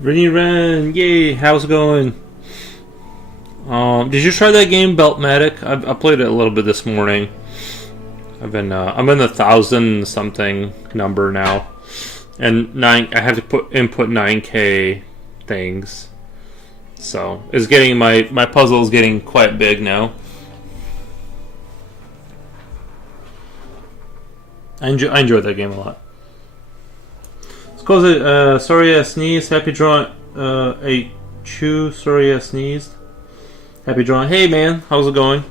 Rennie Ren, yay! How's it going? Did you try that game, Beltmatic? I played it a little bit this morning. I'm in the 1,000 something number now, and I have to input 9K things. So it's getting my puzzle is getting quite big now. I enjoyed that game a lot. Let's close it. Sorry I sneezed. Happy drawing. A chew. Sorry I sneezed. Happy drawing. Hey man, how's it going?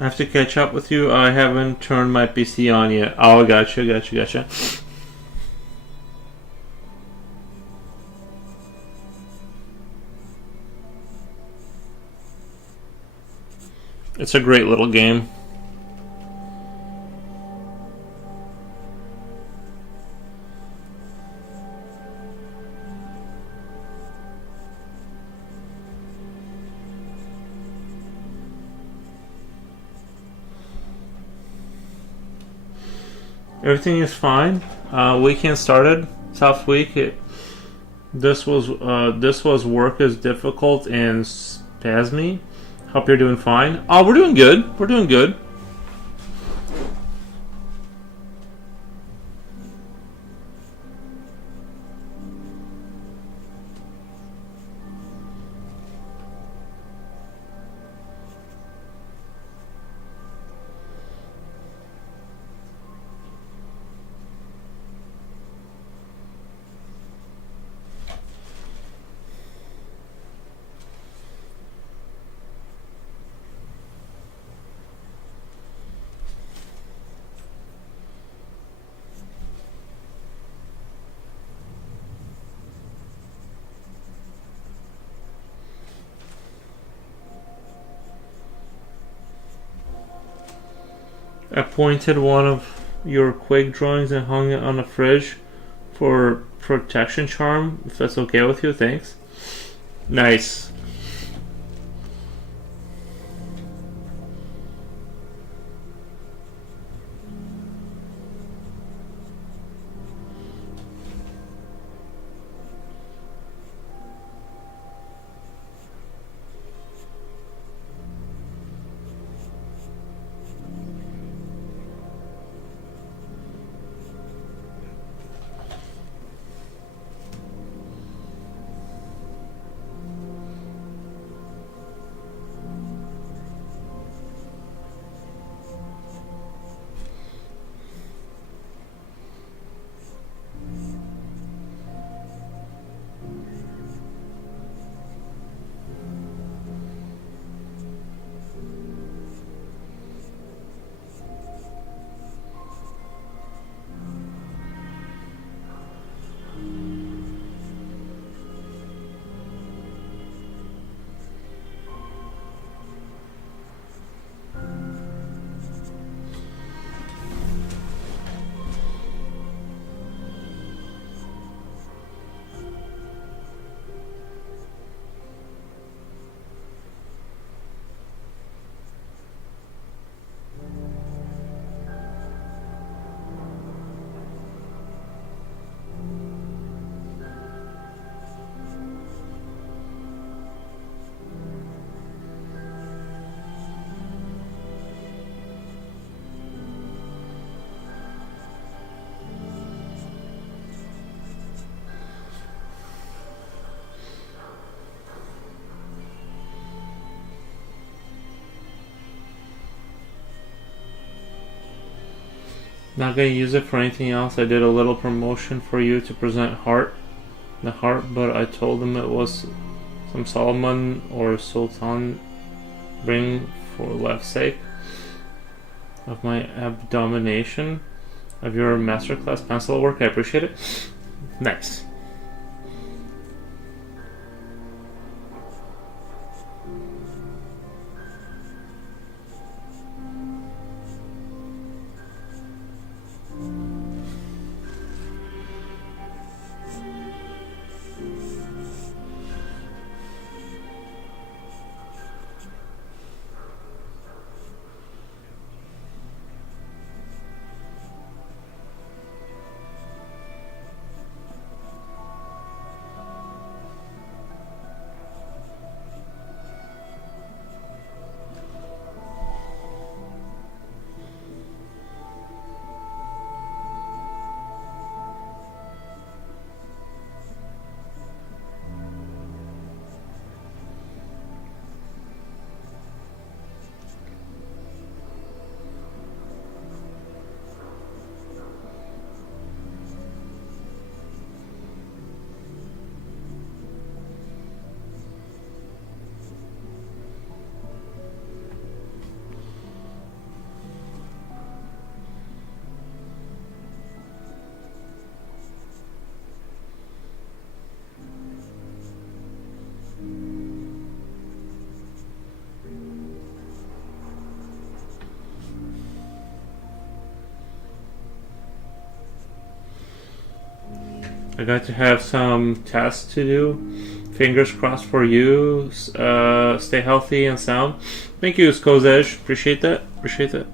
I have to catch up with you. I haven't turned my PC on yet. Oh, gotcha. It's a great little game. Everything is fine. Weekend started. Tough week. This was work is difficult and spasmy. Hope you're doing fine. Oh, we're doing good. We're doing good. I pointed one of your Quake drawings and hung it on the fridge for protection charm. If that's okay with you, thanks. Nice. Not gonna use it for anything else. I did a little promotion for you to present the heart, but I told them it was some Solomon or Sultan bring for life's sake of my abomination of your masterclass pencil work. I appreciate it. Nice. I got to have some tests to do. Fingers crossed for you. Stay healthy and sound. Thank you, Skozej. Appreciate that. Appreciate that.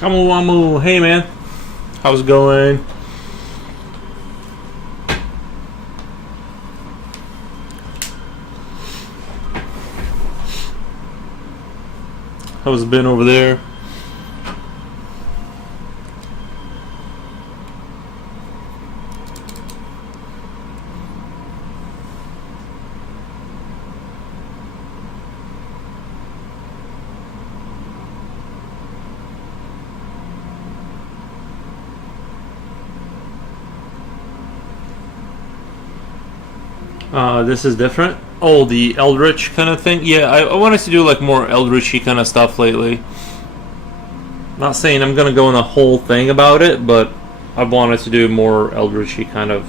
Kamu Wamu. Hey, man. How's it going? How's it been over there? This is different. Oh, the Eldritch kind of thing. Yeah, I wanted to do like more Eldritchy kind of stuff lately. Not saying I'm gonna go in a whole thing about it, but I wanted to do more Eldritchy kind of.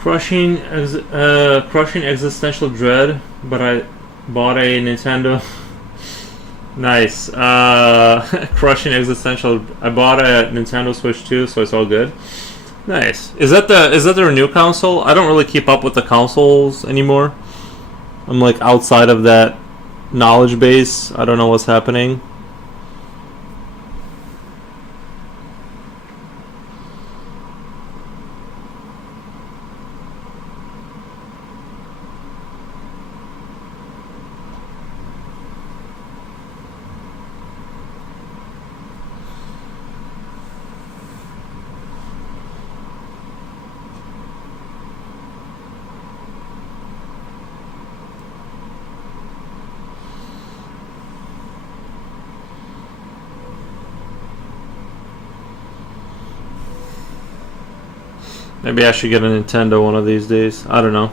Crushing existential dread, but I bought a Nintendo. Nice. Crushing existential. I bought a Nintendo Switch 2, so it's all good. Nice. Is that their new console? I don't really keep up with the consoles anymore. I'm like outside of that knowledge base. I don't know what's happening. Maybe I should get a Nintendo one of these days. I don't know.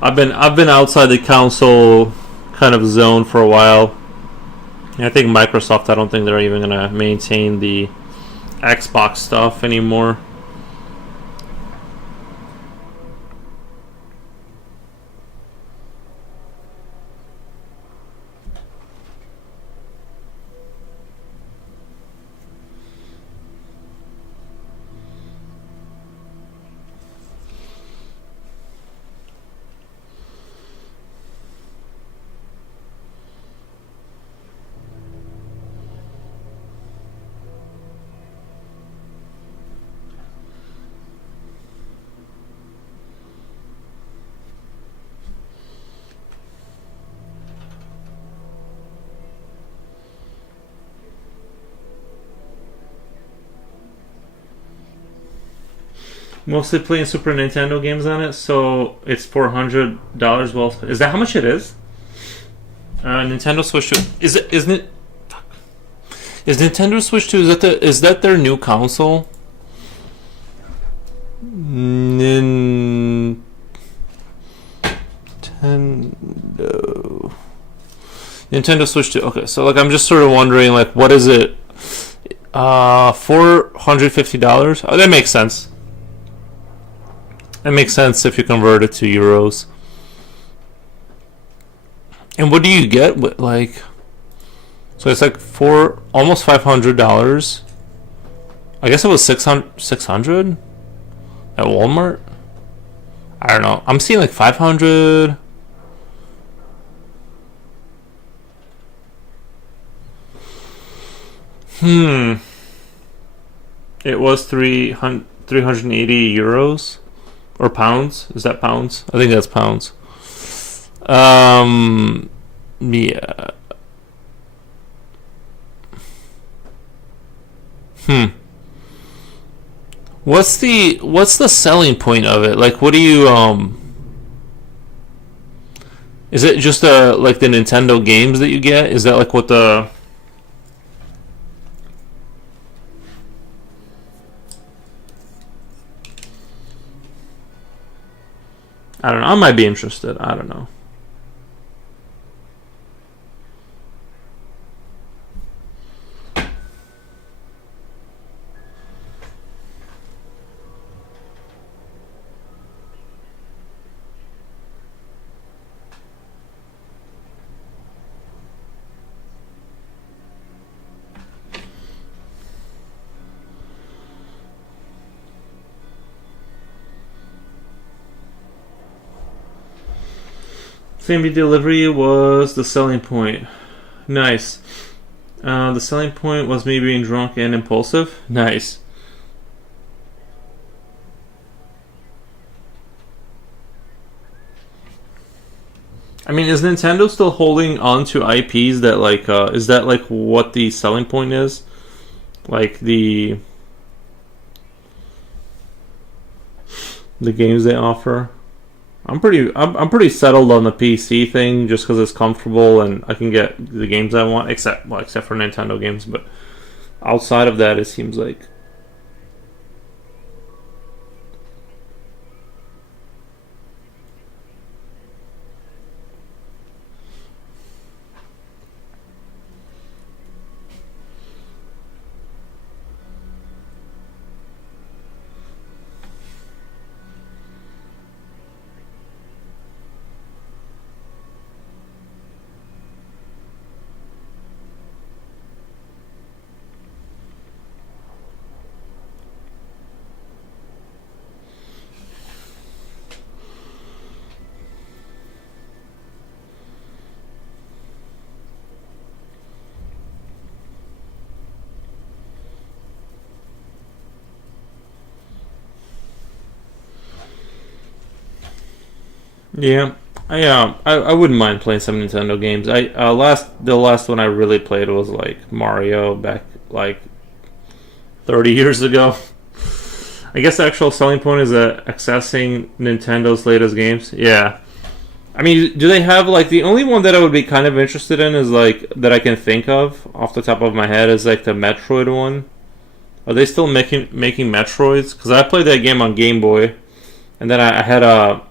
I've been outside the console kind of zone for a while. And I think Microsoft, I don't think they're even gonna maintain the Xbox stuff anymore. Mostly playing Super Nintendo games on it, so it's $400 well spent. Is that how much it is? Nintendo Switch 2. Isn't it? Fuck. Is Nintendo Switch 2? Is that their new console? Nintendo Switch 2. Okay, so like I'm just sort of wondering like what is it? $450. Oh, that makes sense. That makes sense if you convert it to euros. And what do you get with like? So it's like almost $500. I guess it was 600 at Walmart. I don't know. I'm seeing like 500. It was 380 euros or pounds. Is that pounds? I think that's pounds. Yeah. What's the selling point of it? Like, what do you Is it just like the Nintendo games that you get? Is that like what the? I don't know. I might be interested. I don't know. Same day delivery was the selling point. Nice. The selling point was me being drunk and impulsive. Nice. I mean, is Nintendo still holding on to IPs that like? Is that like what the selling point is? Like the games they offer. I'm pretty settled on the PC thing just because it's comfortable and I can get the games I want, except for Nintendo games. But outside of that, it seems like yeah. I wouldn't mind playing some Nintendo games. The last one I really played was like Mario back like 30 years ago. I guess the actual selling point is accessing Nintendo's latest games. Yeah. I mean, do they have like the only one that I would be kind of interested in is like that I can think of off the top of my head is like the Metroid one. Are they still making Metroids? Because I played that game on Game Boy, and then I had a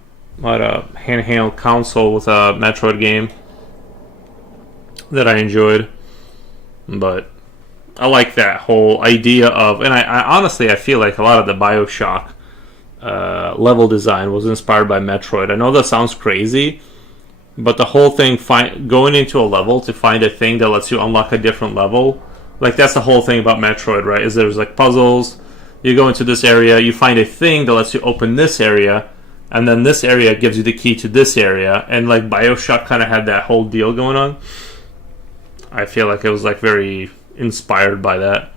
handheld console with a Metroid game that I enjoyed. But I like that whole idea of, and I honestly I feel like a lot of the BioShock level design was inspired by Metroid. I know that sounds crazy, but the whole thing, going into a level to find a thing that lets you unlock a different level, like that's the whole thing about Metroid, right? Is there's like puzzles, you go into this area, you find a thing that lets you open this area, and then this area gives you the key to this area, and like BioShock kind of had that whole deal going on. I feel like it was like very inspired by that.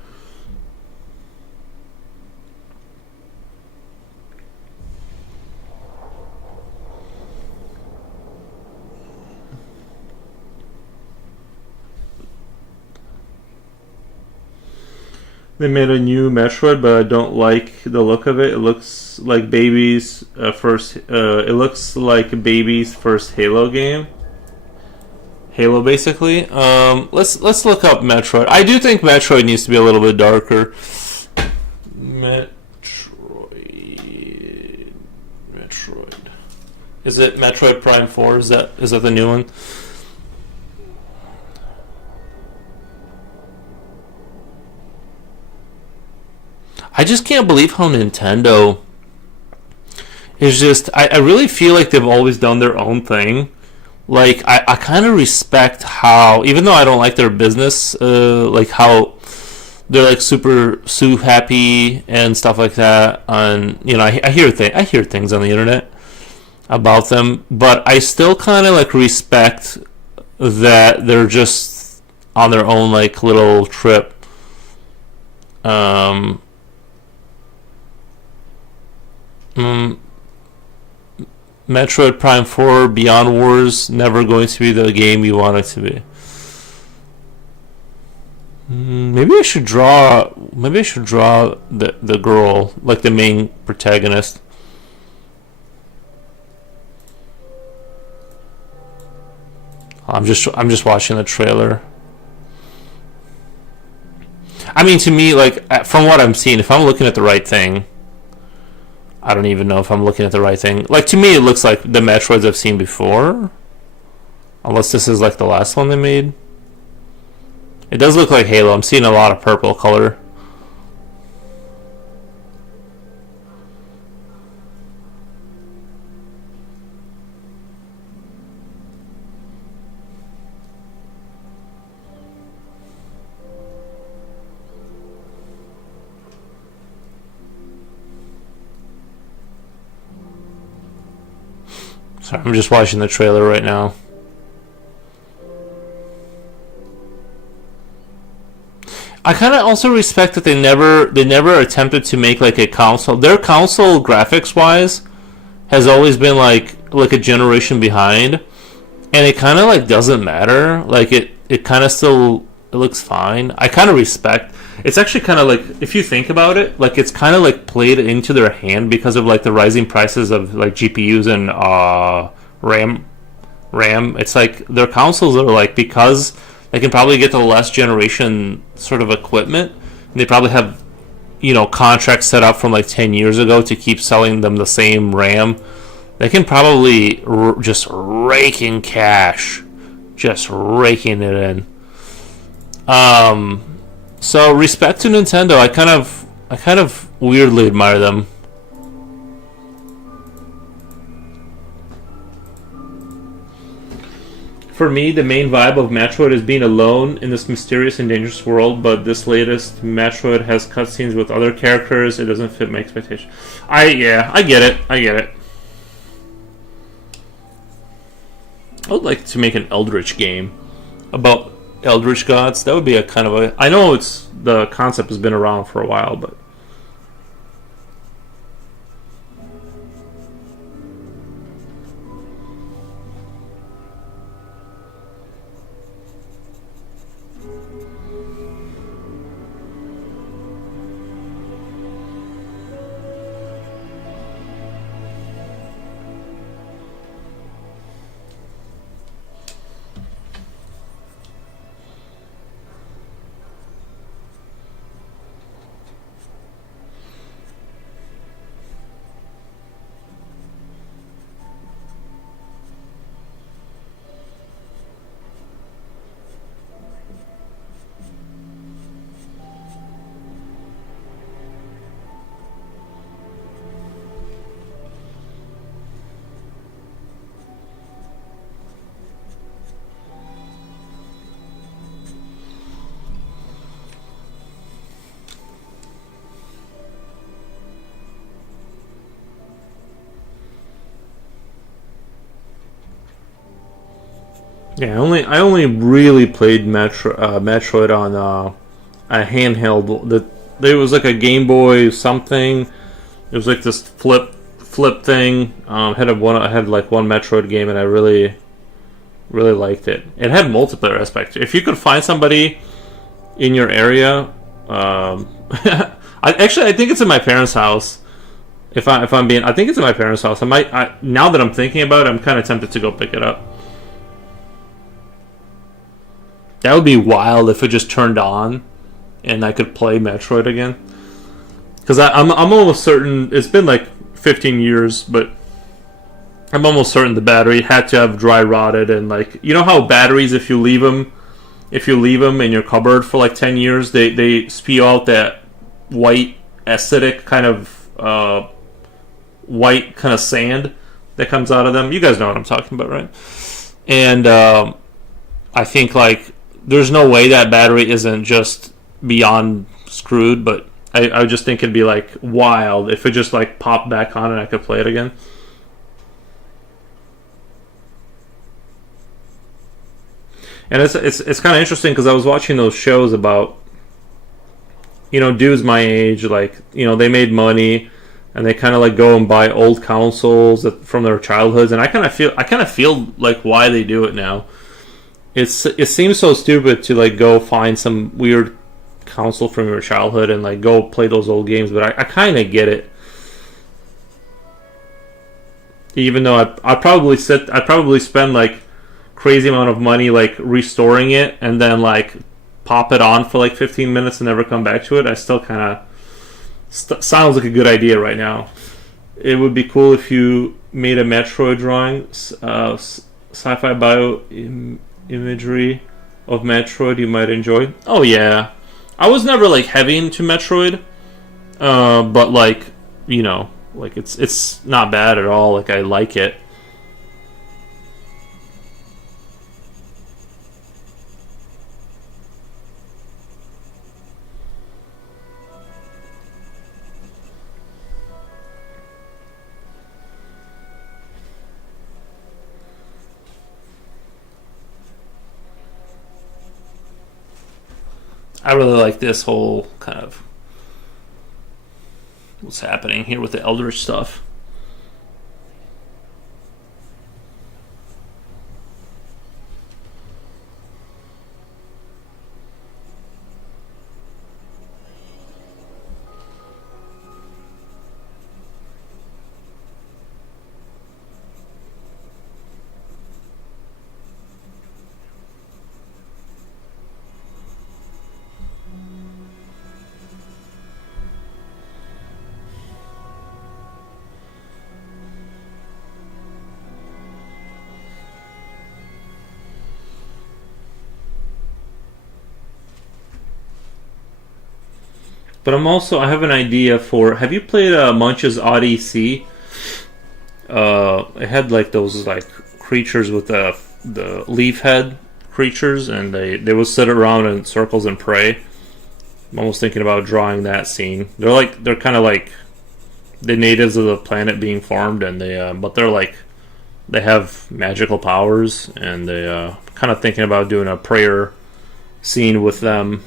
They made a new Metroid, but I don't like the look of it. It looks like baby's first. It looks like baby's first Halo game. Halo, basically. Let's look up Metroid. I do think Metroid needs to be a little bit darker. Metroid. Is it Metroid Prime 4? Is that the new one? I just can't believe how Nintendo is just. I really feel like they've always done their own thing. Like, I kind of respect how, even though I don't like their business, like how they're like super happy and stuff like that. On I hear things on the internet about them, but I still kind of like respect that they're just on their own like little trip. Um, Mm, Metroid Prime 4 Beyond Wars never going to be the game you want it to be. Maybe I should draw. Maybe I should draw the girl, like the main protagonist. I'm just watching the trailer. I mean, to me, like from what I'm seeing, if I'm looking at the right thing, I don't even know if I'm looking at the right thing. Like to me, it looks like the Metroids I've seen before, unless this is like the last one they made. It does look like Halo. I'm seeing a lot of purple color. Sorry, I'm just watching the trailer right now. I kind of also respect that they never attempted to make like a console. Their console graphics wise has always been like a generation behind, and it kind of like doesn't matter. Like it kind of still it looks fine. I kind of respect. It's actually kind of like if you think about it, like it's kind of like played into their hand because of like the rising prices of like GPUs and RAM. It's like their consoles are like because they can probably get the last generation sort of equipment. And they probably have, contracts set up from like 10 years ago to keep selling them the same RAM. They can probably just rake in cash, just raking it in. So respect to Nintendo. I kind of weirdly admire them. For me, the main vibe of Metroid is being alone in this mysterious and dangerous world, but this latest Metroid has cutscenes with other characters. It doesn't fit my expectation. I get it. I would like to make an Eldritch game about Eldritch gods. That would be a kind of a... I know the concept has been around for a while, but... Yeah, I only really played Metroid on a handheld. There was like a Game Boy something. It was like this flip thing. I had like one Metroid game, and I really liked it. It had multiplayer aspects. If you could find somebody in your area, I think it's in my parents' house. I think it's in my parents' house. Now that I'm thinking about it, I'm kind of tempted to go pick it up. That would be wild if it just turned on and I could play Metroid again. Because I'm almost certain, it's been like 15 years, but I'm almost certain the battery had to have dry rotted. And like, you know how batteries, if you leave them in your cupboard for like 10 years, they spew out that white acidic kind of white kind of sand that comes out of them. You guys know what I'm talking about, right? And I think like there's no way that battery isn't just beyond screwed, but I just think it'd be like wild if it just like popped back on and I could play it again. And it's kind of interesting because I was watching those shows about dudes my age, like they made money, and they kind of like go and buy old consoles from their childhoods, and I kind of feel like why they do it now. It seems so stupid to like go find some weird console from your childhood and like go play those old games, but I kind of get it. Even though I'd probably spend like crazy amount of money like restoring it and then like pop it on for like 15 minutes and never come back to it. I still kind of sounds like a good idea right now. It would be cool if you made a Metroid drawing, sci-fi bio imagery of Metroid you might enjoy. Oh yeah, I was never like heavy into Metroid, but like, you know, like it's not bad at all. Like I like it. I really like this whole kind of what's happening here with the Eldritch stuff. But I have an idea for. Have you played Munch's Odyssey? It had like those like creatures with the leaf head creatures, and they would sit around in circles and pray. I'm almost thinking about drawing that scene. They're kind of like the natives of the planet being farmed, and but they're like they have magical powers, and they kind of thinking about doing a prayer scene with them.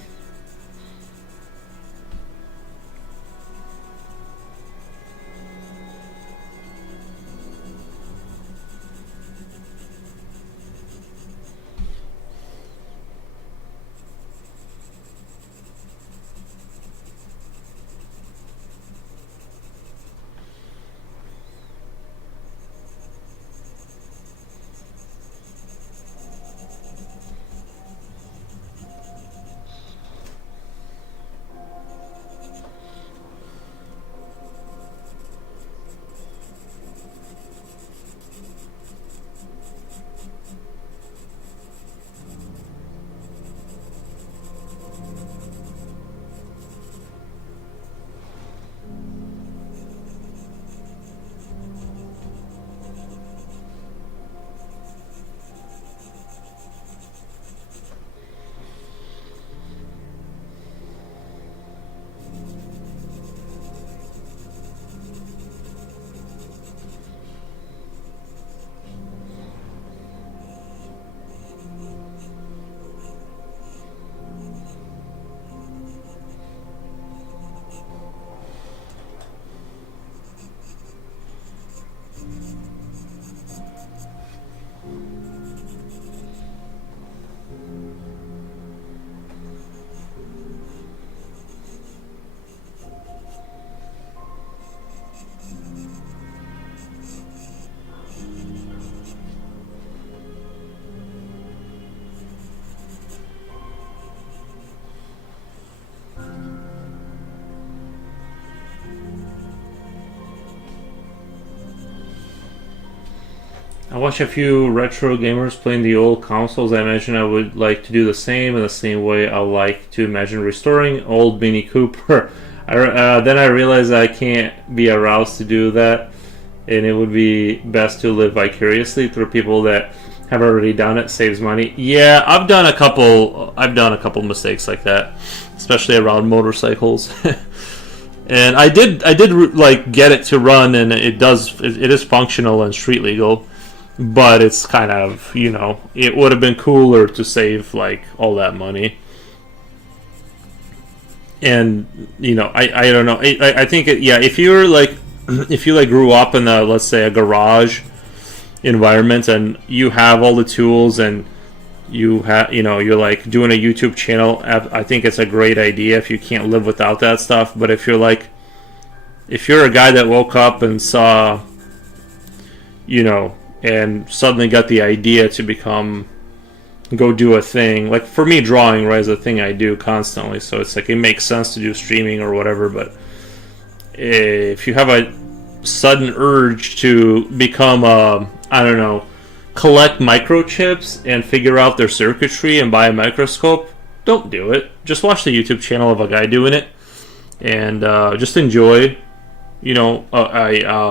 I watch a few retro gamers playing the old consoles. I imagine I would like to do the same in the same way I like to imagine restoring old Mini Cooper. Then I realized I can't be aroused to do that, and it would be best to live vicariously through people that have already done it. Saves money. Yeah, I've done a couple mistakes like that, especially around motorcycles. And I did like get it to run, and it is functional and street legal. But it's kind of, you know, it would have been cooler to save like all that money. And you know, I don't know. I think yeah, if you're like if you like grew up in let's say a garage environment and you have all the tools and you're like doing a YouTube channel, I think it's a great idea if you can't live without that stuff. But if you're a guy that woke up and saw, and suddenly got the idea to go do a thing, like for me, drawing, right, is a thing I do constantly, so it's like it makes sense to do streaming or whatever. But if you have a sudden urge to become collect microchips and figure out their circuitry and buy a microscope, don't do it. Just watch the YouTube channel of a guy doing it and just enjoy.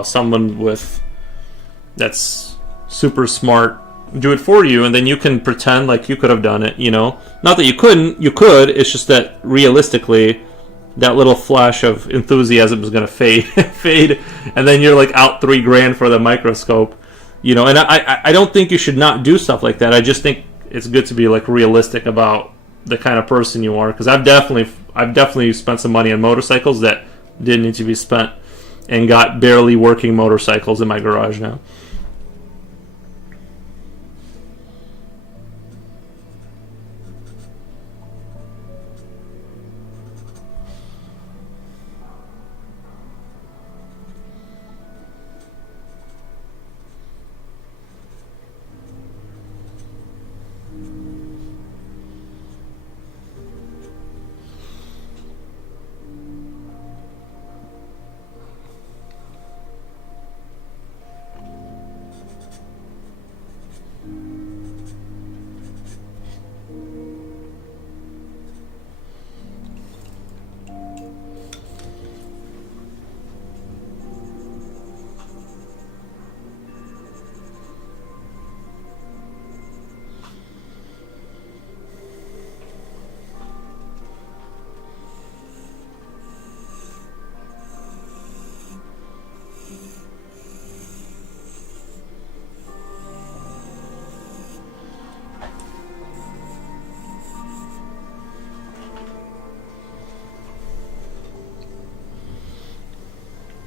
Someone that's super smart do it for you, and then you can pretend like you could have done it. Not that you couldn't, you could. It's just that realistically, that little flash of enthusiasm is going to fade, and then you're like out $3,000 for the microscope. And I don't think you should not do stuff like that. I just think it's good to be like realistic about the kind of person you are, because I've definitely spent some money on motorcycles that didn't need to be spent, and got barely working motorcycles in my garage now.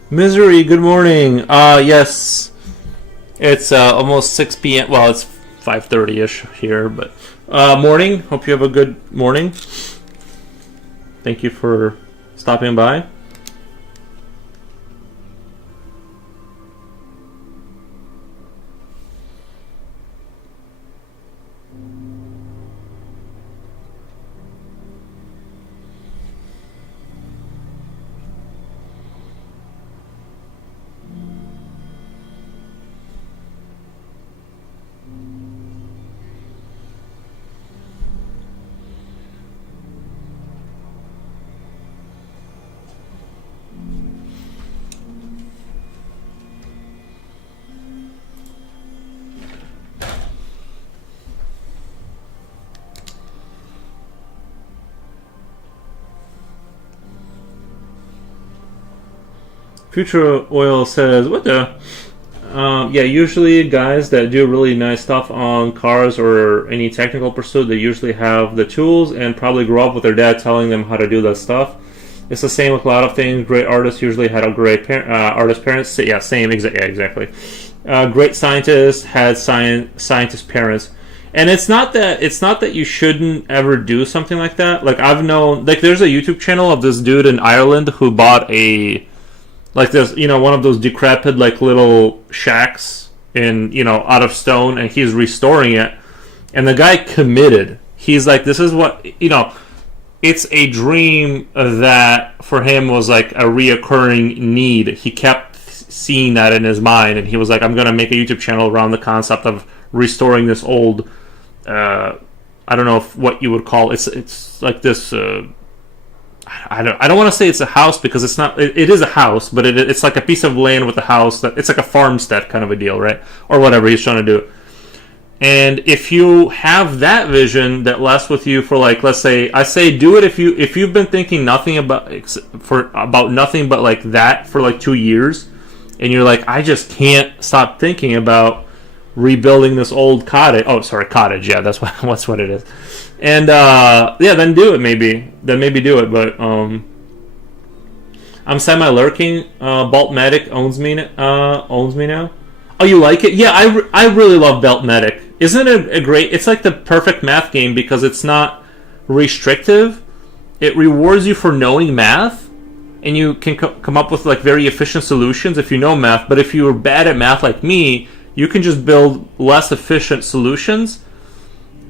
Misery, good morning. Yes, it's almost 6 p.m. Well, it's 5:30-ish here, but morning. Hope you have a good morning. Thank you for stopping by. Future Oil says, what the? Yeah, usually guys that do really nice stuff on cars or any technical pursuit, they usually have the tools and probably grew up with their dad telling them how to do that stuff. It's the same with a lot of things. Great artists usually had a great artist parents. Yeah, same. Exactly. Great scientists had scientist parents. And it's not that you shouldn't ever do something like that. Like I've known, like there's a YouTube channel of this dude in Ireland who bought there's one of those decrepit like little shacks out of stone, and he's restoring it. And the guy committed. He's like, this is what it's a dream that for him was like a reoccurring need. He kept seeing that in his mind, and he was like, I'm gonna make a YouTube channel around the concept of restoring this old I don't know what you would call it's like this I don't want to say it's a house, because it's not. It is a house, but it's like a piece of land with a house. It's like a farmstead kind of a deal, right? Or whatever he's trying to do. And if you have that vision that lasts with you for like, let's say, I say do it if you've been thinking nothing about nothing but like that for like 2 years, and you're like, I just can't stop thinking about rebuilding this old cottage. Oh, sorry, cottage. Yeah, that's what it is. And then do it maybe. Then maybe do it. But I'm semi-lurking. Beltmedic owns me now. Oh, you like it? Yeah, I really love Beltmedic. Isn't it a great? It's like the perfect math game because it's not restrictive. It rewards you for knowing math, and you can come up with like very efficient solutions if you know math. But if you're bad at math like me, you can just build less efficient solutions.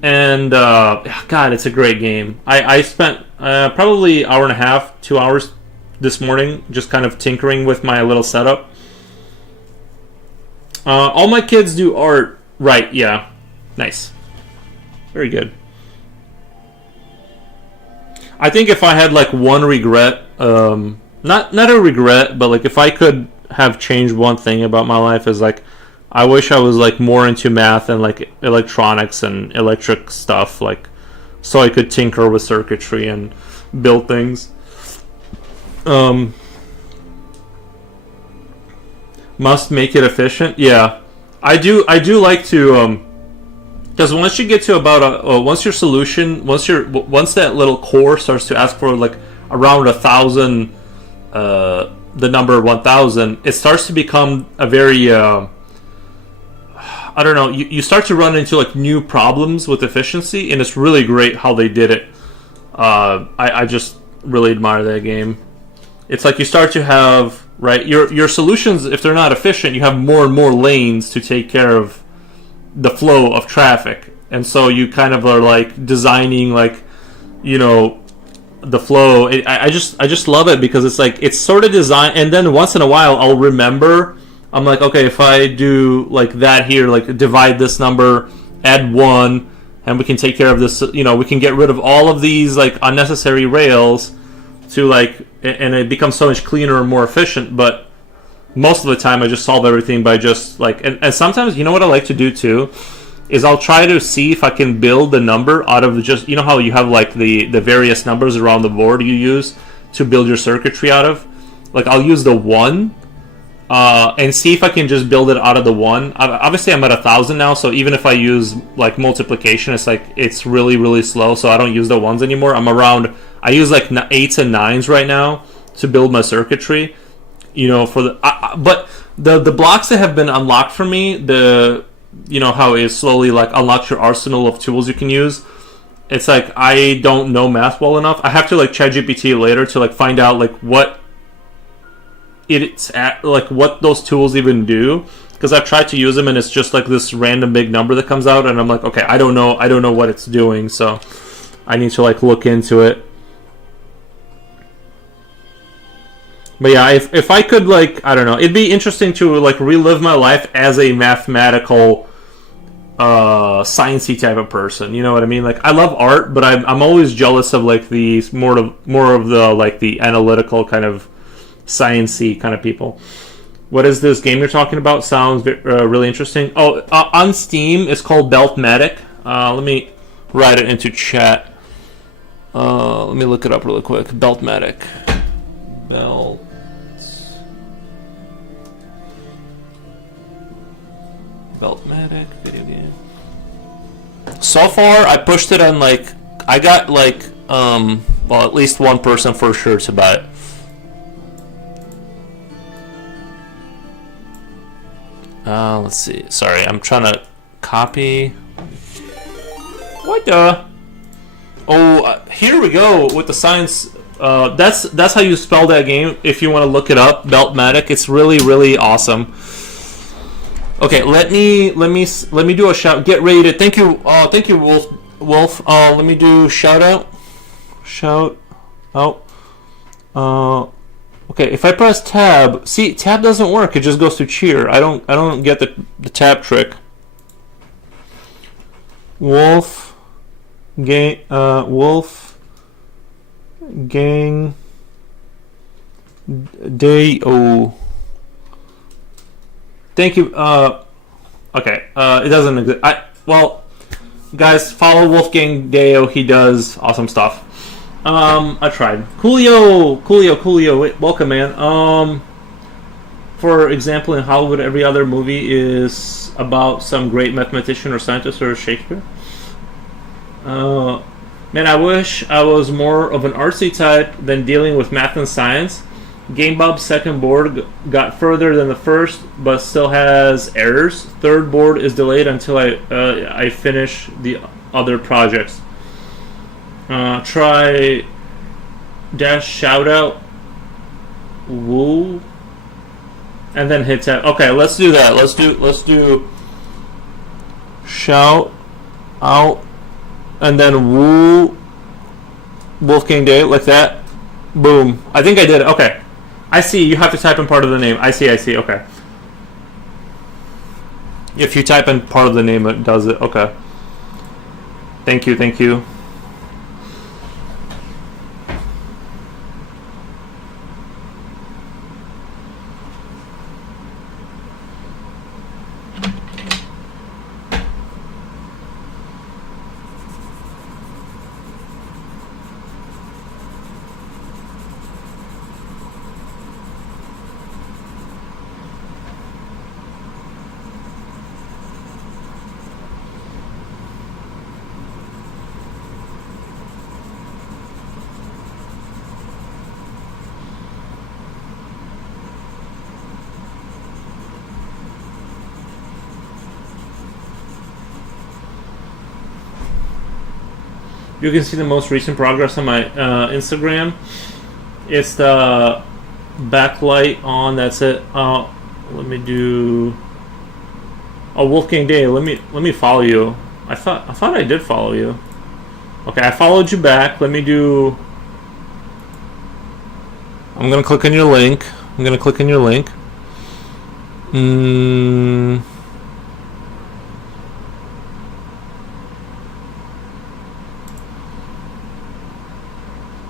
And God, it's a great game. I spent probably hour and a half, 2 hours this morning just kind of tinkering with my little setup. All my kids do art. Right, yeah. Nice. Very good. I think if I had like one regret, not a regret, but like if I could have changed one thing about my life is like I wish I was like more into math and like electronics and electric stuff, like so I could tinker with circuitry and build things. Must make it efficient. Yeah, I do like to because once you get to about once your solution, once that little core starts to ask for like around 1,000, the number 1,000, it starts to become a very I don't know. You start to run into like new problems with efficiency, and it's really great how they did it. I just really admire that game. It's like you start to have your solutions. If they're not efficient, you have more and more lanes to take care of the flow of traffic, and so you kind of are like designing like the flow. I just love it because it's like it's sort of designed, and then once in a while I'll remember. I'm like, okay, if I do like that here, like divide this number, add 1, and we can take care of this. We can get rid of all of these like unnecessary rails to like, and it becomes so much cleaner and more efficient. But most of the time, I just solve everything by just like, and sometimes, what I like to do too, is I'll try to see if I can build the number out of just, how you have like the various numbers around the board you use to build your circuitry out of. Like I'll use the 1. And see if I can just build it out of the 1. Obviously, I'm at 1,000 now, so even if I use like multiplication, it's really, really slow. So I don't use the 1s anymore. I use like 8s and 9s right now to build my circuitry. But the blocks that have been unlocked for me, how it slowly like unlocks your arsenal of tools you can use. It's like I don't know math well enough. I have to like ChatGPT later to like find out like what what those tools even do, because I've tried to use them and it's just like this random big number that comes out, and I'm like, okay, I don't know what it's doing, so I need to like look into it. But yeah, if I could like, I don't know, it'd be interesting to like relive my life as a mathematical sciencey type of person. You know what I mean? Like I love art, but I'm always jealous of like the more of the like the analytical kind of sciencey kind of people. What is this game you're talking about? Sounds really interesting. Oh, on Steam, it's called Beltmedic. Let me write it into chat. Let me look it up really quick. Beltmedic. Beltmedic video game. So far, I pushed it on like I got like at least one person for sure to buy it. Let's see. Sorry, I'm trying to copy. What the? Oh, here we go with the science. That's how you spell that game. If you want to look it up, Beltmedic. It's really, really awesome. Okay, let me do a shout. Get ready to thank you, Wolf. Let me do shout out. Okay, if I press tab, see, tab doesn't work. It just goes to cheer. I don't get the tab trick. Wolf gang day. Oh, thank you. Okay. It doesn't exist. Guys, follow Wolfgang Deo. He does awesome stuff. I tried. Coolio. Welcome, man. For example, in Hollywood, every other movie is about some great mathematician or scientist or Shakespeare. Man, I wish I was more of an artsy type than dealing with math and science. GameBob's second board got further than the first, but still has errors. Third board is delayed until I finish the other projects. Try dash shoutout woo, and then hit tab. Okay, let's do that. Let's do shout out and then woo Wolfgang Day like that. Boom. I think I did it. Okay. I see. You have to type in part of the name. I see. Okay. If you type in part of the name, it does it. Okay. Thank you. You can see the most recent progress on my Instagram. It's the backlight on. That's it. Let me do. Oh, Wolfgang Day. Let me follow you. I thought I did follow you. Okay, I followed you back. Let me do. I'm gonna click on your link.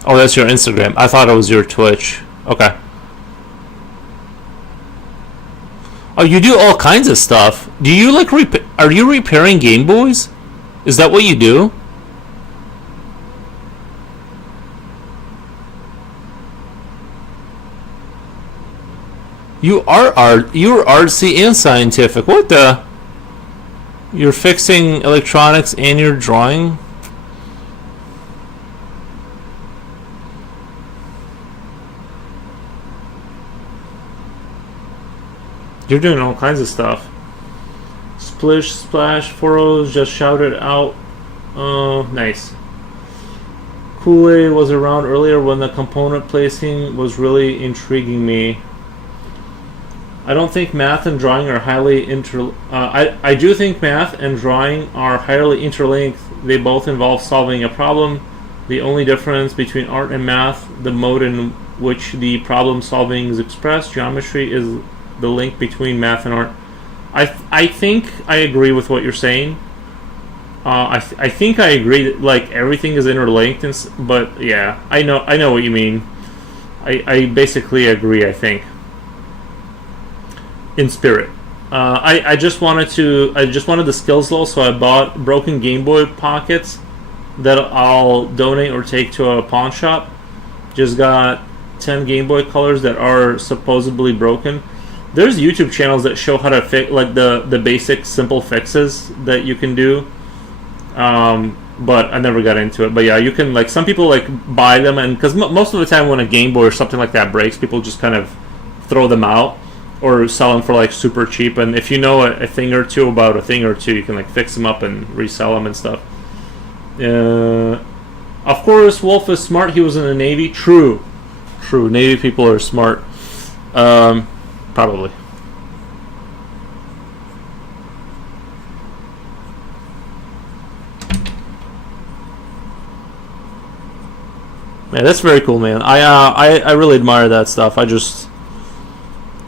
Oh, that's your Instagram. I thought it was your Twitch. Okay. Oh, you do all kinds of stuff. Do you like are you repairing Game Boys? Is that what you do? You're artsy and scientific. What the? You're fixing electronics and you're drawing? You're doing all kinds of stuff. Splish, splash, furrows, just shouted out. Nice. Kool-Aid was around earlier when the component placing was really intriguing me. I don't think math and drawing are highly I do think math and drawing are highly interlinked. They both involve solving a problem. The only difference between art and math, the mode in which the problem solving is expressed. Geometry is the link between math and art. I think I agree with what you're saying. I think I agree that like everything is interlinked, but yeah, I know what you mean. I basically agree. I think in spirit. I just wanted the skills low, so I bought broken Game Boy Pockets that I'll donate or take to a pawn shop. Just got 10 Game Boy Colors that are supposedly broken. There's YouTube channels that show how to fix like the basic simple fixes that you can do, but I never got into it. But yeah, you can like some people like buy them, and because most of the time when a Game Boy or something like that breaks, people just kind of throw them out or sell them for like super cheap. And if you know a thing or two about a thing or two, you can like fix them up and resell them and stuff. Of course, Wolf is smart. He was in the Navy. True. Navy people are smart. Probably. Yeah, that's very cool, man. I really admire that stuff. I just,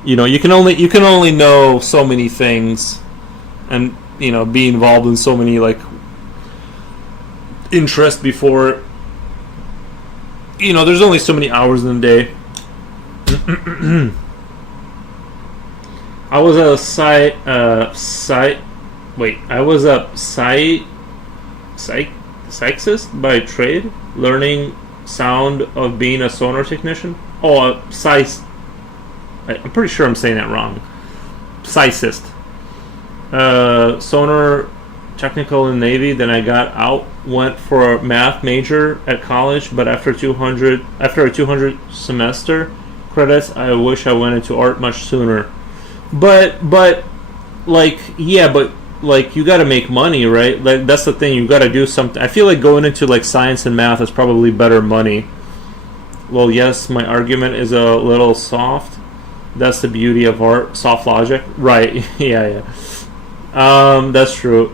you can only know so many things, and be involved in so many like interests before. There's only so many hours in a day. I was a psychicist by trade, learning sound of being a sonar technician. I'm pretty sure I'm saying that wrong. Psychicist. Sonar technical in the Navy. Then I got out, went for a math major at college, but after a 200 semester, credits. I wish I went into art much sooner. But like, yeah, but like, you got to make money, right? Like, that's the thing. You got to do something. I feel like going into like science and math is probably better money. Well, yes, my argument is a little soft. That's the beauty of art, soft logic, right? Yeah. That's true.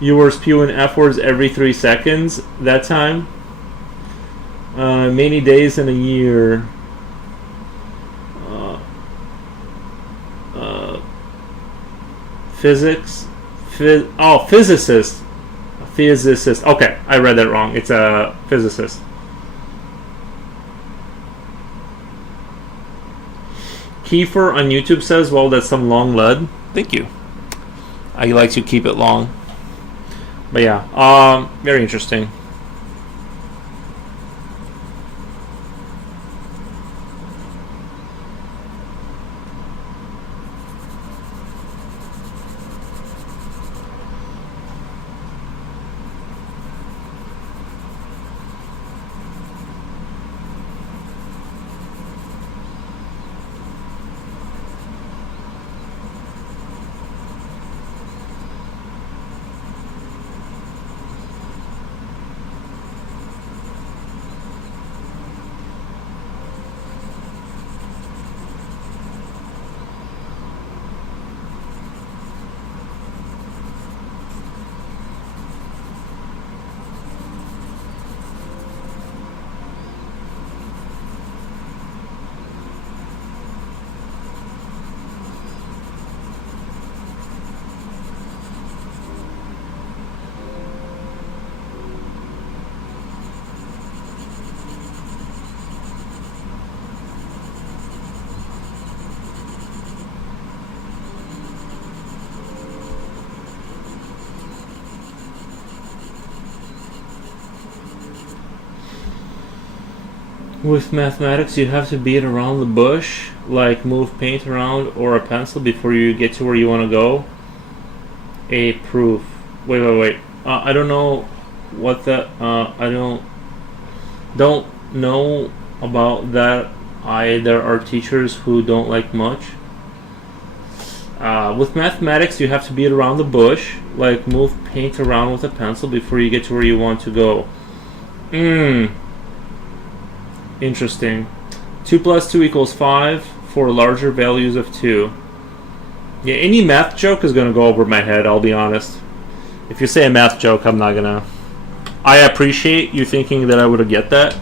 You were spewing F words every 3 seconds that time. Many days in a year. Physics. Physicist. Physicist. Okay, I read that wrong. It's a physicist. Kiefer on YouTube says, well, that's some long lead. Thank you. I like to keep it long. But yeah, very interesting. With mathematics, you have to beat around the bush, like move paint around or a pencil before you get to where you want to go. A proof. Wait. I don't know what that. I don't know about that. There are teachers who don't like much. With mathematics, you have to beat around the bush, like move paint around with a pencil before you get to where you want to go. Interesting. 2 plus 2 equals 5 for larger values of 2. Yeah, any math joke is going to go over my head, I'll be honest. If you say a math joke, I'm not going to... I appreciate you thinking that I would get that.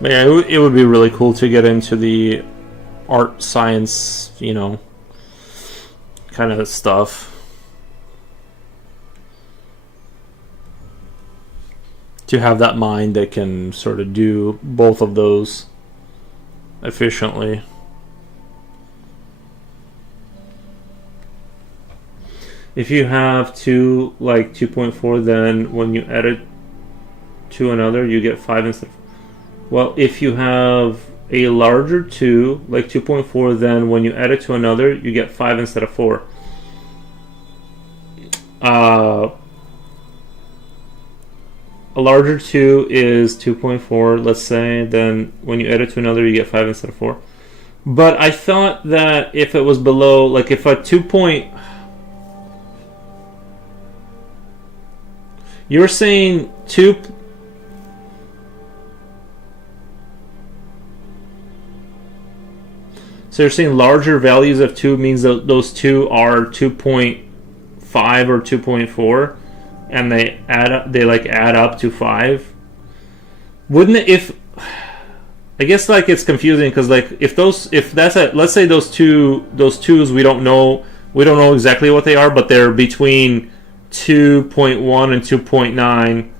But yeah, it would be really cool to get into the art, science, kind of stuff. To have that mind that can sort of do both of those efficiently. If you have 2, like 2.4, then when you add it to another, you get 5 instead of... Well, if you have a larger 2, like 2.4, then when you add it to another, you get 5 instead of 4. A larger 2 is 2.4, let's say, then when you add it to another, you get 5 instead of 4. But I thought that if it was below, like if a 2. You're saying 2... So you're saying larger values of 2 means that those 2 are 2.5 or 2.4, and they add up to 5. Wouldn't it? If I guess like it's confusing because like if that's let's say those 2's we don't know exactly what they are, but they're between 2.1 and 2.9.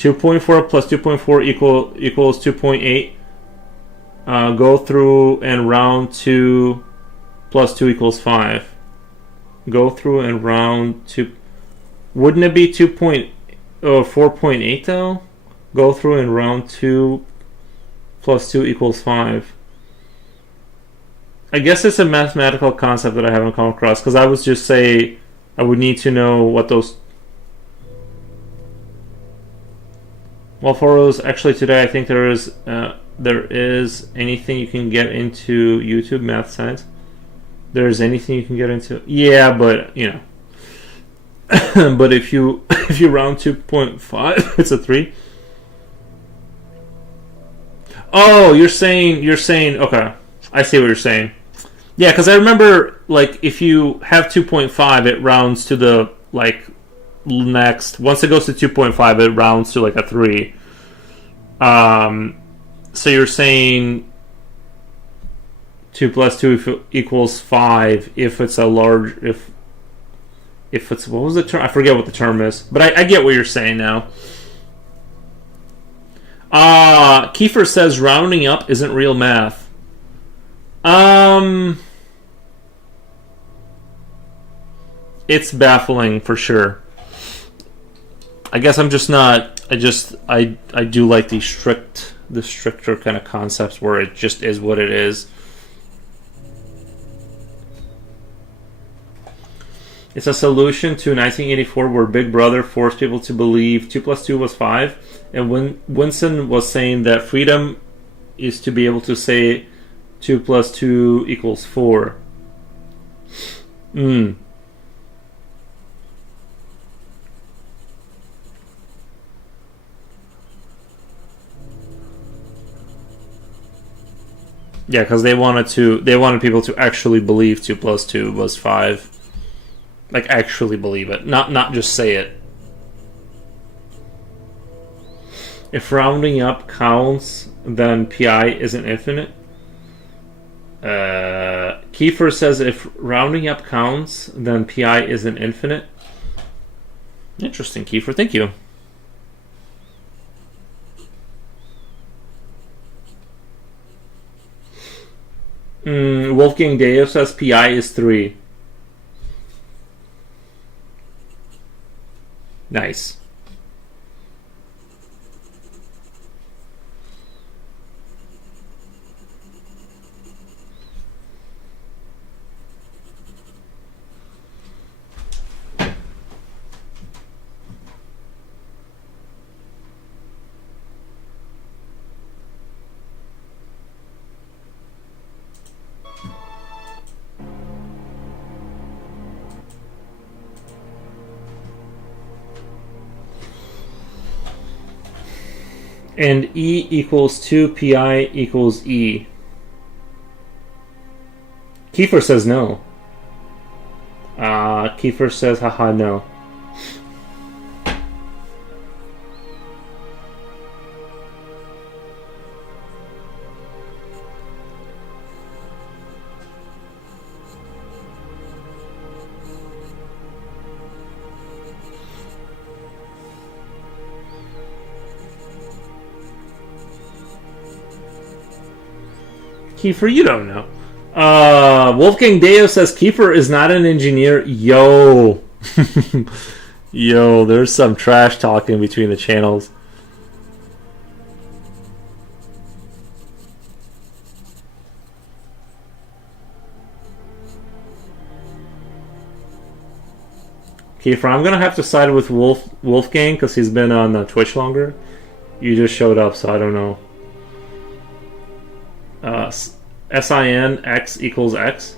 2.4 plus 2.4 equals 2.8. Go through and round 2 plus 2 equals 5. Go through and round 2. Wouldn't it be 4.8 though? Go through and round 2 plus 2 equals 5. I guess it's a mathematical concept that I haven't come across, because I would just say I would need to know what those... Well, for those, actually today I think there is anything you can get into YouTube math science. There's anything you can get into. Yeah, but you know. But if you round 2.5, it's a 3. Oh, you're saying okay. I see what you're saying. Yeah, because I remember, like, if you have 2.5, it rounds to the, like, next. Once it goes to 2.5, it rounds to, like, a 3. So you're saying 2 plus 2 equals 5 if it's a large... If it's... What was the term? I forget what the term is. But I get what you're saying now. Kiefer says rounding up isn't real math. It's baffling for sure. I guess I'm just not. I do like the stricter kind of concepts where it just is what it is. It's a solution to 1984 where Big Brother forced people to believe 2 plus 2 was 5, and when Winston was saying that freedom is to be able to say 2 plus 2 equals 4. Yeah, because they wanted people to actually believe 2 plus 2 was 5. Like, actually believe it, not just say it. If rounding up counts, then pi isn't infinite. Kiefer says if rounding up counts, then pi isn't infinite. Interesting, Kiefer. Thank you. Wolfgang Deo says pi is 3. Nice. And E equals 2 pi equals E. Kiefer says no. Kiefer says haha no. Kiefer, you don't know. Wolfgang Deo says Kiefer is not an engineer. Yo. Yo, there's some trash talking between the channels. Kiefer, I'm gonna have to side with Wolfgang because he's been on Twitch longer. You just showed up, so I don't know. SIN X equals X.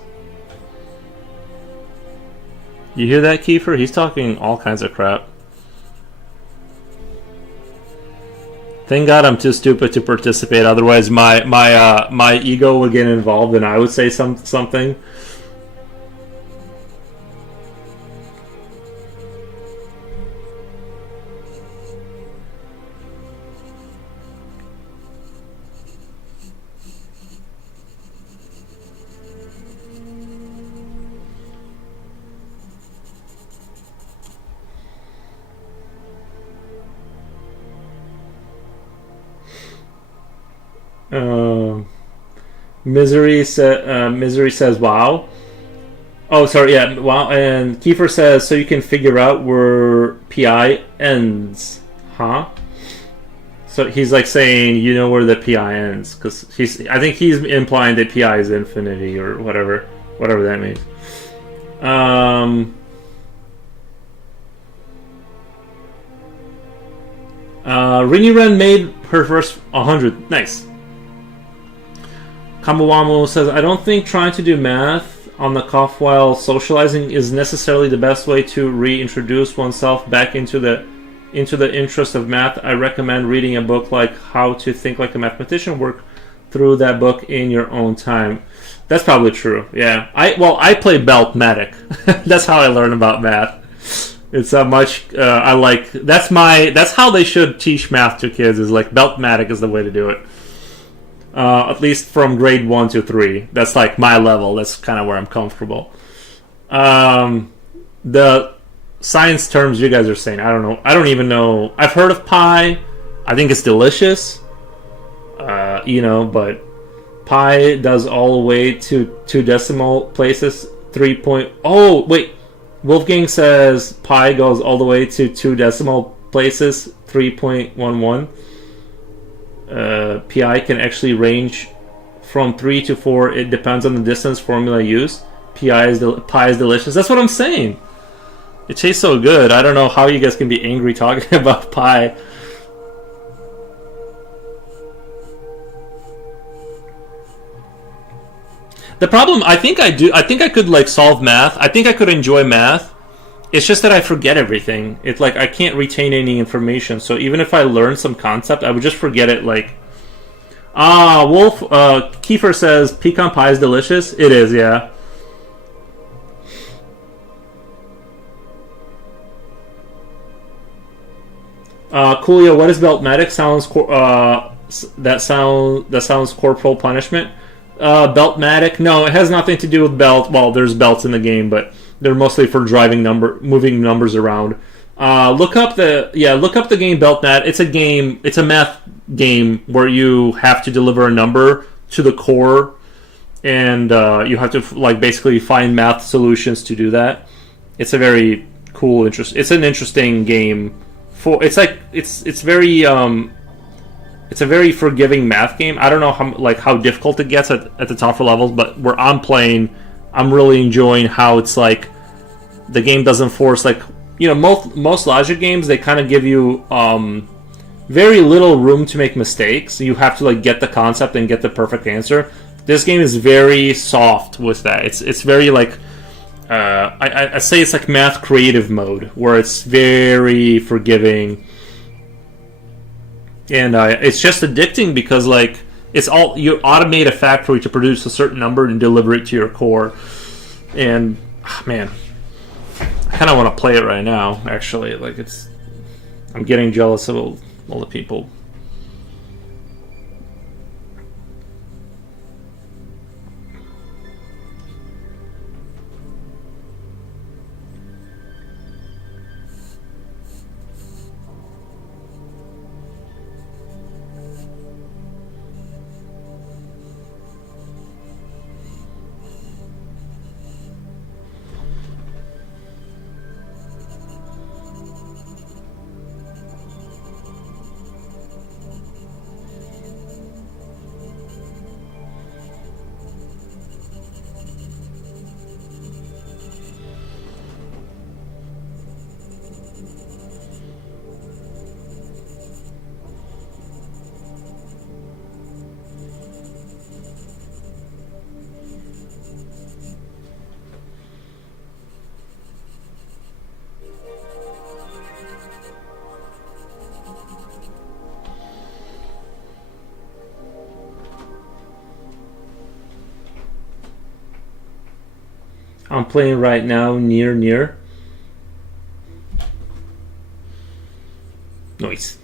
You hear that, Kiefer? He's talking all kinds of crap. Thank God I'm too stupid to participate. Otherwise, my ego would get involved, and I would say something. Um, Misery says, "Wow." Oh, sorry. Yeah, wow. And Kiefer says, "So you can figure out where PI ends, huh?" So he's like saying, you know where the PI ends, because he's. I think he's implying that PI is infinity or whatever that means. Um. Rini Ren made her first 100. Nice. Kamawamo says, I don't think trying to do math on the cuff while socializing is necessarily the best way to reintroduce oneself back into the interest of math. I recommend reading a book like How to Think Like a Mathematician. Work through that book in your own time. That's probably true. Yeah. I play Beltmatic. That's how I learn about math. It's a much I like. That's how they should teach math to kids. Is like Beltmatic is the way to do it. At least from grade 1 to 3. That's like my level. That's kind of where I'm comfortable. The science terms you guys are saying, I don't know. I don't even know. I've heard of pi. I think it's delicious. But pi does all the way to 2 decimal places. 3 point. Oh, wait. Wolfgang says pi goes all the way to 2 decimal places. 3.11. PI can actually range from 3 to 4. It depends on the distance formula used. Pi is delicious. That's what I'm saying. It tastes so good. I don't know how you guys can be angry talking about pi. The problem, I think I could like solve math. I think I could enjoy math. It's just that I forget everything. It's like I can't retain any information. So even if I learn some concept, I would just forget it. Like, Kiefer says pecan pie is delicious. It is, yeah. Coolio, what is Beltmatic? That sounds corporal punishment. Beltmatic? No, it has nothing to do with belt. Well, there's belts in the game, but they're mostly for moving numbers around. Look up the game Beltmat. It's a math game where you have to deliver a number to the core, and you have to like basically find math solutions to do that. It's a very cool, It's an interesting game. It's a very forgiving math game. I don't know how difficult it gets at the tougher levels, but where I'm playing, I'm really enjoying how it's like the game doesn't force most logic games, they kind of give you very little room to make mistakes. You have to get the concept and get the perfect answer. This game is very soft with that. It's very I say it's like math creative mode, where it's very forgiving, and it's just addicting because it's all, you automate a factory to produce a certain number and deliver it to your core. And man, I kind of want to play it right now. Actually, I'm getting jealous of all the people. I'm playing right now, near. Nice.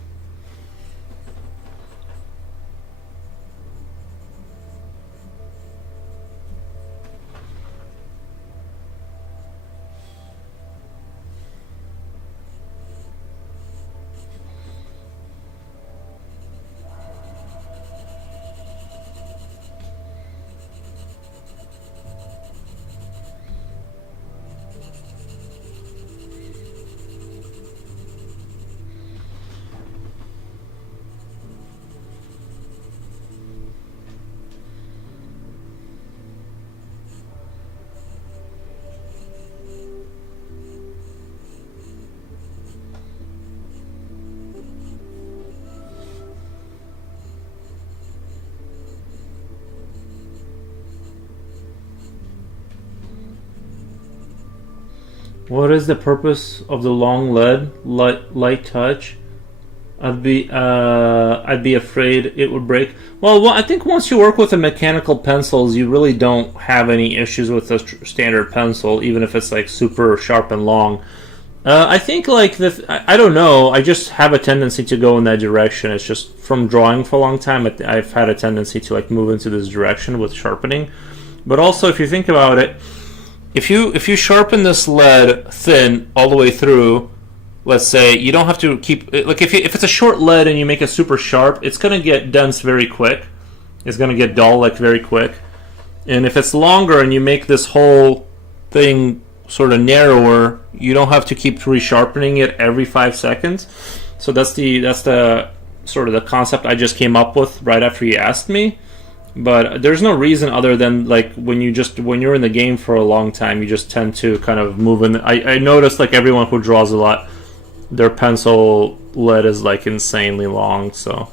What is the purpose of the long lead? Light touch? I'd be afraid it would break. Well, I think once you work with the mechanical pencils, you really don't have any issues with the standard pencil, even if it's like super sharp and long. I think like I don't know. I just have a tendency to go in that direction. It's just from drawing for a long time. I've had a tendency to like move into this direction with sharpening. But also, if you think about it, if you sharpen this lead thin all the way through, let's say you don't have to keep like if it's a short lead and you make it super sharp, it's gonna get dense very quick. It's gonna get dull like very quick. And if it's longer and you make this whole thing sort of narrower, you don't have to keep resharpening it every 5 seconds. So that's the sort of the concept I just came up with right after you asked me. But there's no reason other than like when you're in the game for a long time, you just tend to kind of move in. I noticed like everyone who draws a lot, their pencil lead is like insanely long. So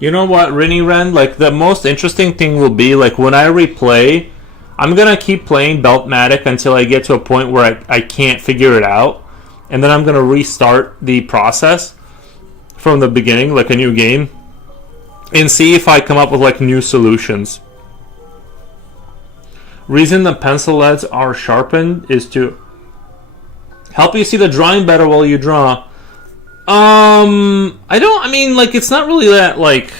you know what, Rinny Ren? Like the most interesting thing will be like when I replay, I'm gonna keep playing Beltmatic until I get to a point where I can't figure it out, and then I'm gonna restart the process from the beginning, like a new game, and see if I come up with like new solutions. Reason the pencil leads are sharpened is to help you see the drawing better while you draw. I mean, like, it's not really that, like,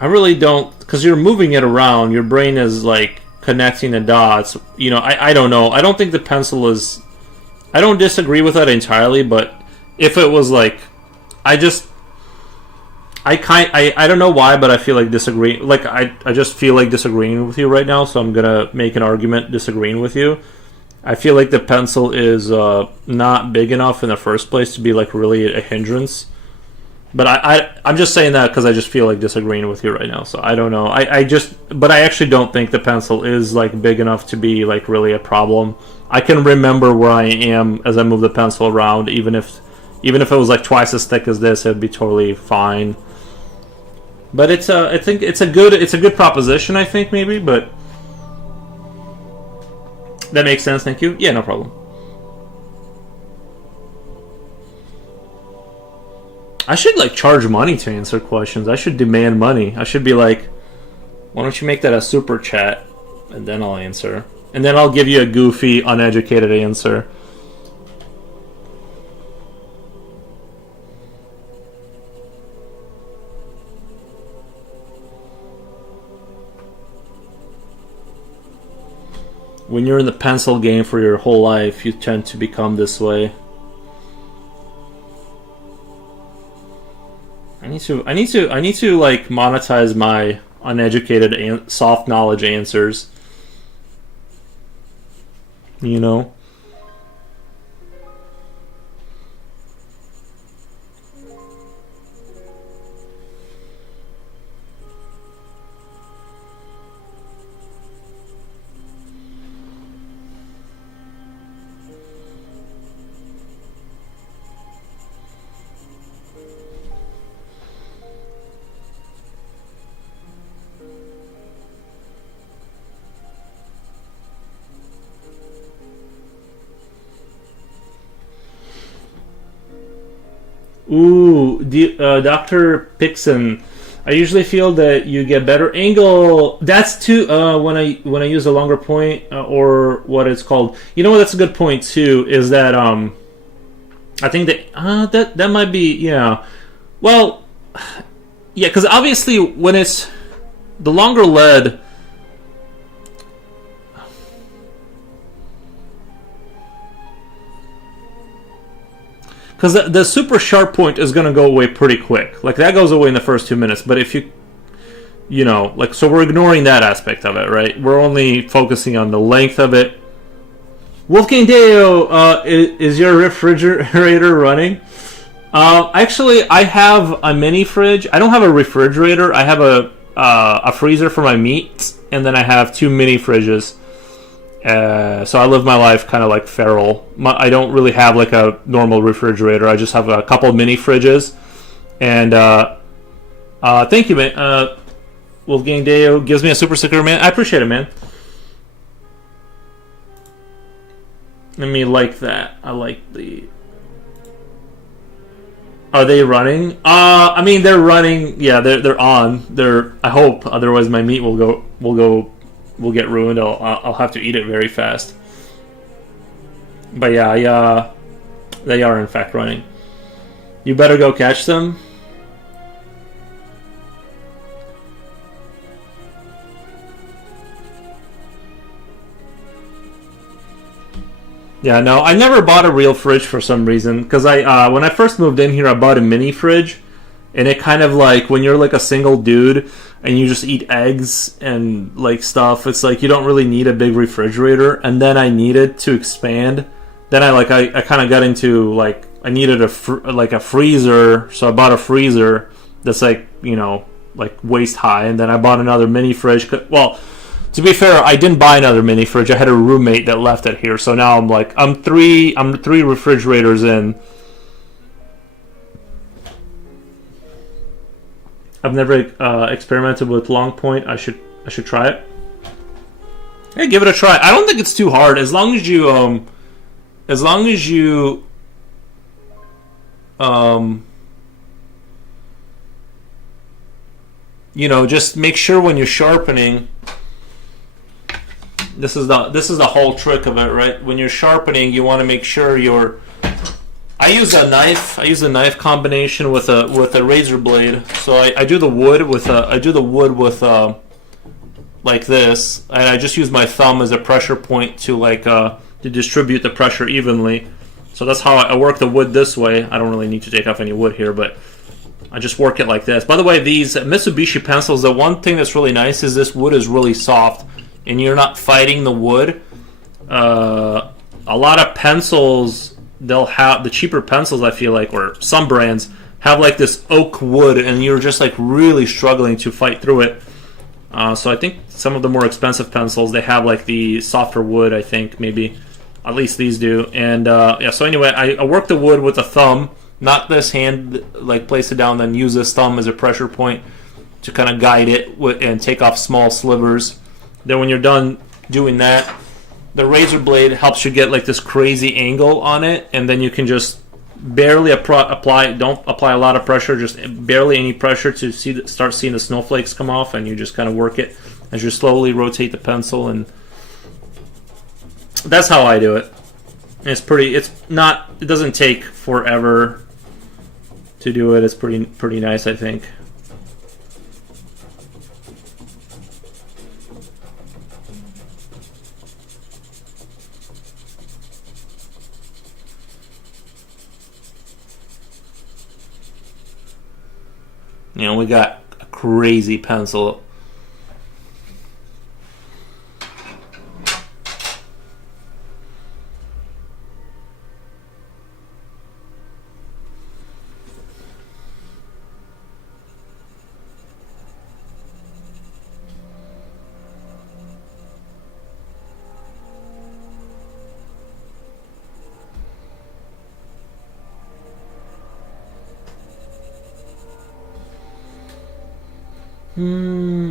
I really don't, because you're moving it around, your brain is, like, connecting the dots, you know, I don't know, I don't think the pencil is, I don't disagree with that entirely, but if it was, like, I don't know why, but I feel like disagreeing, like, I just feel like disagreeing with you right now, so I'm gonna make an argument disagreeing with you. I feel like the pencil is not big enough in the first place to be like really a hindrance. But I'm just saying that because I just feel like disagreeing with you right now. So I don't know. But I actually don't think the pencil is like big enough to be like really a problem. I can remember where I am as I move the pencil around, even if it was like twice as thick as this, it'd be totally fine. But I think it's a good proposition. I think maybe, but. That makes sense, thank you. Yeah, no problem. I should like charge money to answer questions. I should demand money. I should be like, why don't you make that a super chat and then I'll answer. And then I'll give you a goofy, uneducated answer. When you're in the pencil game for your whole life, you tend to become this way. I need to like monetize my uneducated soft knowledge answers. You know? Ooh, Dr. Pixon. I usually feel that you get better angle. That's too when I use a longer point or what it's called. You know what? That's a good point too. Is that I think that might be, yeah. Well, yeah, because obviously when it's the longer lead. Because the super sharp point is going to go away pretty quick. Like, that goes away in the first 2 minutes. But if you know, like, so we're ignoring that aspect of it, right? We're only focusing on the length of it. Wolfgang Deo, is your refrigerator running? Actually, I have a mini fridge. I don't have a refrigerator. I have a freezer for my meat, and then I have 2 mini fridges. So I live my life kind of like feral. I don't really have like a normal refrigerator. I just have a couple mini fridges. And thank you, man. Wolfgang Deo gives me a super sticker, man. I appreciate it, man. Let me like that. I like the... Are they running? I mean, they're running. Yeah, they're on. I hope. Otherwise, my meat will get ruined. I'll have to eat it very fast. But yeah, they are in fact running. You better go catch them. Yeah, no, I never bought a real fridge for some reason. Because when I first moved in here, I bought a mini fridge. And it kind of like, when you're like a single dude and you just eat eggs and like stuff, it's like you don't really need a big refrigerator. And then I needed to expand. Then I kind of got into like, I needed a freezer. So I bought a freezer that's like, you know, like waist high. And then I bought another mini fridge. Well, to be fair, I didn't buy another mini fridge. I had a roommate that left it here, so now I'm three refrigerators in. I've never experimented with long point. I should try it. Hey, give it a try. I don't think it's too hard as long as you you know, just make sure when you're sharpening. This is the whole trick of it, right? When you're sharpening, you want to make sure you're. I use a knife. I use a knife combination with a razor blade. So I do the wood with like this, and I just use my thumb as a pressure point to distribute the pressure evenly. So that's how I work the wood this way. I don't really need to take off any wood here, but I just work it like this. By the way, these Mitsubishi pencils, the one thing that's really nice is this wood is really soft. And you're not fighting the wood. A lot of pencils, they'll have the cheaper pencils. I feel like, or some brands have like this oak wood, and you're just like really struggling to fight through it. So I think some of the more expensive pencils, they have like the softer wood. I think maybe, at least these do. And yeah. So anyway, I work the wood with a thumb, not this hand. Like place it down, then use this thumb as a pressure point to kind of guide it and take off small slivers. Then when you're done doing that, the razor blade helps you get like this crazy angle on it, and then you can just barely apply. Don't apply a lot of pressure, just barely any pressure to start seeing the snowflakes come off, and you just kind of work it as you slowly rotate the pencil, and that's how I do it. And it doesn't take forever to do it. It's pretty nice, I think. You know, we got a crazy pencil.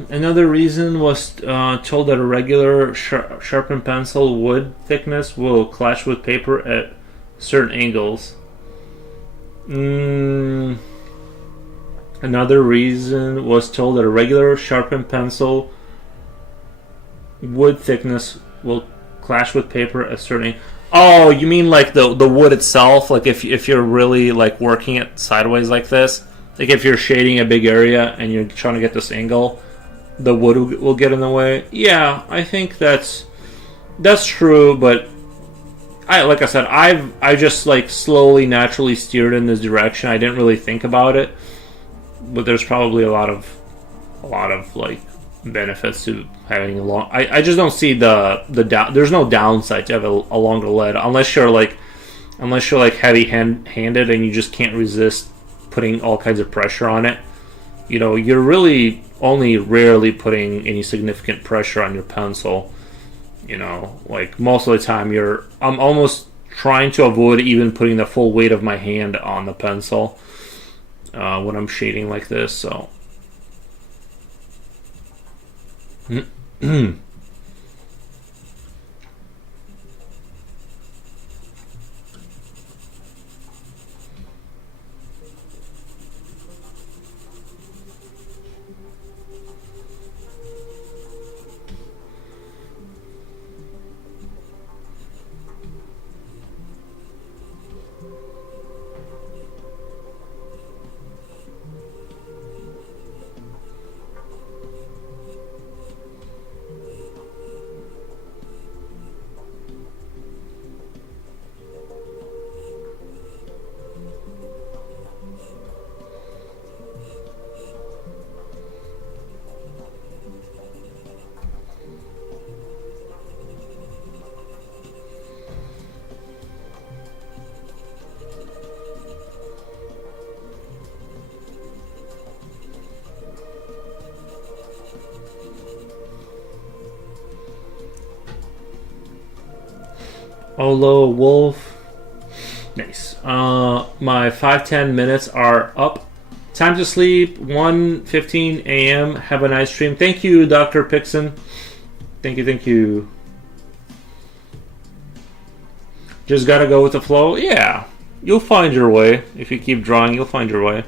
Another reason was told that a regular sharpened pencil wood thickness will clash with paper at certain angles. Another reason was told that a regular sharpened pencil wood thickness will clash with paper at certain. Oh, you mean like the wood itself? Like if you're really like working it sideways like this, like if you're shading a big area and you're trying to get this angle, the wood will get in the way. Yeah, I think that's true, but like I said, I just like slowly, naturally steered in this direction. I didn't really think about it, but there's probably a lot of like benefits to having a long. I just don't see the down. There's no downside to have a longer lead unless you're like heavy handed and you just can't resist putting all kinds of pressure on it. You know, you're really only rarely putting any significant pressure on your pencil. You know, like most of the time I'm almost trying to avoid even putting the full weight of my hand on the pencil when I'm shading like this, so. Olo Wolf. Nice. My 5-10 minutes are up. Time to sleep. 1:15 a.m. Have a nice stream. Thank you, Dr. Pixon. Thank you. Just gotta go with the flow. Yeah. You'll find your way. If you keep drawing, you'll find your way.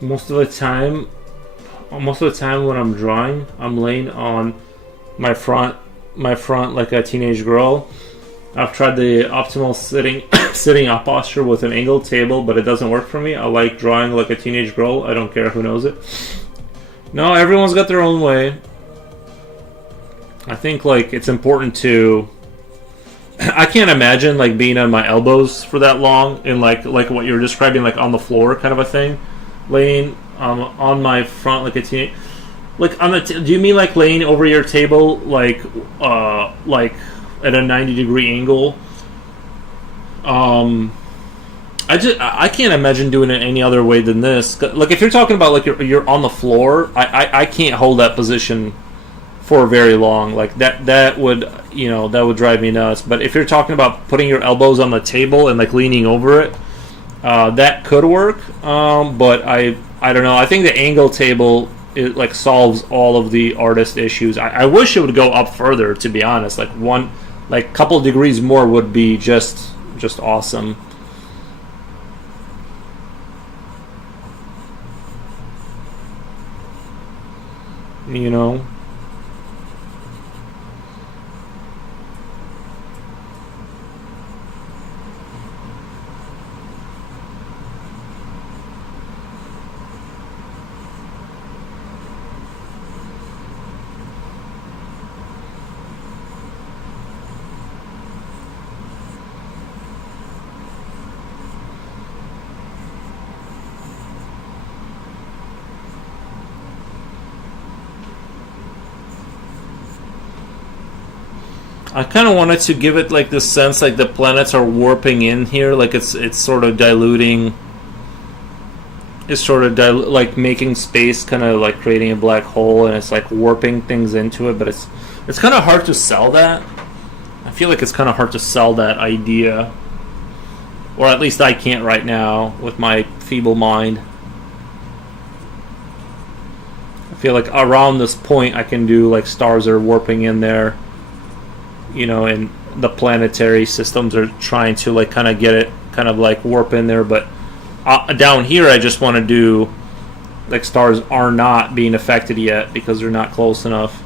Most of the time when I'm drawing, I'm laying on my front like a teenage girl. I've tried the optimal sitting up posture with an angled table, but it doesn't work for me. I like drawing like a teenage girl. I don't care who knows it. No, everyone's got their own way. I think like it's important to. I can't imagine like being on my elbows for that long and like what you were describing, like on the floor kind of a thing. Laying on my front like a teenage, like on the. Do you mean like laying over your table like at a 90-degree angle? I can't imagine doing it any other way than this. Like if you're talking about like you're on the floor, I can't hold that position for very long. Like that would that would drive me nuts. But if you're talking about putting your elbows on the table and like leaning over it. That could work, but I don't know. I think the angle table like solves all of the artist issues. I wish it would go up further, to be honest. Like couple degrees more would be just awesome. You know. I kind of wanted to give it like this sense like the planets are warping in here, like it's sort of diluting. It's sort of like making space, kind of like creating a black hole, and it's like warping things into it. But it's kind of hard to sell that. I feel like it's kind of hard to sell that idea, or at least I can't right now with my feeble mind. I feel like around this point I can do like stars are warping in there. And the planetary systems are trying to like kind of get it kind of like warp in there, but down here I just want to do like stars are not being affected yet because they're not close enough.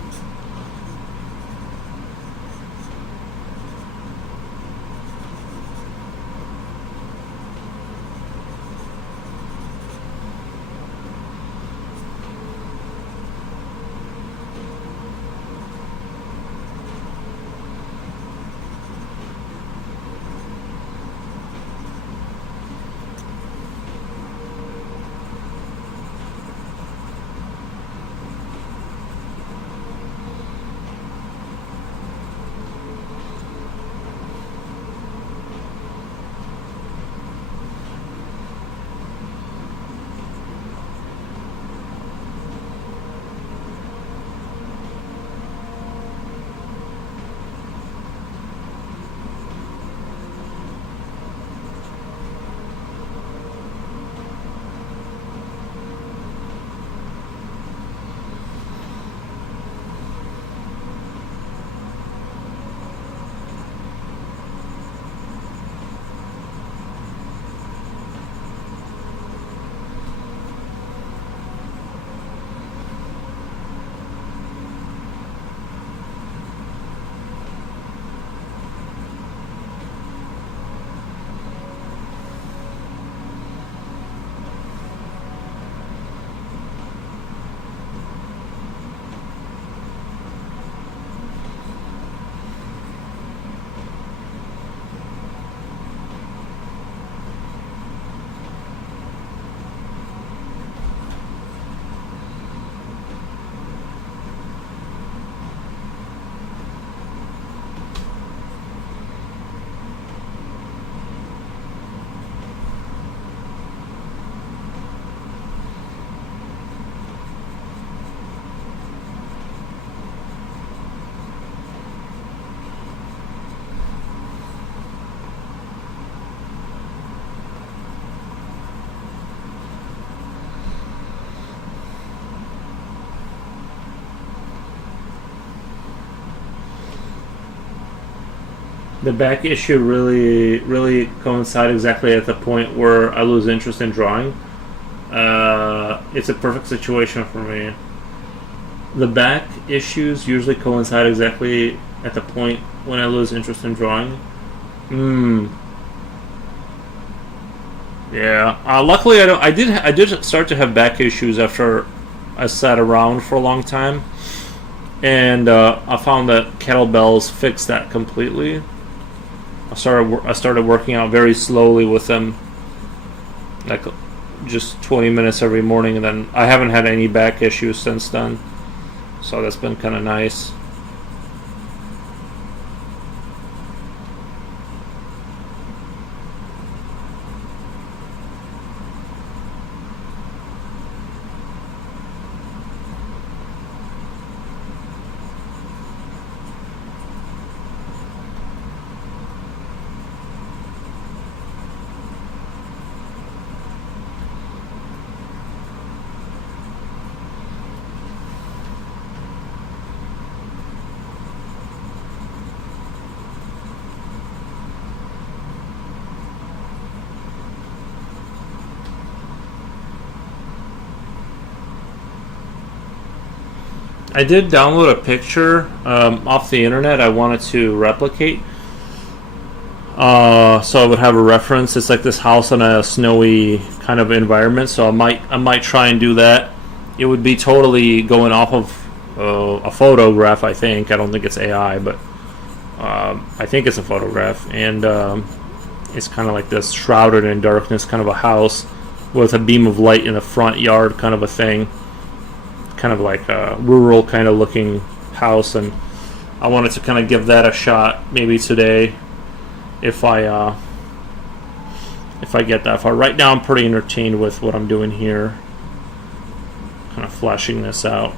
The back issue really coincide exactly at the point where I lose interest in drawing. It's a perfect situation for me. The back issues usually coincide exactly at the point when I lose interest in drawing. Yeah. Luckily, I don't. I did start to have back issues after I sat around for a long time, and I found that kettlebells fixed that completely. I started working out very slowly with them, like just 20 minutes every morning, and then I haven't had any back issues since then. So that's been kind of nice. I did download a picture off the internet I wanted to replicate. So I would have a reference. It's like this house in a snowy kind of environment. So I might try and do that. It would be totally going off of a photograph. I think I don't think it's AI, but I think it's a photograph, and it's kind of like this shrouded in darkness kind of a house with a beam of light in the front yard, kind of a thing. Kind of like a rural kind of looking house, and I wanted to kind of give that a shot maybe today if I get that far. Right now I'm pretty entertained with what I'm doing here, kind of flashing this out.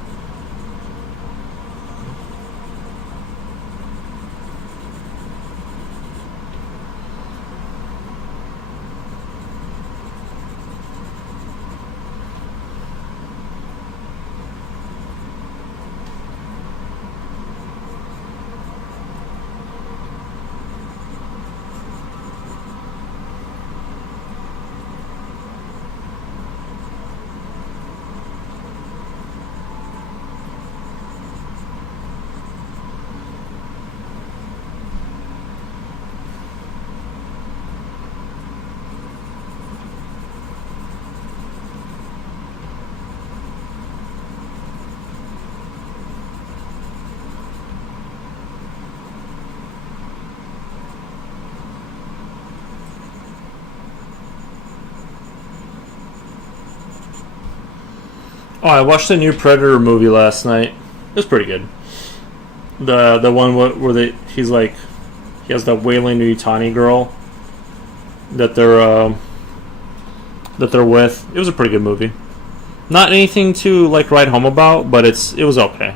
Oh, I watched the new Predator movie last night. It was pretty good. The one where he's like he has that Wayland Yutani girl that they're with. It was a pretty good movie. Not anything to like write home about, but it was okay.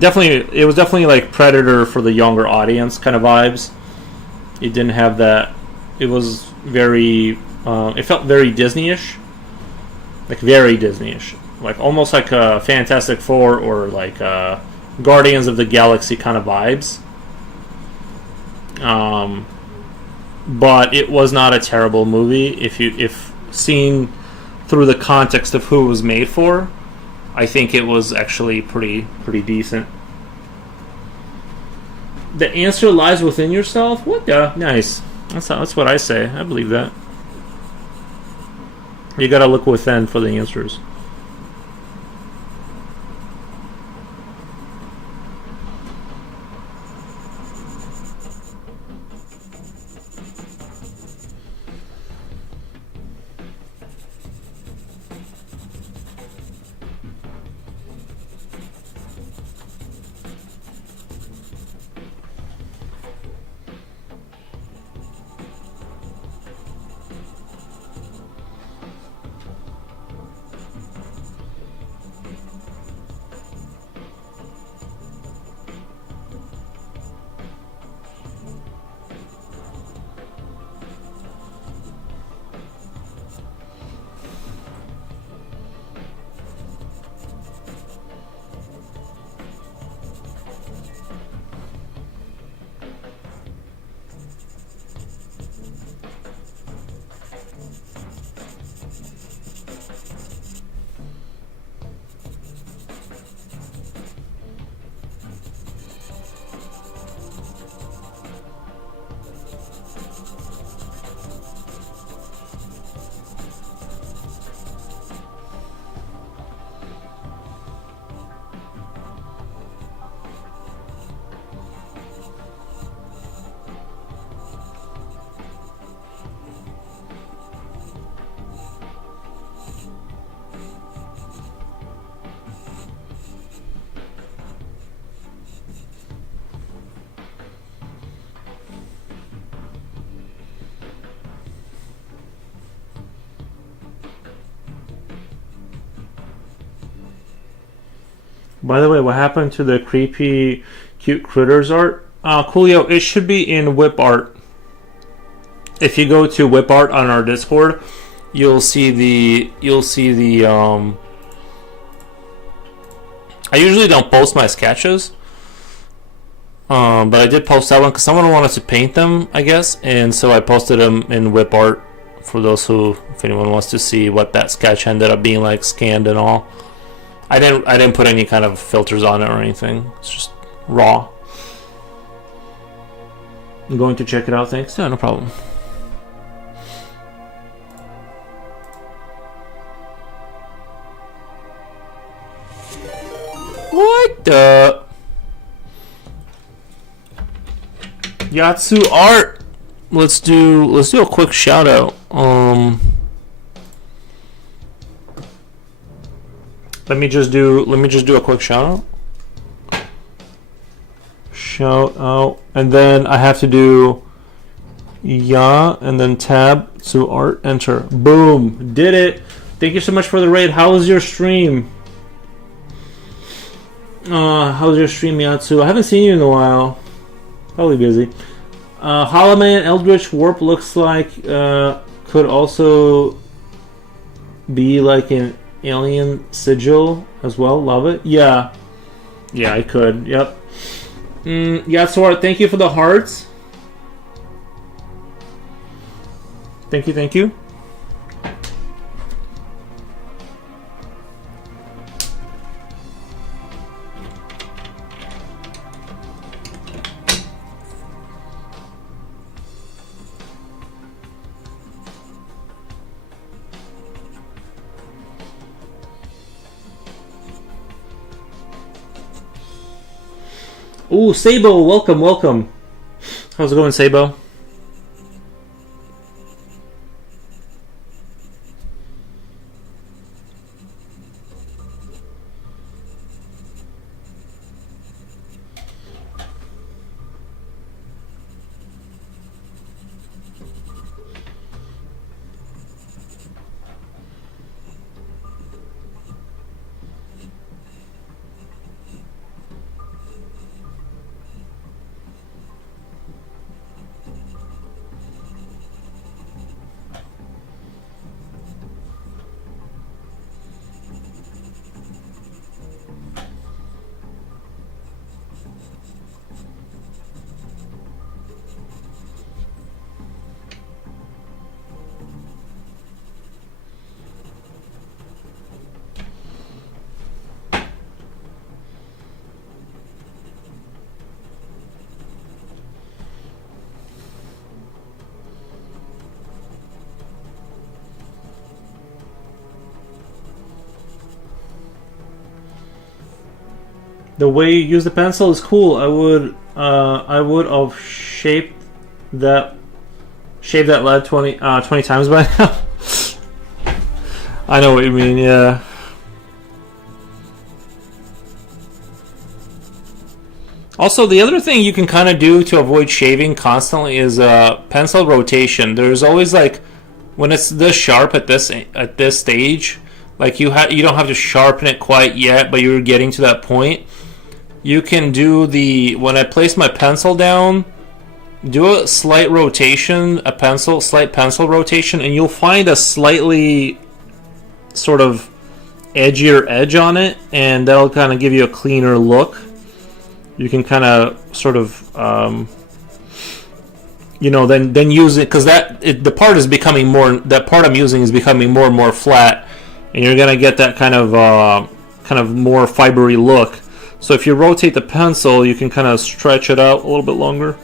It was definitely like Predator for the younger audience kind of vibes. It didn't have that. It was very. It felt very Disney-ish, like very Disney-ish, like almost like a Fantastic Four or like Guardians of the Galaxy kind of vibes. But it was not a terrible movie if seen through the context of who it was made for. I think it was actually pretty decent. The answer lies within yourself. What the nice? That's what I say. I believe that. You gotta look within for the answers. By the way, what happened to the creepy, cute critters art? Coolio, it should be in Whip Art. If you go to Whip Art on our Discord, you'll see the. I usually don't post my sketches, but I did post that one because someone wanted to paint them, I guess, and so I posted them in Whip Art for those if anyone wants to see what that sketch ended up being like, scanned and all. I didn't put any kind of filters on it or anything. It's just raw. I'm going to check it out, thanks. Yeah, no problem. What the? Yatsu Art. Let's do a quick shout out. Let me just do a quick shout out. Shout out, and then I have to do and then tab to art, enter. Boom, did it. Thank you so much for the raid. How was your stream? How's your stream, Yatsu? I haven't seen you in a while. Probably busy. Hollow Man Eldritch Warp looks like could also be like an Alien Sigil as well. Love it. Yeah, I could. Yep. Yatsu, thank you for the hearts. Thank you. Ooh, Sabo, welcome. How's it going, Sabo? The way you use the pencil is cool. I would have that shaved that lead 20 times by now. I know what you mean. Yeah. Also, the other thing you can kind of do to avoid shaving constantly is pencil rotation. There's always like when it's this sharp at this stage, like you don't have to sharpen it quite yet, but you're getting to that point. You can do when I place my pencil down, do a slight rotation, slight pencil rotation, and you'll find a slightly sort of edgier edge on it, and that'll kind of give you a cleaner look. You can kind of sort of, then use it because the part is becoming more. That part I'm using is becoming more and more flat, and you're gonna get that kind of more fibery look. So if you rotate the pencil, you can kind of stretch it out a little bit longer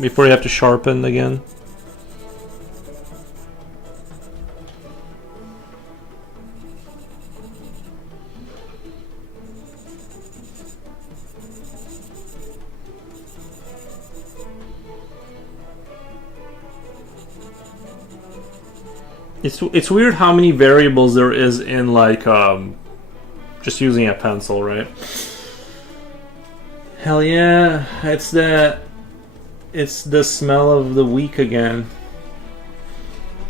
before you have to sharpen again. It's weird how many variables there is in like just using a pencil, right? Hell yeah, it's the smell of the week again.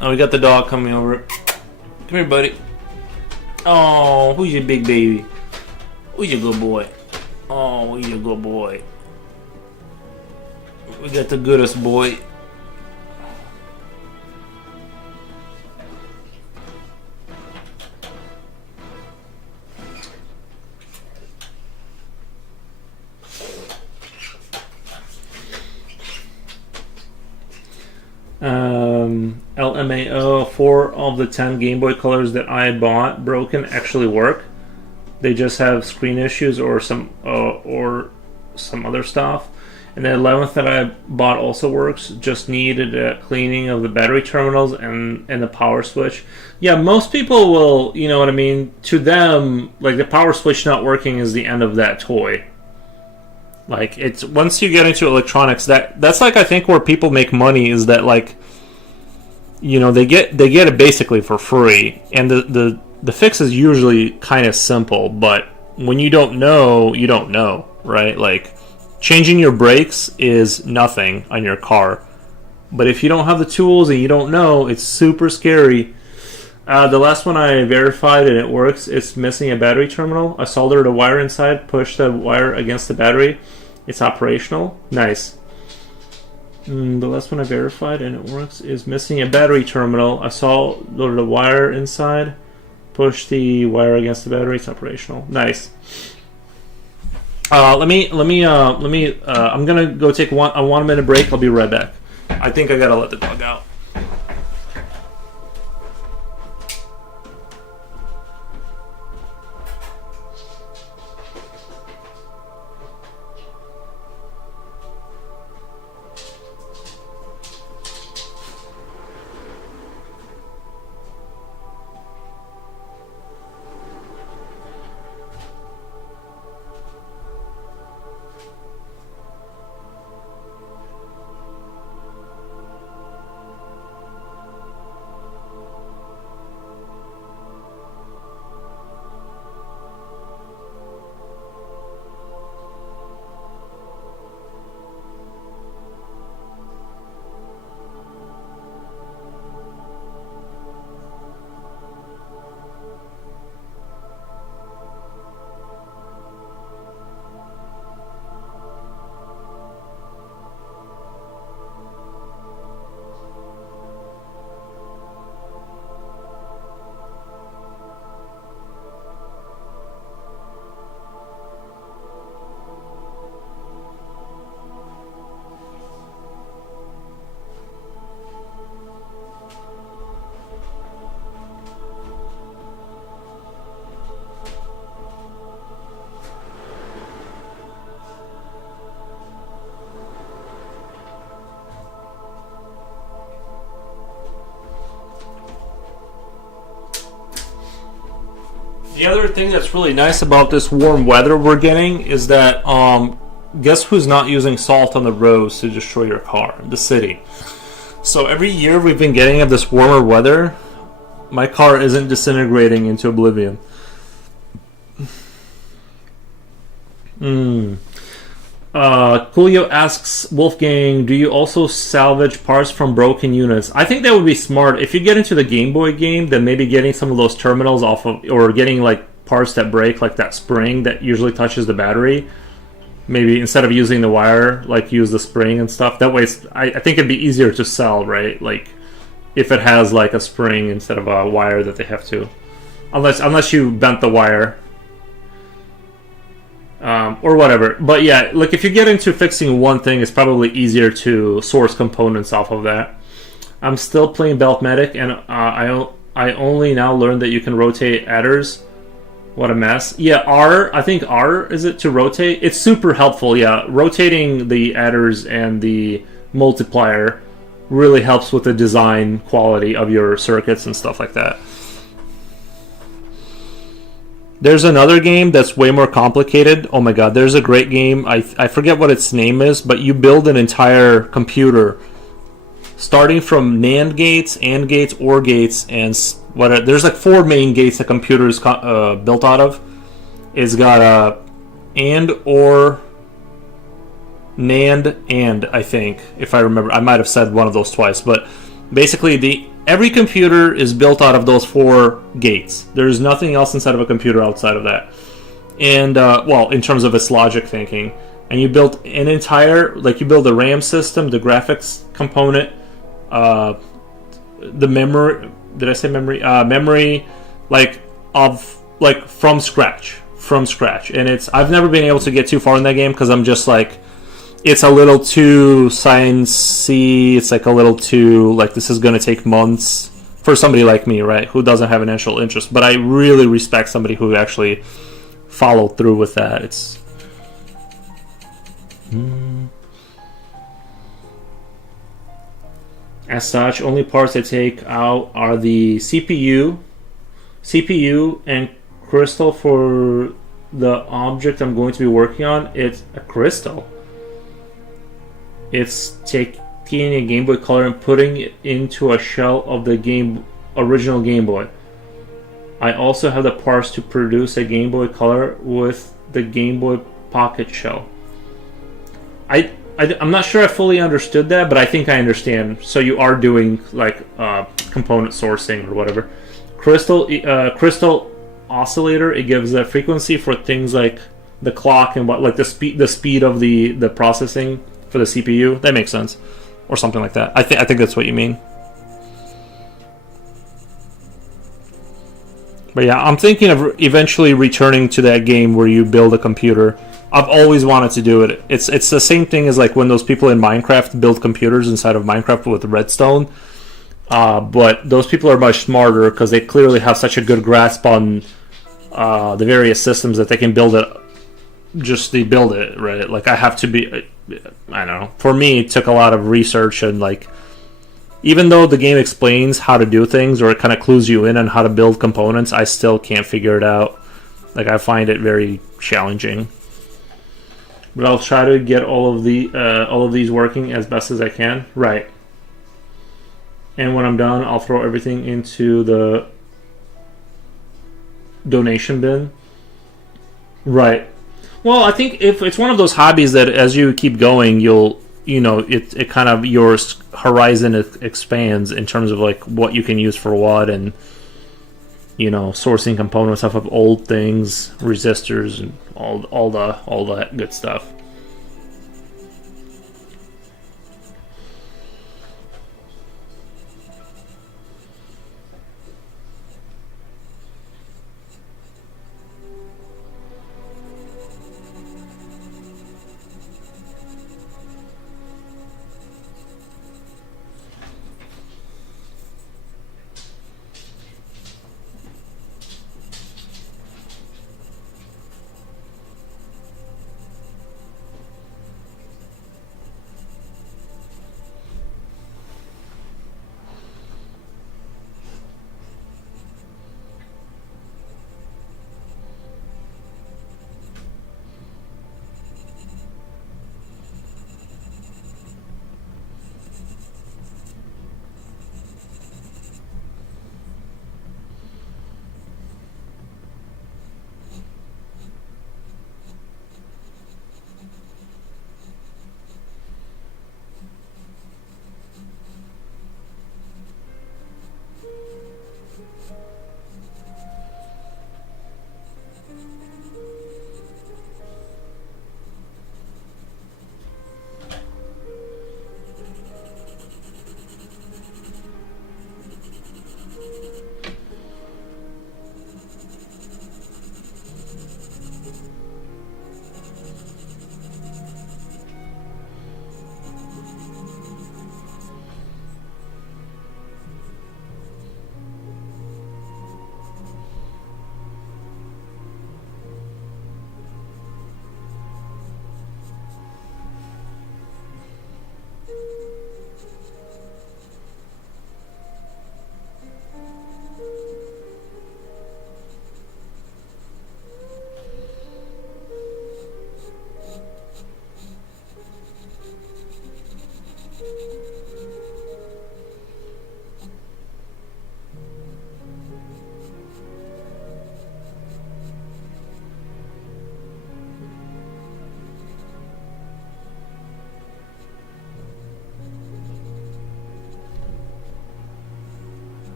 Oh, we got the dog coming over. Come here, buddy. Oh, who's your big baby? Who's your good boy? Oh, who's your good boy? We got the goodest boy. LMAO, 4 of the 10 Game Boy Colors that I bought broken actually work. They just have screen issues or some other stuff. And the 11th that I bought also works. Just needed a cleaning of the battery terminals and the power switch. Yeah, most people will, you know what I mean? To them, like the power switch not working is the end of that toy. Like it's once you get into electronics, that's like I think where people make money is that like, you know, they get it basically for free, and the fix is usually kind of simple. But when you don't know, right? Like changing your brakes is nothing on your car, but if you don't have the tools and you don't know, it's super scary. The last one I verified and it works. It's missing a battery terminal. I soldered a wire inside, pushed the wire against the battery. It's operational. Nice. The last one I verified and it works is missing a battery terminal. I soldered a wire inside, pushed the wire against the battery. It's operational. Nice. I'm gonna go take a 1 minute break. I'll be right back. I think I gotta let the dog out. The other thing that's really nice about this warm weather we're getting is that guess who's not using salt on the roads to destroy your car? The city. So every year we've been getting of this warmer weather, my car isn't disintegrating into oblivion. Coolio asks Wolfgang, do you also salvage parts from broken units? I think that would be smart. If you get into the Game Boy game, then maybe getting some of those terminals off of, or getting like parts that break, like that spring that usually touches the battery. Maybe instead of using the wire, like use the spring and stuff. That way, I think it'd be easier to sell, right? Like if it has like a spring instead of a wire that they have to, unless you bent the wire. Or whatever. But yeah, like if you get into fixing one thing, it's probably easier to source components off of that. I'm still playing Belt Medic, and I only now learned that you can rotate adders. What a mess. Yeah, I think R is it to rotate? It's super helpful, yeah. Rotating the adders and the multiplier really helps with the design quality of your circuits and stuff like that. There's another game that's way more complicated. Oh my god, there's a great game. I forget what its name is, but you build an entire computer starting from NAND gates, AND gates, OR gates, and what. There's like 4 main gates a computer is built out of. It's got a AND, OR, NAND, and I think, if I remember, I might have said one of those twice, but basically every computer is built out of those 4 gates. There's nothing else inside of a computer outside of that. And, well, in terms of its logic thinking. And you build an entire, like you build the RAM system, the graphics component, the memory, did I say memory? Memory, like, from scratch. And I've never been able to get too far in that game because I'm just like, it's a little too science-y. It's like a little too, like, this is going to take months for somebody like me, right, who doesn't have an initial interest. But I really respect somebody who actually followed through with that. It's... As such, only parts I take out are the CPU, and crystal for the object I'm going to be working on. It's a crystal. It's taking a Game Boy Color and putting it into a shell of the original Game Boy. I also have the parts to produce a Game Boy Color with the Game Boy Pocket shell. I'm not sure I fully understood that, but I think I understand. So you are doing like component sourcing or whatever. Crystal oscillator. It gives a frequency for things like the clock and what, like the speed of the processing for the CPU. That makes sense, or something like that. I think that's what you mean. But yeah, I'm thinking of eventually returning to that game where you build a computer. I've always wanted to do it. It's the same thing as like when those people in Minecraft build computers inside of Minecraft with redstone. But those people are much smarter because they clearly have such a good grasp on the various systems that they can build it. Just they build it, right? Like I have to be, I don't know. For me, it took a lot of research and like, even though the game explains how to do things or it kind of clues you in on how to build components, I still can't figure it out. Like I find it very challenging. But I'll try to get all of these working as best as I can. Right. And when I'm done, I'll throw everything into the donation bin. Right. Well, I think if it's one of those hobbies that as you keep going, it kind of, your horizon expands in terms of like what you can use for what, and sourcing components off of old things, resistors, and all that good stuff.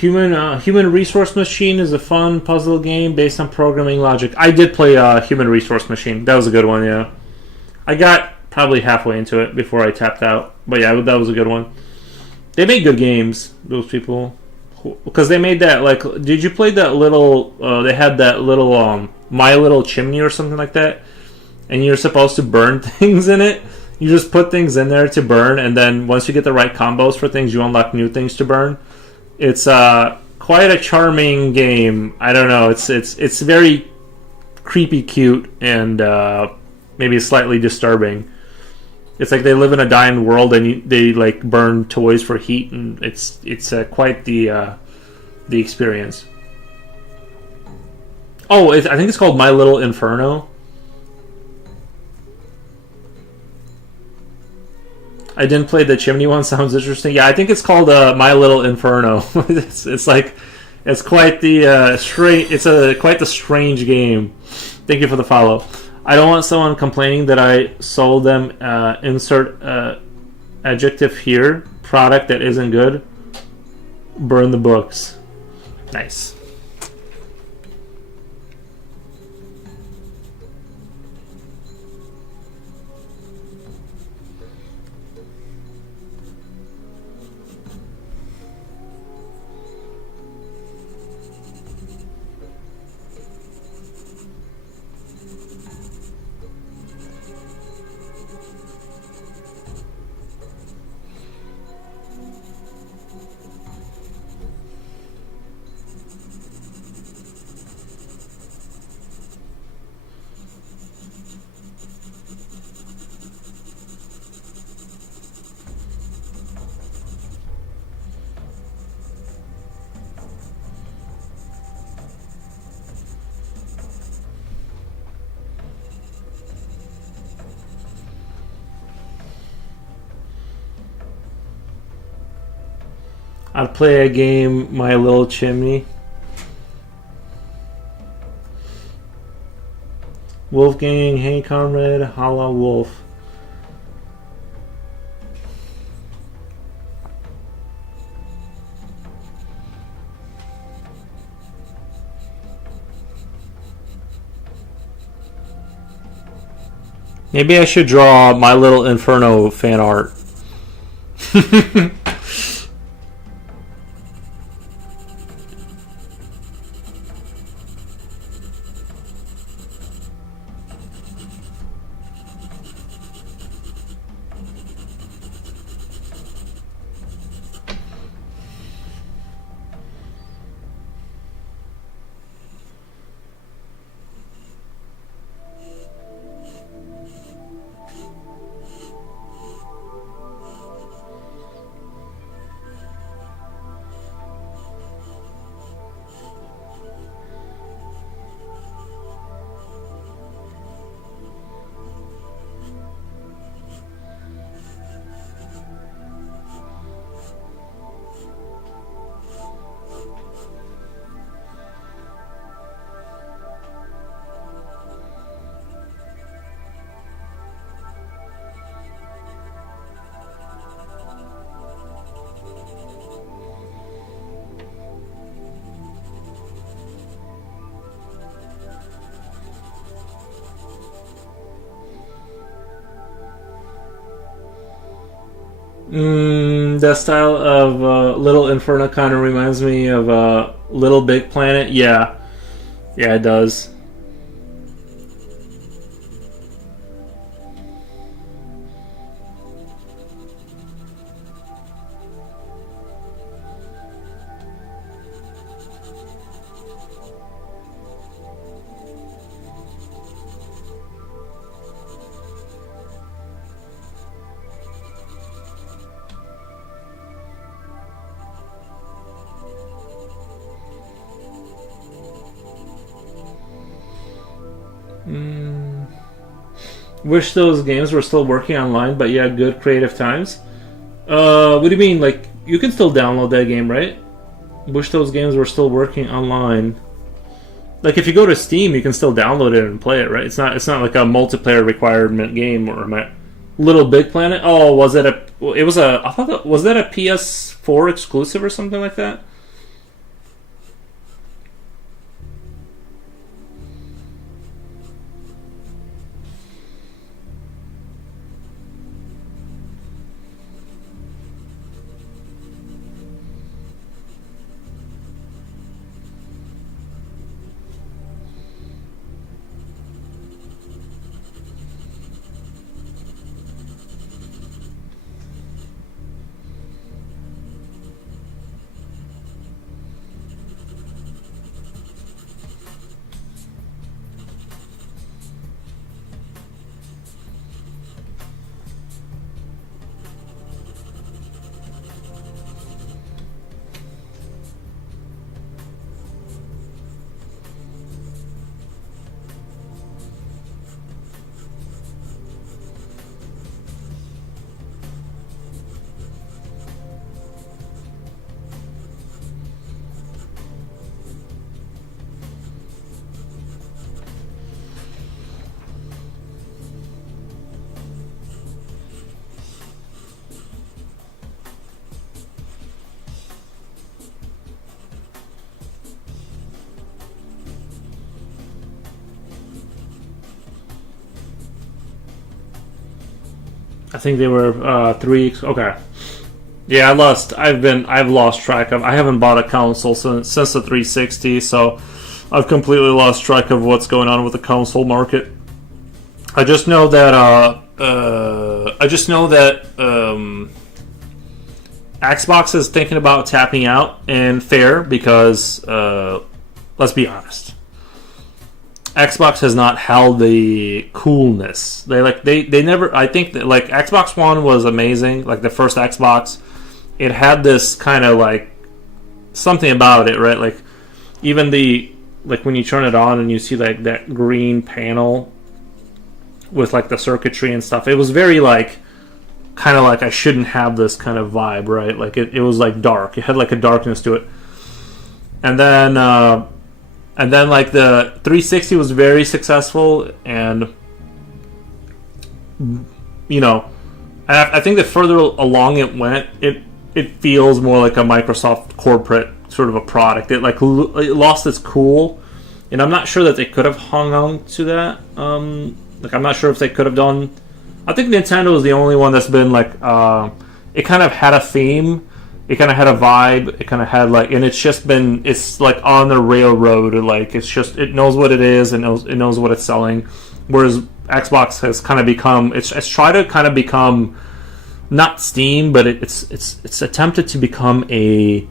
Human Resource Machine is a fun puzzle game based on programming logic. I did play Human Resource Machine. That was a good one. Yeah, I got probably halfway into it before I tapped out. But yeah, that was a good one. They made good games. Those people, because they made that like. Did you play that little? They had that little My Little Chimney or something like that, and you're supposed to burn things in it. You just put things in there to burn, and then once you get the right combos for things, you unlock new things to burn. It's quite a charming game. I don't know. It's very creepy, cute, and maybe slightly disturbing. It's like they live in a dying world, and they like burn toys for heat, and it's quite the experience. Oh, I think it's called My Little Inferno. I didn't play the chimney one. Sounds interesting. Yeah, I think it's called My Little Inferno. it's like it's quite the strange. It's quite the strange game. Thank you for the follow. I don't want someone complaining that I sold them. Insert adjective here. Product that isn't good. Burn the books. Nice. I'd play a game, My Little Chimney. Wolfgang, Hey Comrade, Hala Wolf. Maybe I should draw My Little Inferno fan art. That style of Little Inferno kind of reminds me of Little Big Planet. Yeah, it does. Wish those games were still working online, but yeah, good creative times. What do you mean? Like, you can still download that game, right? Wish those games were still working online. Like, if you go to Steam, you can still download it and play it, right? It's not like a multiplayer requirement game. Or am I Little Big Planet? Oh, was it a? It was a. I thought was that a PS4 exclusive or something like that? I think they were 3 weeks. Okay. Yeah, I've lost track of. I haven't bought a console since the 360, so I've completely lost track of what's going on with the console market. I just know that Xbox is thinking about tapping out, and fair, because let's be honest, Xbox has not held the coolness. They never. I think that like Xbox One was amazing, like the first Xbox. It had this kind of like something about it, right? Like even like when you turn it on and you see like that green panel with like the circuitry and stuff, it was very like kind of like I shouldn't have this kind of vibe, right? Like it was like dark. It had like a darkness to it. And then like the 360 was very successful, and you know, I think the further along it went, it feels more like a Microsoft corporate sort of a product. It lost its cool, and I'm not sure that they could have hung on to that. Like I'm not sure if they could have done. I think Nintendo is the only one that's been like it kind of had a theme, it kind of had a vibe, it kind of had like, and it's like on the railroad. Like it knows what it is, and it knows what it's selling. Whereas Xbox has kind of become it's tried to kind of become not Steam, but it's attempted to become a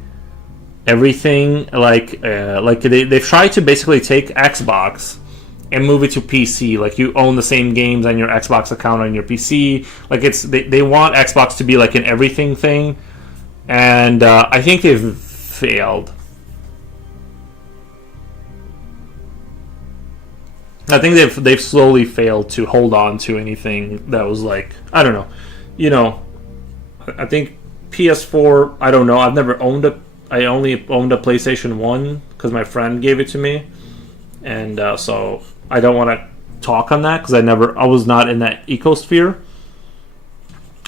everything. Like they've tried to basically take Xbox and move it to PC. Like you own the same games on your Xbox account on your PC. Like they want Xbox to be like an everything thing, and I think they've failed. I think they've slowly failed to hold on to anything that was like, I don't know, you know. I think PS4. I don't know. I've never owned a. I only owned a PlayStation 1 because my friend gave it to me, and so I don't want to talk on that because I was not in that ecosphere.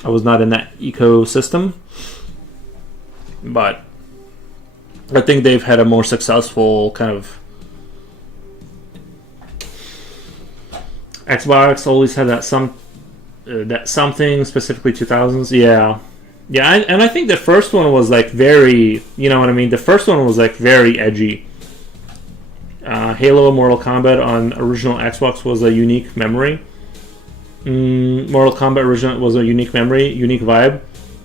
I was not in that ecosystem, but I think they've had a more successful kind of. Xbox always had that something, specifically 2000s. Yeah, and I think the first one was like very, you know what I mean. The first one was like very edgy. Halo and Mortal Kombat on original Xbox was a unique memory. Mortal Kombat original was a unique memory, unique vibe.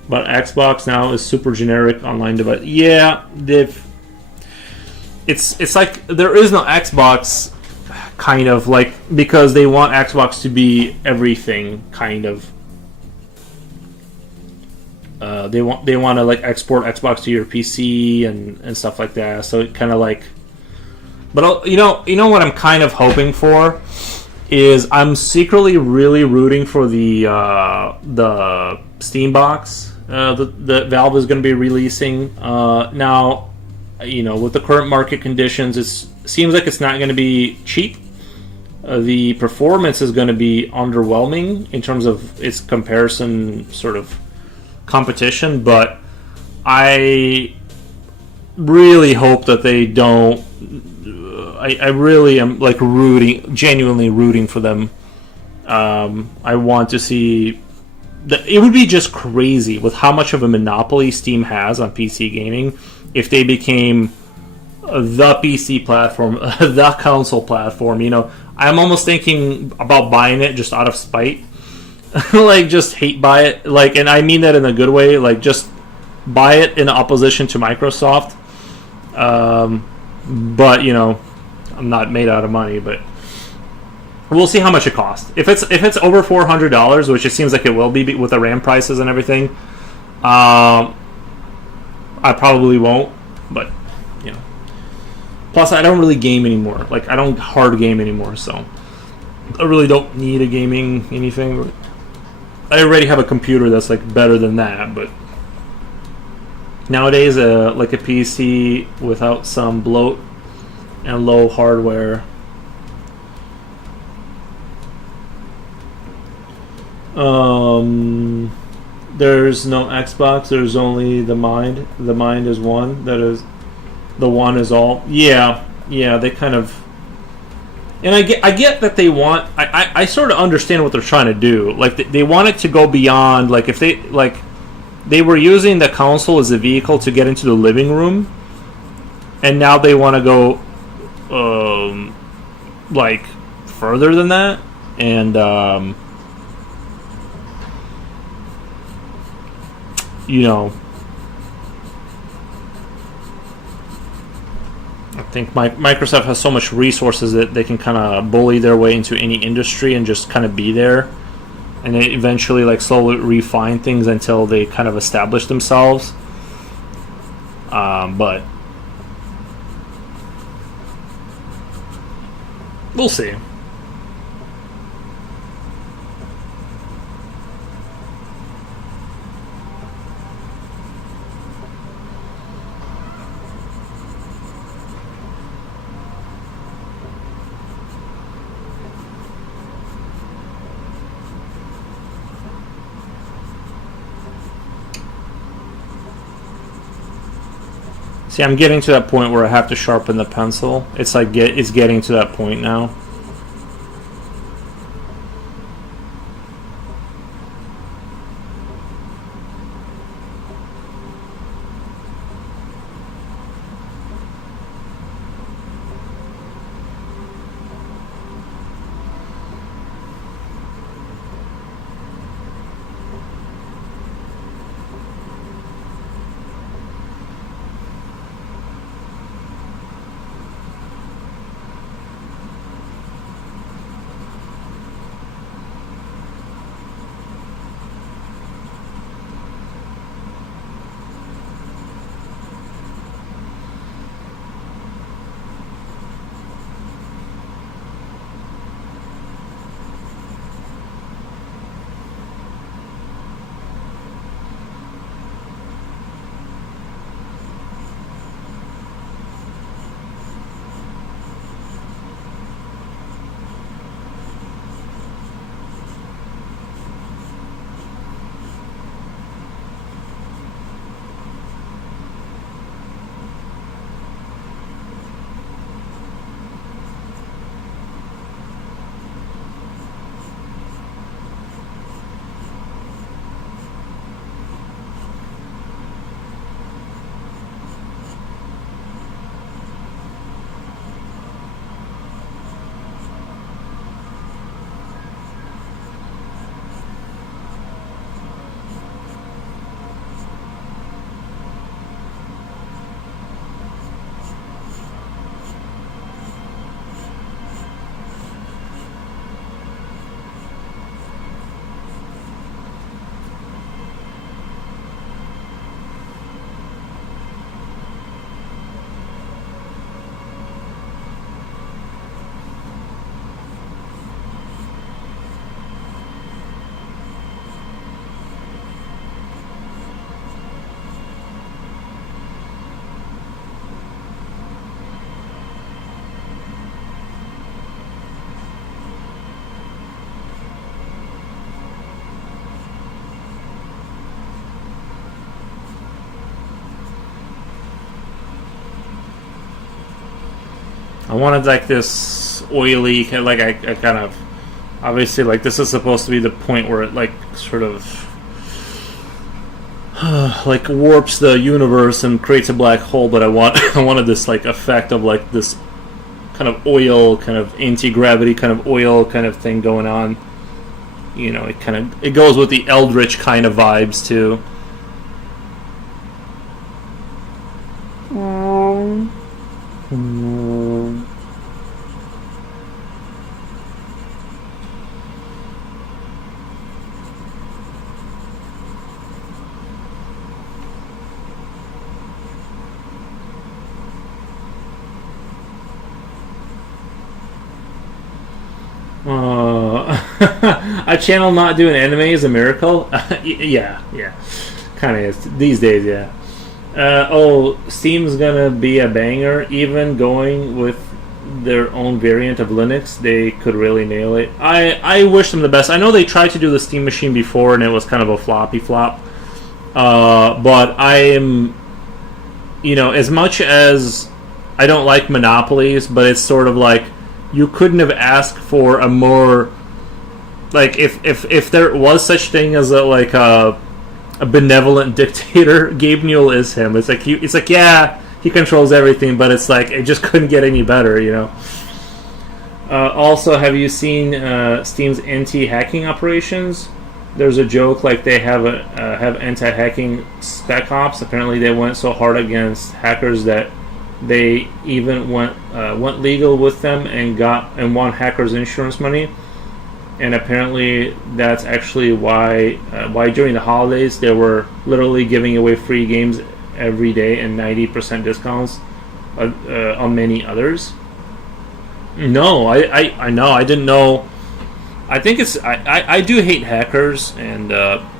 But Xbox now is super generic online device. Yeah, it's like there is no Xbox, kind of like, because they want Xbox to be everything, kind of. They want to like export Xbox to your PC and stuff like that. So it kind of like, but you know what I'm kind of hoping for is I'm secretly really rooting for the Steam box that Valve is going to be releasing now. You know, with the current market conditions, it seems like it's not going to be cheap. The performance is going to be underwhelming in terms of its comparison sort of competition, but I really hope that they don't. I really am like genuinely rooting for them. I want to see that. It would be just crazy with how much of a monopoly Steam has on PC gaming if they became the PC platform, the console platform. You know, I'm almost thinking about buying it just out of spite. Like, just hate buy it. Like, and I mean that in a good way. Like, just buy it in opposition to Microsoft. But, you know, I'm not made out of money, but we'll see how much it costs. If it's over $400, which it seems like it will be with the RAM prices and everything, I probably won't. But, you know. Plus, I don't really game anymore. Like, I don't hard game anymore, so I really don't need a gaming anything. I already have a computer that's like better than that, but nowadays, like a PC without some bloat and low hardware. There's no Xbox. There's only the Mind. The Mind is one. That is, the one is all. Yeah. They kind of. And I get that they want. I sort of understand what they're trying to do. Like they want it to go beyond. Like if they like, they were using the console as a vehicle to get into the living room, and now they want to go, like further than that, and you know. I think Microsoft has so much resources that they can kind of bully their way into any industry and just kind of be there, and they eventually like slowly refine things until they kind of establish themselves. But we'll see. See, I'm getting to that point where I have to sharpen the pencil. It's like it's getting to that point now. I wanted like this oily, like I kind of, obviously like this is supposed to be the point where it like sort of like warps the universe and creates a black hole, but I wanted this like effect of like this kind of oil, kind of anti-gravity kind of oil kind of thing going on. You know, it goes with the Eldritch kind of vibes too. A channel not doing anime is a miracle. Yeah, kind of is these days. Yeah. Steam's gonna be a banger. Even going with their own variant of Linux, they could really nail it. I wish them the best. I know they tried to do the Steam Machine before, and it was kind of a floppy flop. But I am, as much as I don't like monopolies, but it's sort of like you couldn't have asked for a more, like, if there was such thing as a benevolent dictator, Gabe Newell is him. It's like yeah, he controls everything, but it's like it just couldn't get any better, you know. Also, have you seen Steam's anti-hacking operations? There's a joke like they have anti-hacking spec ops. Apparently, they went so hard against hackers that they even went legal with them and won hackers' insurance money. And apparently, that's actually why during the holidays they were literally giving away free games every day and 90% discounts on many others. No, I know. I didn't know. I think it's I do hate hackers, and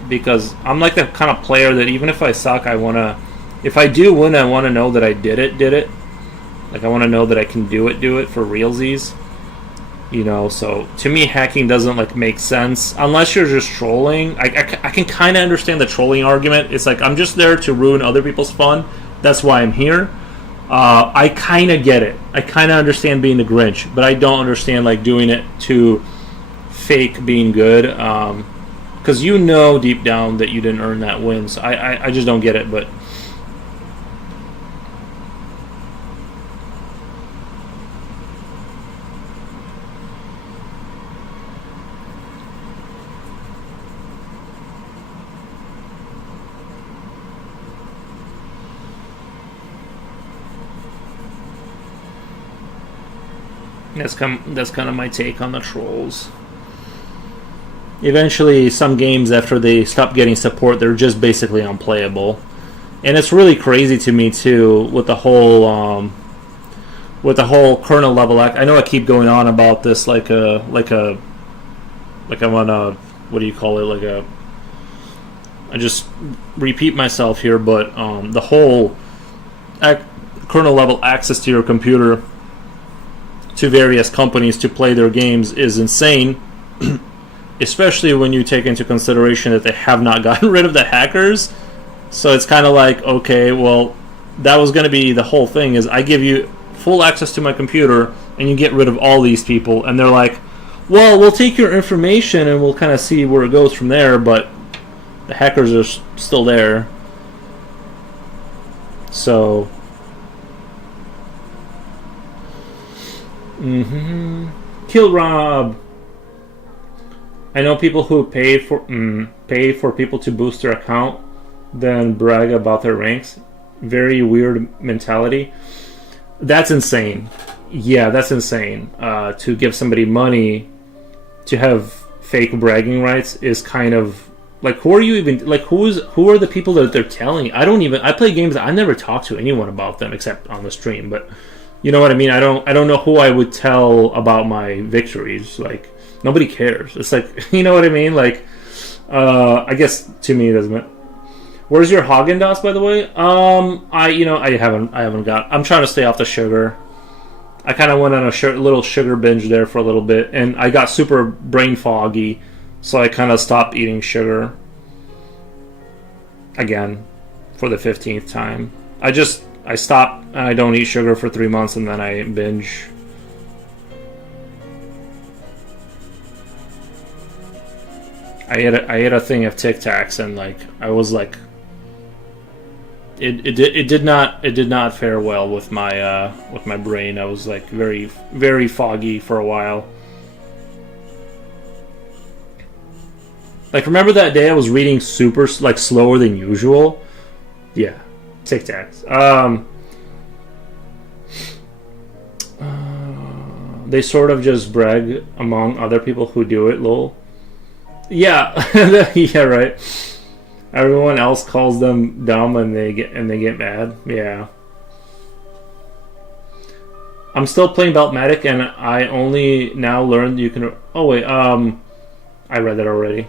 because I'm like the kind of player that even if I suck, if I do win, I want to know that I did it. Like I want to know that I can do it for realsies. You know, so to me, hacking doesn't like make sense unless you're just trolling. I can kind of understand the trolling argument. It's like I'm just there to ruin other people's fun. That's why I'm here. I kind of get it. I kind of understand being the Grinch, but I don't understand like doing it to fake being good. Because you know deep down that you didn't earn that win. So I just don't get it. But that's kind of my take on the trolls. Eventually, some games after they stop getting support, they're just basically unplayable, and it's really crazy to me too with the whole kernel level act. I know I keep going on about this like I'm on a, what do you call it, I just repeat myself here, but the whole kernel level access to your computer to various companies to play their games is insane. Especially when you take into consideration that they have not gotten rid of the hackers. So it's kind of like, okay, well, that was going to be the whole thing, is I give you full access to my computer and you get rid of all these people. And they're like, well, we'll take your information and we'll kind of see where it goes from there, but the hackers are still there. So Kill Rob. I know people who pay for people to boost their account, then brag about their ranks. Very weird mentality. That's insane. Yeah, that's insane. To give somebody money to have fake bragging rights is kind of like, who are you even, like, who are the people that they're telling? I play games that I never talk to anyone about them except on the stream, but you know what I mean? I don't know who I would tell about my victories. Like, nobody cares. It's like, you know what I mean? Like, I guess to me it doesn't. Where's your Haagen-Dazs, by the way? I haven't got. I'm trying to stay off the sugar. I kind of went on a little sugar binge there for a little bit, and I got super brain foggy, so I kind of stopped eating sugar again for the 15th time. I stopped and I don't eat sugar for 3 months, and then I binge. I ate a thing of Tic Tacs, and like I was like, it did not fare well with my brain. I was like very, very foggy for a while. Like, remember that day I was reading super like slower than usual? Yeah, Tic Tacs. They sort of just brag among other people who do it, lol. Yeah, yeah, right. Everyone else calls them dumb and they get mad. Yeah. I'm still playing Beltmatic, and I only now learned you can. Oh wait, I read that already.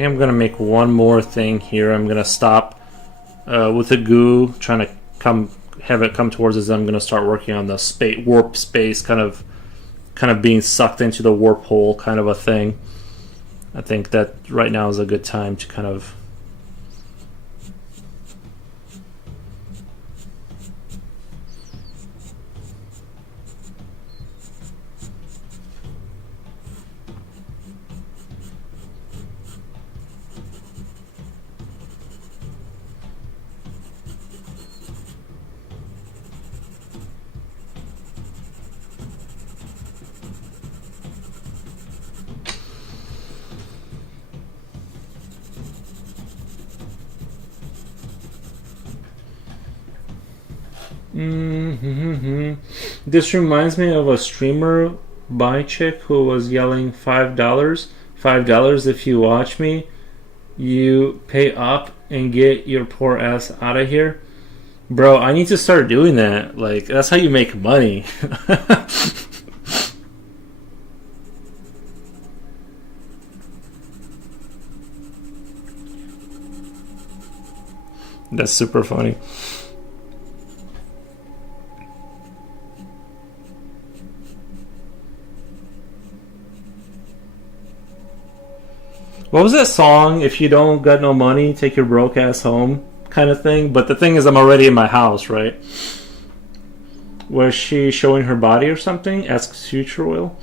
think I'm gonna make one more thing here. I'm gonna stop with the goo, trying to have it come towards us. I'm gonna start working on the warp space, kind of being sucked into the warp hole, kind of a thing. I think that right now is a good time to kind of. This reminds me of a streamer by chick who was yelling $5. $5 if you watch me. You pay up and get your poor ass out of here. Bro, I need to start doing that. Like, that's how you make money. That's super funny. What was that song? If you don't got no money, take your broke ass home, kind of thing. But the thing is, I'm already in my house, right? Was she showing her body or something? Asks Future Will.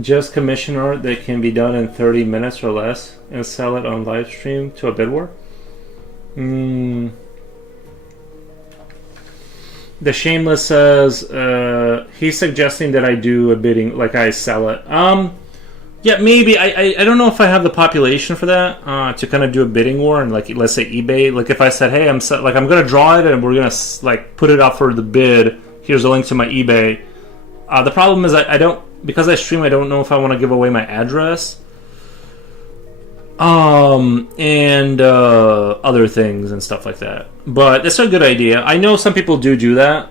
Just commission art that can be done in 30 minutes or less and sell it on live stream to a bid war. The Shameless says he's suggesting that I do a bidding, like I sell it. Yeah, maybe. I don't know if I have the population for that to kind of do a bidding war and, like, let's say eBay. Like, if I said, hey, I'm gonna draw it and we're gonna like put it up for the bid. Here's a link to my eBay. The problem is I don't, because I stream, I don't know if I want to give away my address. And other things and stuff like that. But it's a good idea. I know some people do that,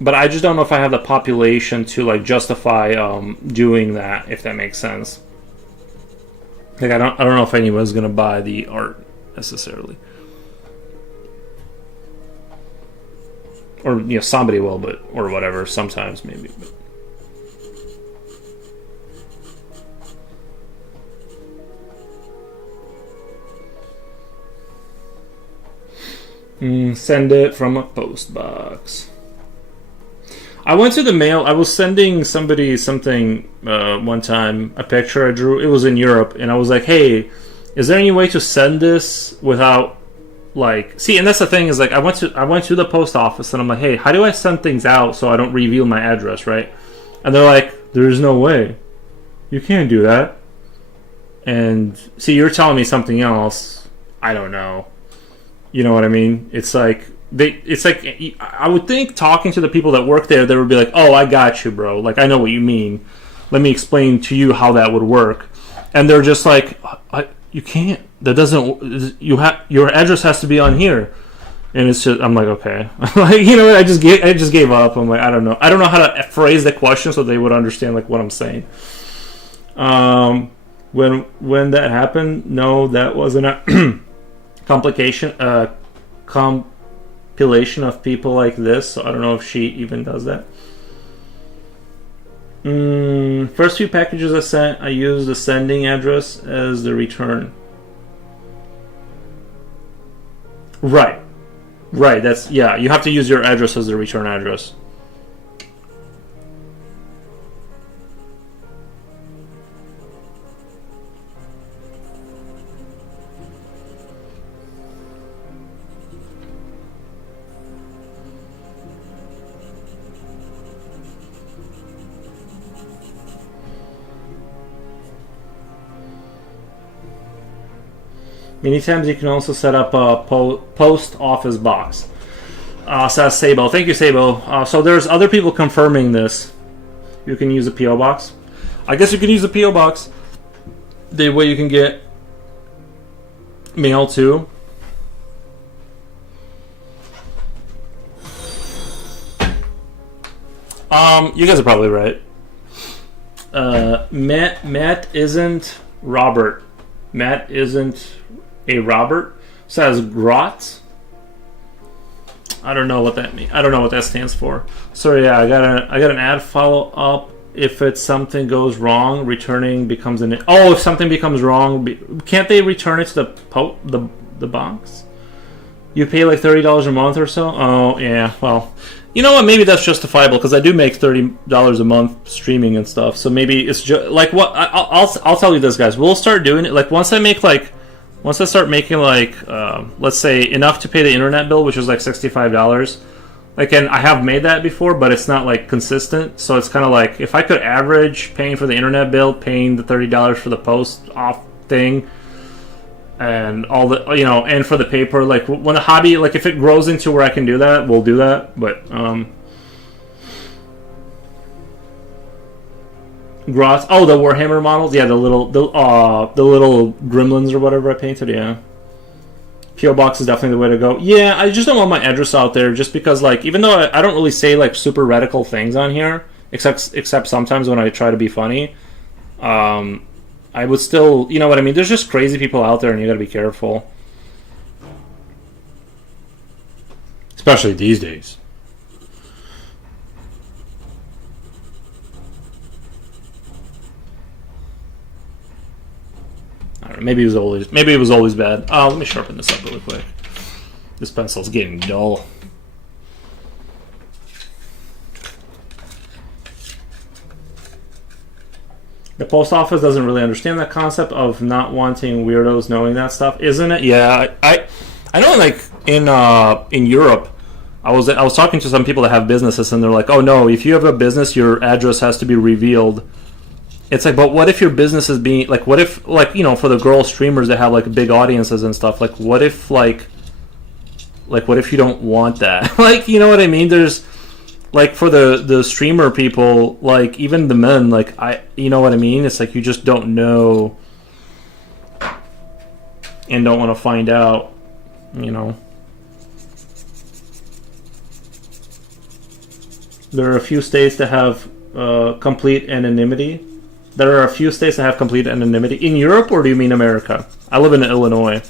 but I just don't know if I have the population to, like, justify doing that, if that makes sense. Like, I don't know if anyone's gonna buy the art necessarily, or, you know, somebody will, but, or whatever. Sometimes maybe. But. Send it from a post box. I went to the mail. I was sending somebody something one time, a picture I drew. It was in Europe, and I was like, hey, is there any way to send this without, like... See, and that's the thing, is, like, I went to the post office, and I'm like, hey, how do I send things out so I don't reveal my address, right? And they're like, there's no way. You can't do that. And, see, you're telling me something else. I don't know. You know what I mean? It's like I would think, talking to the people that work there, they would be like, "Oh, I got you, bro. Like, I know what you mean. Let me explain to you how that would work." And they're just like, "You can't. That doesn't. Your address has to be on here." And it's just, I'm like, okay, like, you know, I just gave up. I'm like, I don't know how to phrase the question so they would understand, like, what I'm saying. When that happened, no, that wasn't a compilation of people like this, so I don't know if she even does that. First few packages I sent, I used the sending address as the return. Right, that's, yeah, you have to use your address as the return address. Many times you can also set up a post office box. Says Sabo. Thank you, Sabo. So there's other people confirming this. You can use a PO box. I guess you can use a PO box. The way you can get mail too. You guys are probably right. Matt isn't Robert. Matt isn't a Robert. Says Grotz. I don't know what that means. I don't know what that stands for. So yeah, I got an ad follow up. If it's something goes wrong, returning becomes an. Oh, if something becomes wrong, can't they return it to the box? You pay like $30 a month or so. Oh yeah, well, you know what? Maybe that's justifiable because I do make $30 a month streaming and stuff. So maybe it's just like what I'll tell you this, guys. We'll start doing it. Like once I start making like let's say enough to pay the internet bill, which is like $65. Like, and I have made that before, but it's not like consistent. So it's kind of like if I could average paying for the internet bill, paying the $30 for the post off thing, and all the and for the paper. Like when the hobby, like if it grows into where I can do that, we'll do that. But Gross. Oh, the Warhammer models. Yeah, the little gremlins or whatever I painted. Yeah. PO box is definitely the way to go. Yeah, I just don't want my address out there just because, like, even though I don't really say like super radical things on here, except sometimes when I try to be funny, I would still, you know what I mean? There's just crazy people out there, and you got to be careful, especially these days. I don't know, maybe it was always bad. Let me sharpen this up really quick. This pencil's getting dull. The post office doesn't really understand that concept of not wanting weirdos knowing that stuff, isn't it? Yeah, I know. Like in Europe, I was talking to some people that have businesses, and they're like, "Oh no, if you have a business, your address has to be revealed." It's like, but what if your business is being like? What if like for the girl streamers that have like big audiences and stuff? Like, what if like what if you don't want that? Like, you know what I mean? There's like for the streamer people, like even the men, like you know what I mean? It's like you just don't know and don't want to find out, There are a few states that have complete anonymity. There are a few states that have complete anonymity. In Europe, or do you mean America? I live in Illinois.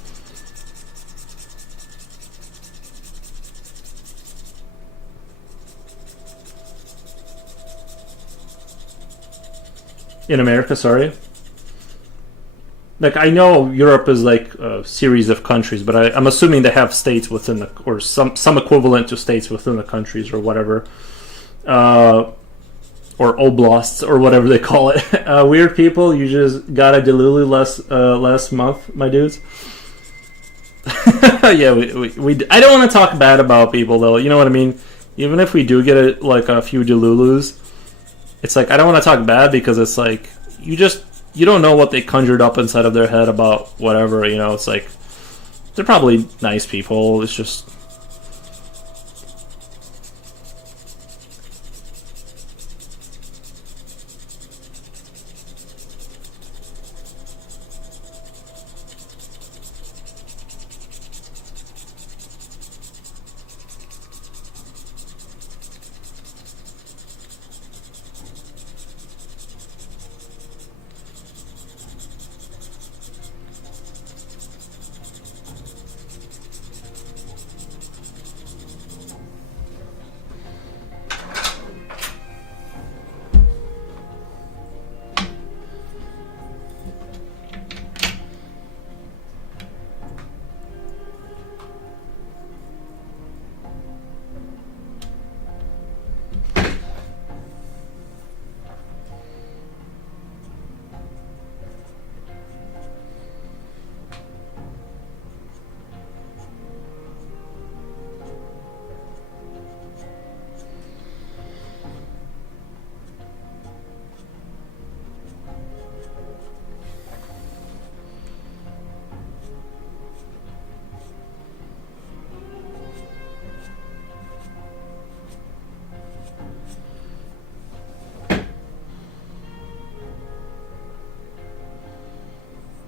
In America, sorry. Like, I know Europe is like a series of countries, but I'm assuming they have states within or some equivalent to states within the countries or whatever. Or oblasts, or whatever they call it. Weird people, you just got a Delulu last month, my dudes. Yeah, we I don't want to talk bad about people, though. You know what I mean? Even if we do get a few Delulus, it's like I don't want to talk bad because it's like you don't know what they conjured up inside of their head about whatever. It's like they're probably nice people. It's just.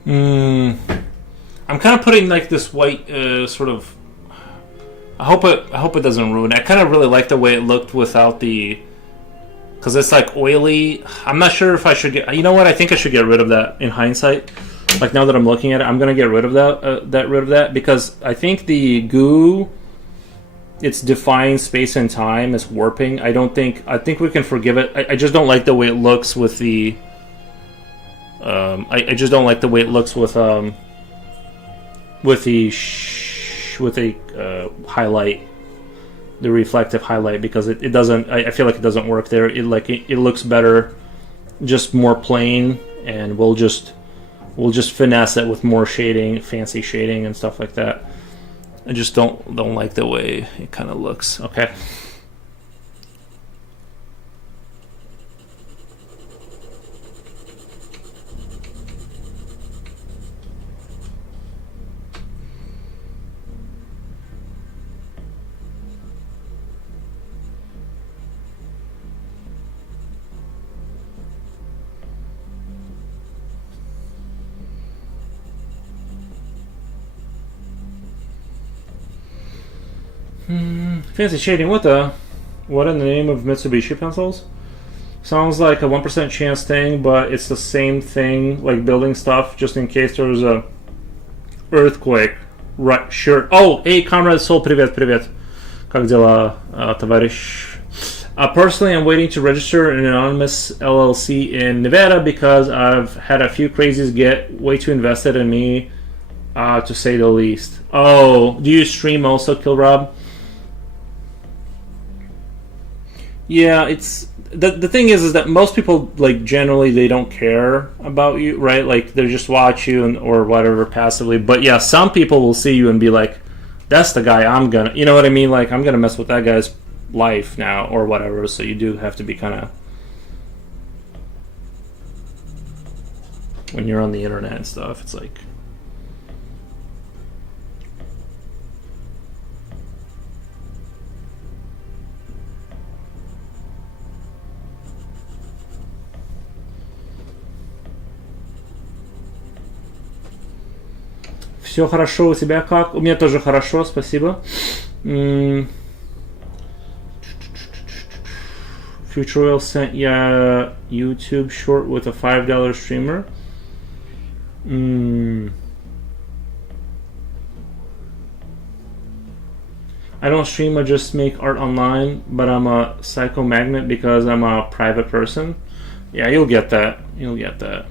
Mm, I'm kind of putting like this white sort of. I hope it doesn't ruin it. I kind of really like the way it looked without the, because it's like oily. I'm not sure if I should get. You know what? I think I should get rid of that in hindsight. Like now that I'm looking at it, I'm gonna get rid of that. Because I think the goo, it's defying space and time. It's warping. I don't think. I think we can forgive it. I just don't like the way it looks with the. I just don't like the way it looks with the highlight, the reflective highlight, because it doesn't. I feel like it doesn't work there. It looks better, just more plain, and we'll just finesse it with more shading, fancy shading and stuff like that. I just don't like the way it kind of looks. Okay. Fancy shading. What in the name of Mitsubishi pencils? Sounds like a 1% chance thing, but it's the same thing, like building stuff, just in case there's a earthquake. Right, sure. Oh, hey, comrade Soul, привет, привет. Как дела, товарищ? Personally, I'm waiting to register an anonymous LLC in Nevada because I've had a few crazies get way too invested in me, to say the least. Oh, do you stream also, Kill Rob? Yeah, it's the thing is that most people, like, generally they don't care about you, right? Like they just watch you or whatever passively. But yeah, some people will see you and be like, "That's the guy I'm gonna," you know what I mean? Like I'm gonna mess with that guy's life now or whatever. So you do have to be kind of, when you're on the internet and stuff. It's like. Все хорошо, у тебя как? У меня тоже хорошо, спасибо. Futural sent ya YouTube short with a $5 streamer. I don't stream, I just make art online, but I'm a psycho magnet because I'm a private person. Yeah, you'll get that. You'll get that.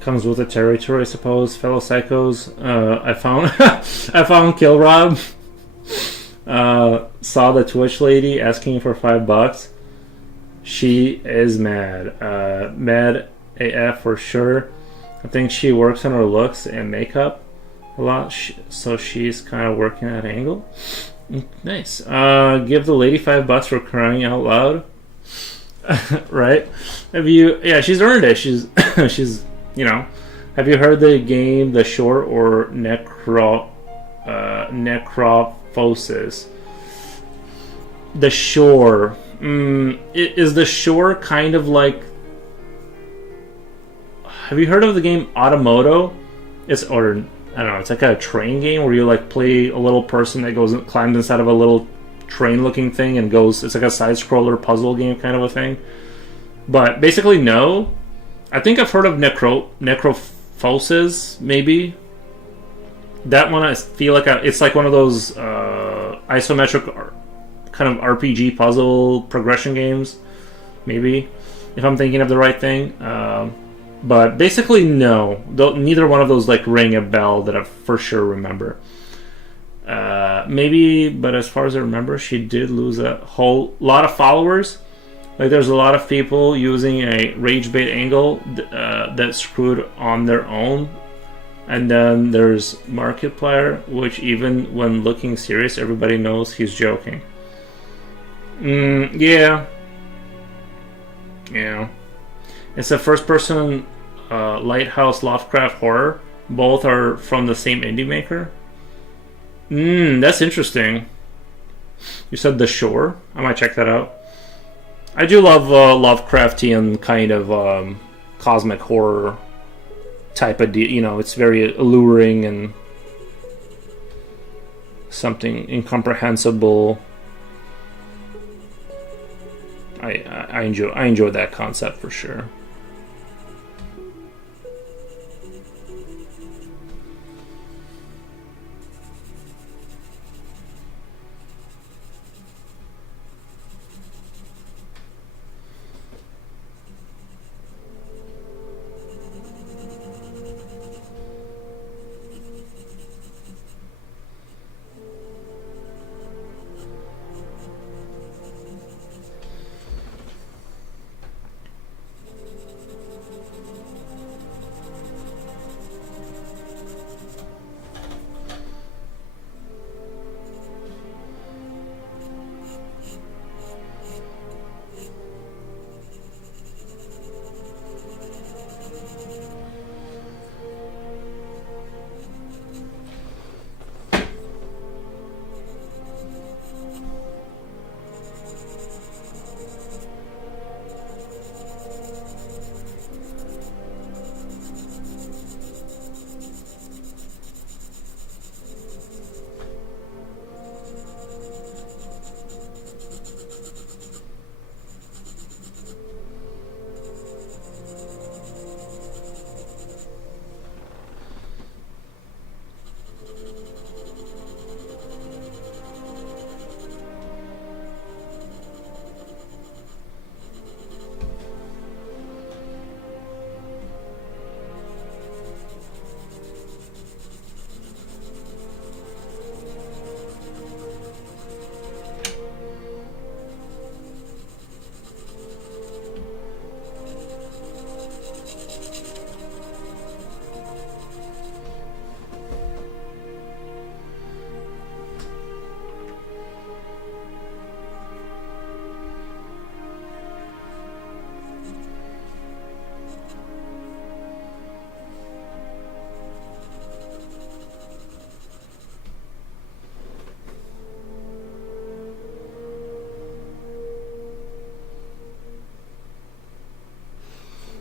Comes with the territory, I suppose. Fellow psychos. I found I found Kill Rob. Saw the Twitch lady asking for $5. She is mad. Mad AF for sure. I think she works on her looks and makeup a lot, so she's kind of working at an angle. Nice. Give the lady $5 for crying out loud. Right? Have you? Yeah, she's earned it. She's she's, you know. Have you heard the game The Shore or Necrophosis? The Shore. Is The Shore kind of like? Have you heard of the game Automoto? I don't know. It's like a train game where you like play a little person that goes climbs inside of a little train-looking thing and goes. It's like a side-scroller puzzle game kind of a thing. But basically, no. I think I've heard of Necrophosis, maybe. That one I feel like it's like one of those isometric kind of RPG puzzle progression games, maybe, if I'm thinking of the right thing. But basically, no. Neither one of those like ring a bell that I for sure remember. Maybe, but as far as I remember, she did lose a whole lot of followers. Like, there's a lot of people using a rage bait angle that screwed on their own. And then there's Markiplier, which even when looking serious, everybody knows he's joking. Yeah. It's a first-person Lighthouse Lovecraft horror. Both are from the same indie maker. That's interesting. You said The Shore? I might check that out. I do love Lovecraftian kind of cosmic horror type of deal. You know, it's very alluring and something incomprehensible. I enjoy that concept for sure.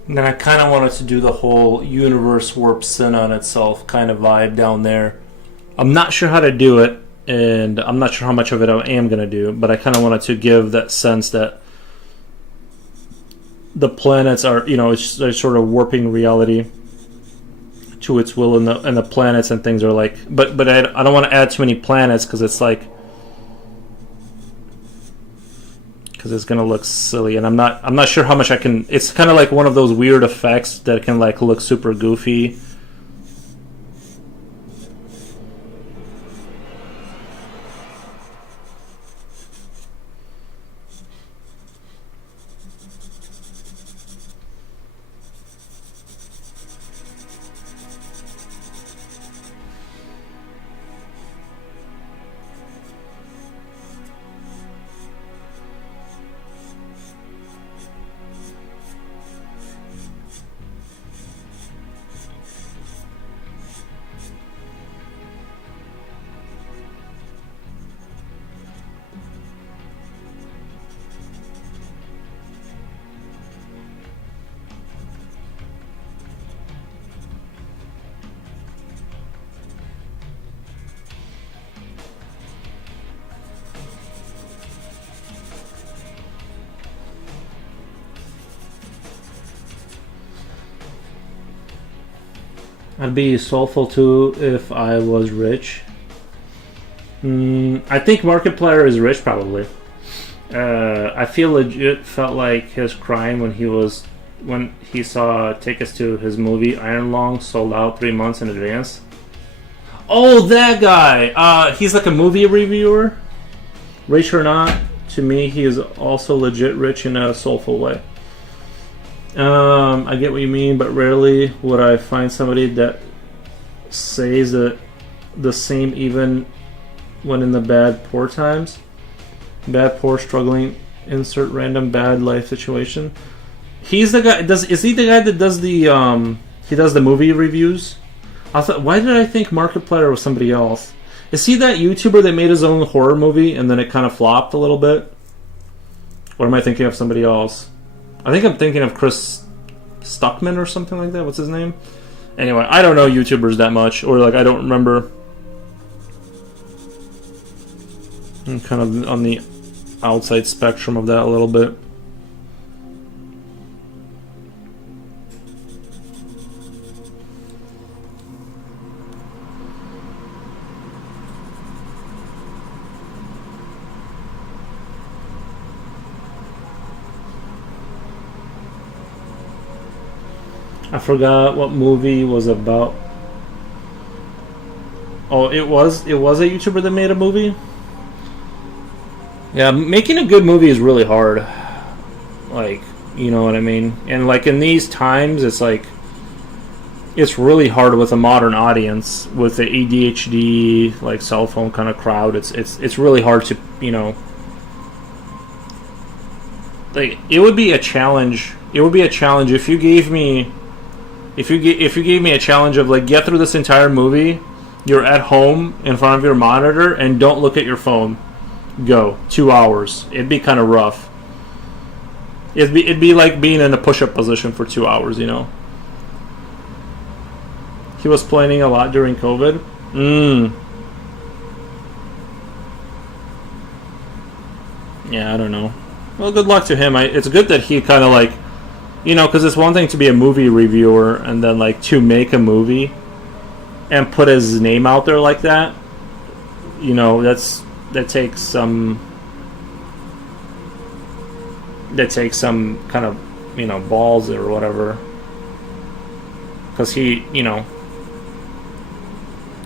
And then I kind of wanted to do the whole universe warps in on itself kind of vibe down there. I'm not sure how to do it, and I'm not sure how much of it I am going to do, but I kind of wanted to give that sense that the planets are, you know, they're sort of warping reality to its will, and the planets and things are like, but I don't want to add too many planets because it's like, because it's gonna look silly, and I'm not sure how much I can. It's kind of like one of those weird effects that can like look super goofy. I'd be soulful too if I was rich. I think Markiplier is rich, probably. I feel legit felt like his crime when he saw tickets to his movie Iron Lung sold out 3 months in advance. Oh, that guy! He's like a movie reviewer. Rich or not, to me, he is also legit rich in a soulful way. I get what you mean, but rarely would I find somebody that says that the same even when in the bad, poor times. Bad, poor, struggling, insert random bad life situation. He's the guy. Is he the guy that does the he does the movie reviews? I thought, why did I think Markiplier was somebody else? Is he that YouTuber that made his own horror movie and then it kind of flopped a little bit? Or am I thinking of somebody else? I think I'm thinking of Chris Stuckman or something like that. What's his name? Anyway, I don't know YouTubers that much, or like I don't remember. I'm kind of on the outside spectrum of that a little bit. I forgot what movie was about. Oh, it was a YouTuber that made a movie? Yeah, making a good movie is really hard. Like, you know what I mean? And like in these times, it's like it's really hard with a modern audience with the ADHD like cell phone kind of crowd. It's really hard to, you know, like it would be a challenge. It would be a challenge if you gave me if you gave me a challenge of like get through this entire movie, you're at home in front of your monitor and don't look at your phone. Go 2 hours. It'd be kind of rough. It'd be like being in a push-up position for 2 hours, you know. He was planning a lot during COVID. Yeah, I don't know. Well, good luck to him. It's good that he kind of like, you know, because it's one thing to be a movie reviewer and then like to make a movie and put his name out there like that. You know, that takes some kind of, you know, balls or whatever. Because he, you know,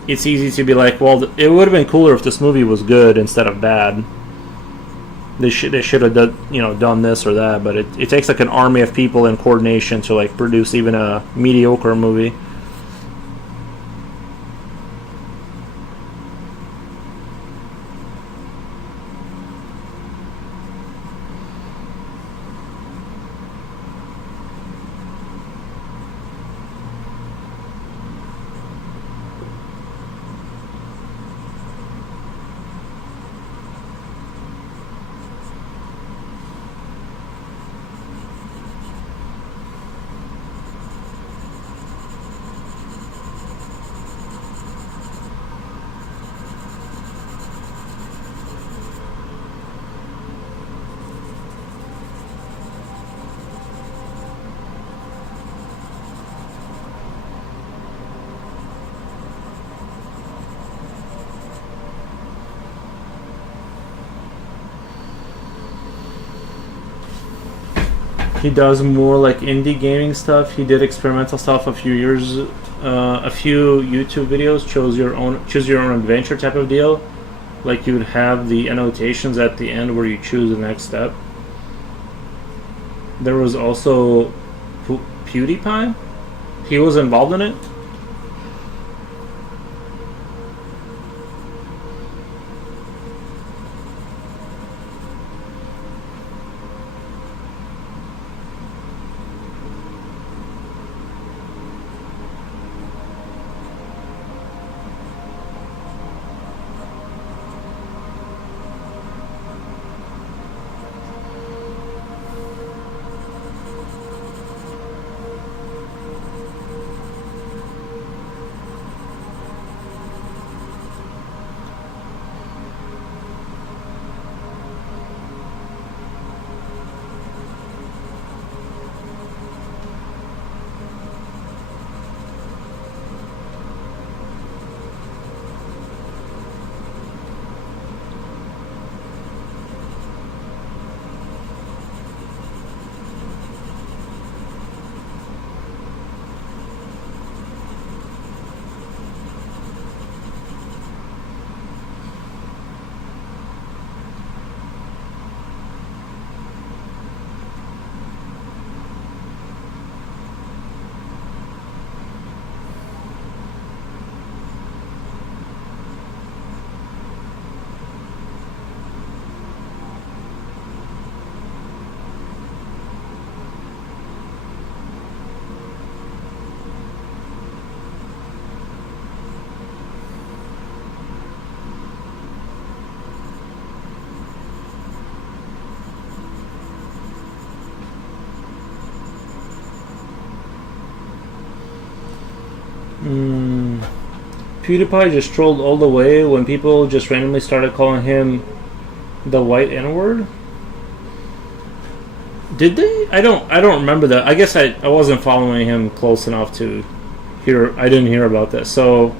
it's easy to be like, well, it would have been cooler if this movie was good instead of bad. They should have done this or that, but it takes like an army of people in coordination to like produce even a mediocre movie. He does more like indie gaming stuff. He did experimental stuff a few YouTube videos. Choose your own adventure type of deal. Like you would have the annotations at the end where you choose the next step. There was also PewDiePie. He was involved in it. PewDiePie just trolled all the way when people just randomly started calling him the white N-word. Did they? I don't remember that. I guess I wasn't following him close enough to hear. I didn't hear about that. So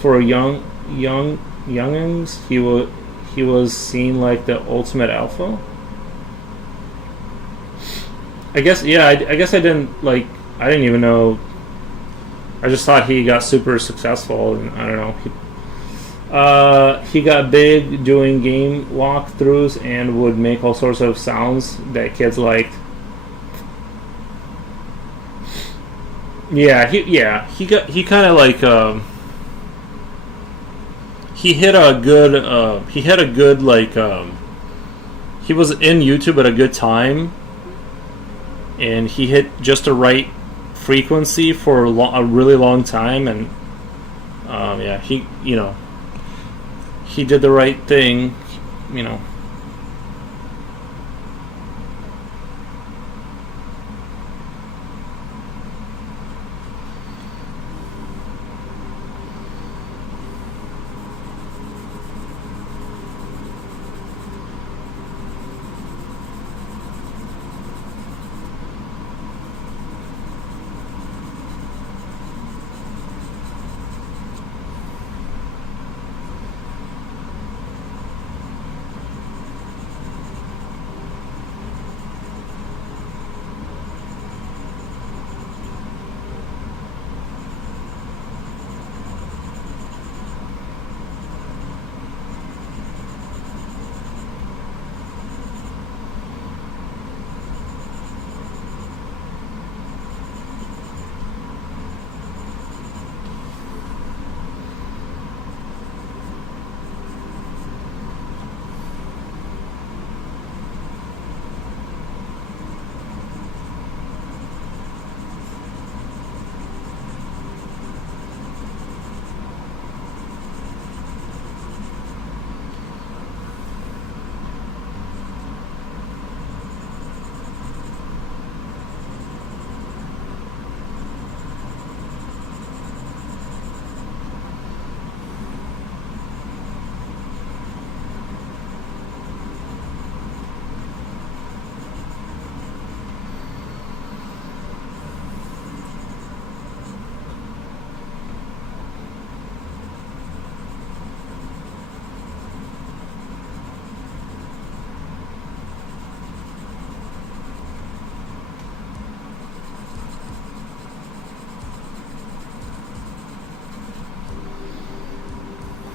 for youngins, he was seen like the ultimate alpha. I guess I guess I didn't even know. I just thought he got super successful, and I don't know. He got big doing game walkthroughs and would make all sorts of sounds that kids liked. Yeah, he kind of like he hit a good he was in YouTube at a good time, and he hit just the right frequency for a really long time, and he did the right thing,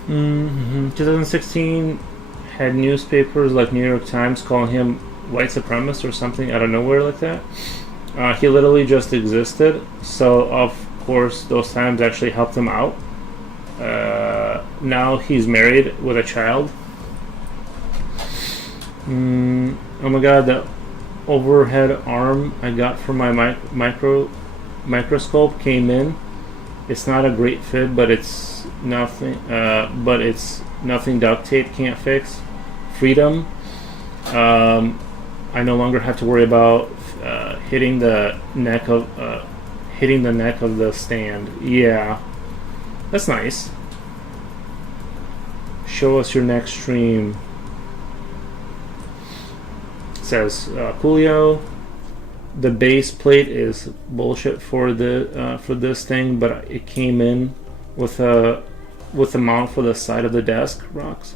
2016 had newspapers like New York Times calling him white supremacist or something out of nowhere like that. He literally just existed, so of course those times actually helped him out. Now he's married with a child. Oh my god, the overhead arm I got from my microscope came in. It's not a great fit, but it's nothing. But it's nothing duct tape can't fix. Freedom. I no longer have to worry about hitting the neck of the stand. Yeah, that's nice. Show us your next stream. It says Coolio. The base plate is bullshit for this thing, but it came in with a mount for the side of the desk. Rocks.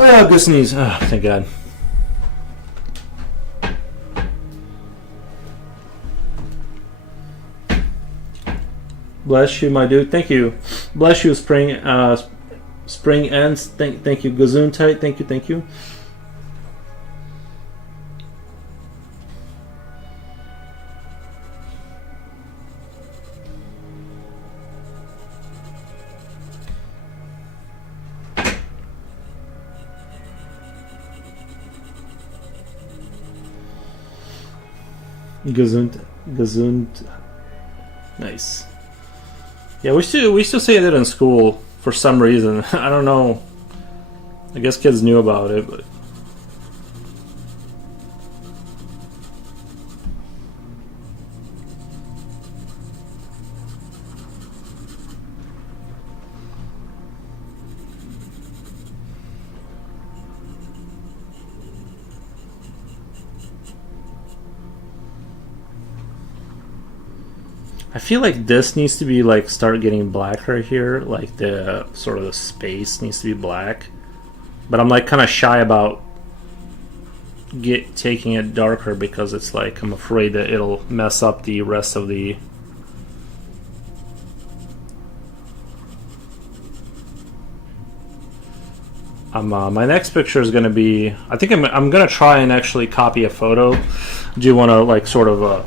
Oh, good sneeze. Oh, thank God. Bless you, my dude. Thank you. Bless you, Spring. Spring ends. Thank you, Gazoon Tight. Thank you. Gazunt. Nice. Yeah, we still say that in school for some reason. I don't know. I guess kids knew about it, but I feel like this needs to be like start getting blacker here, like the sort of the space needs to be black. But I'm like kind of shy about taking it darker because it's like I'm afraid that it'll mess up the rest of the my next picture is going to be, I think I'm going to try and actually copy a photo. Do you want to like sort of a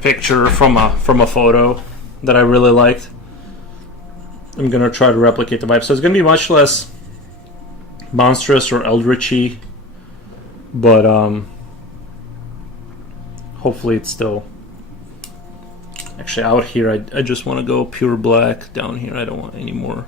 picture from a photo that I really liked? I'm going to try to replicate the vibe. So it's going to be much less monstrous or eldritchy, but hopefully it's still actually out here. I just want to go pure black. Down here I don't want any more.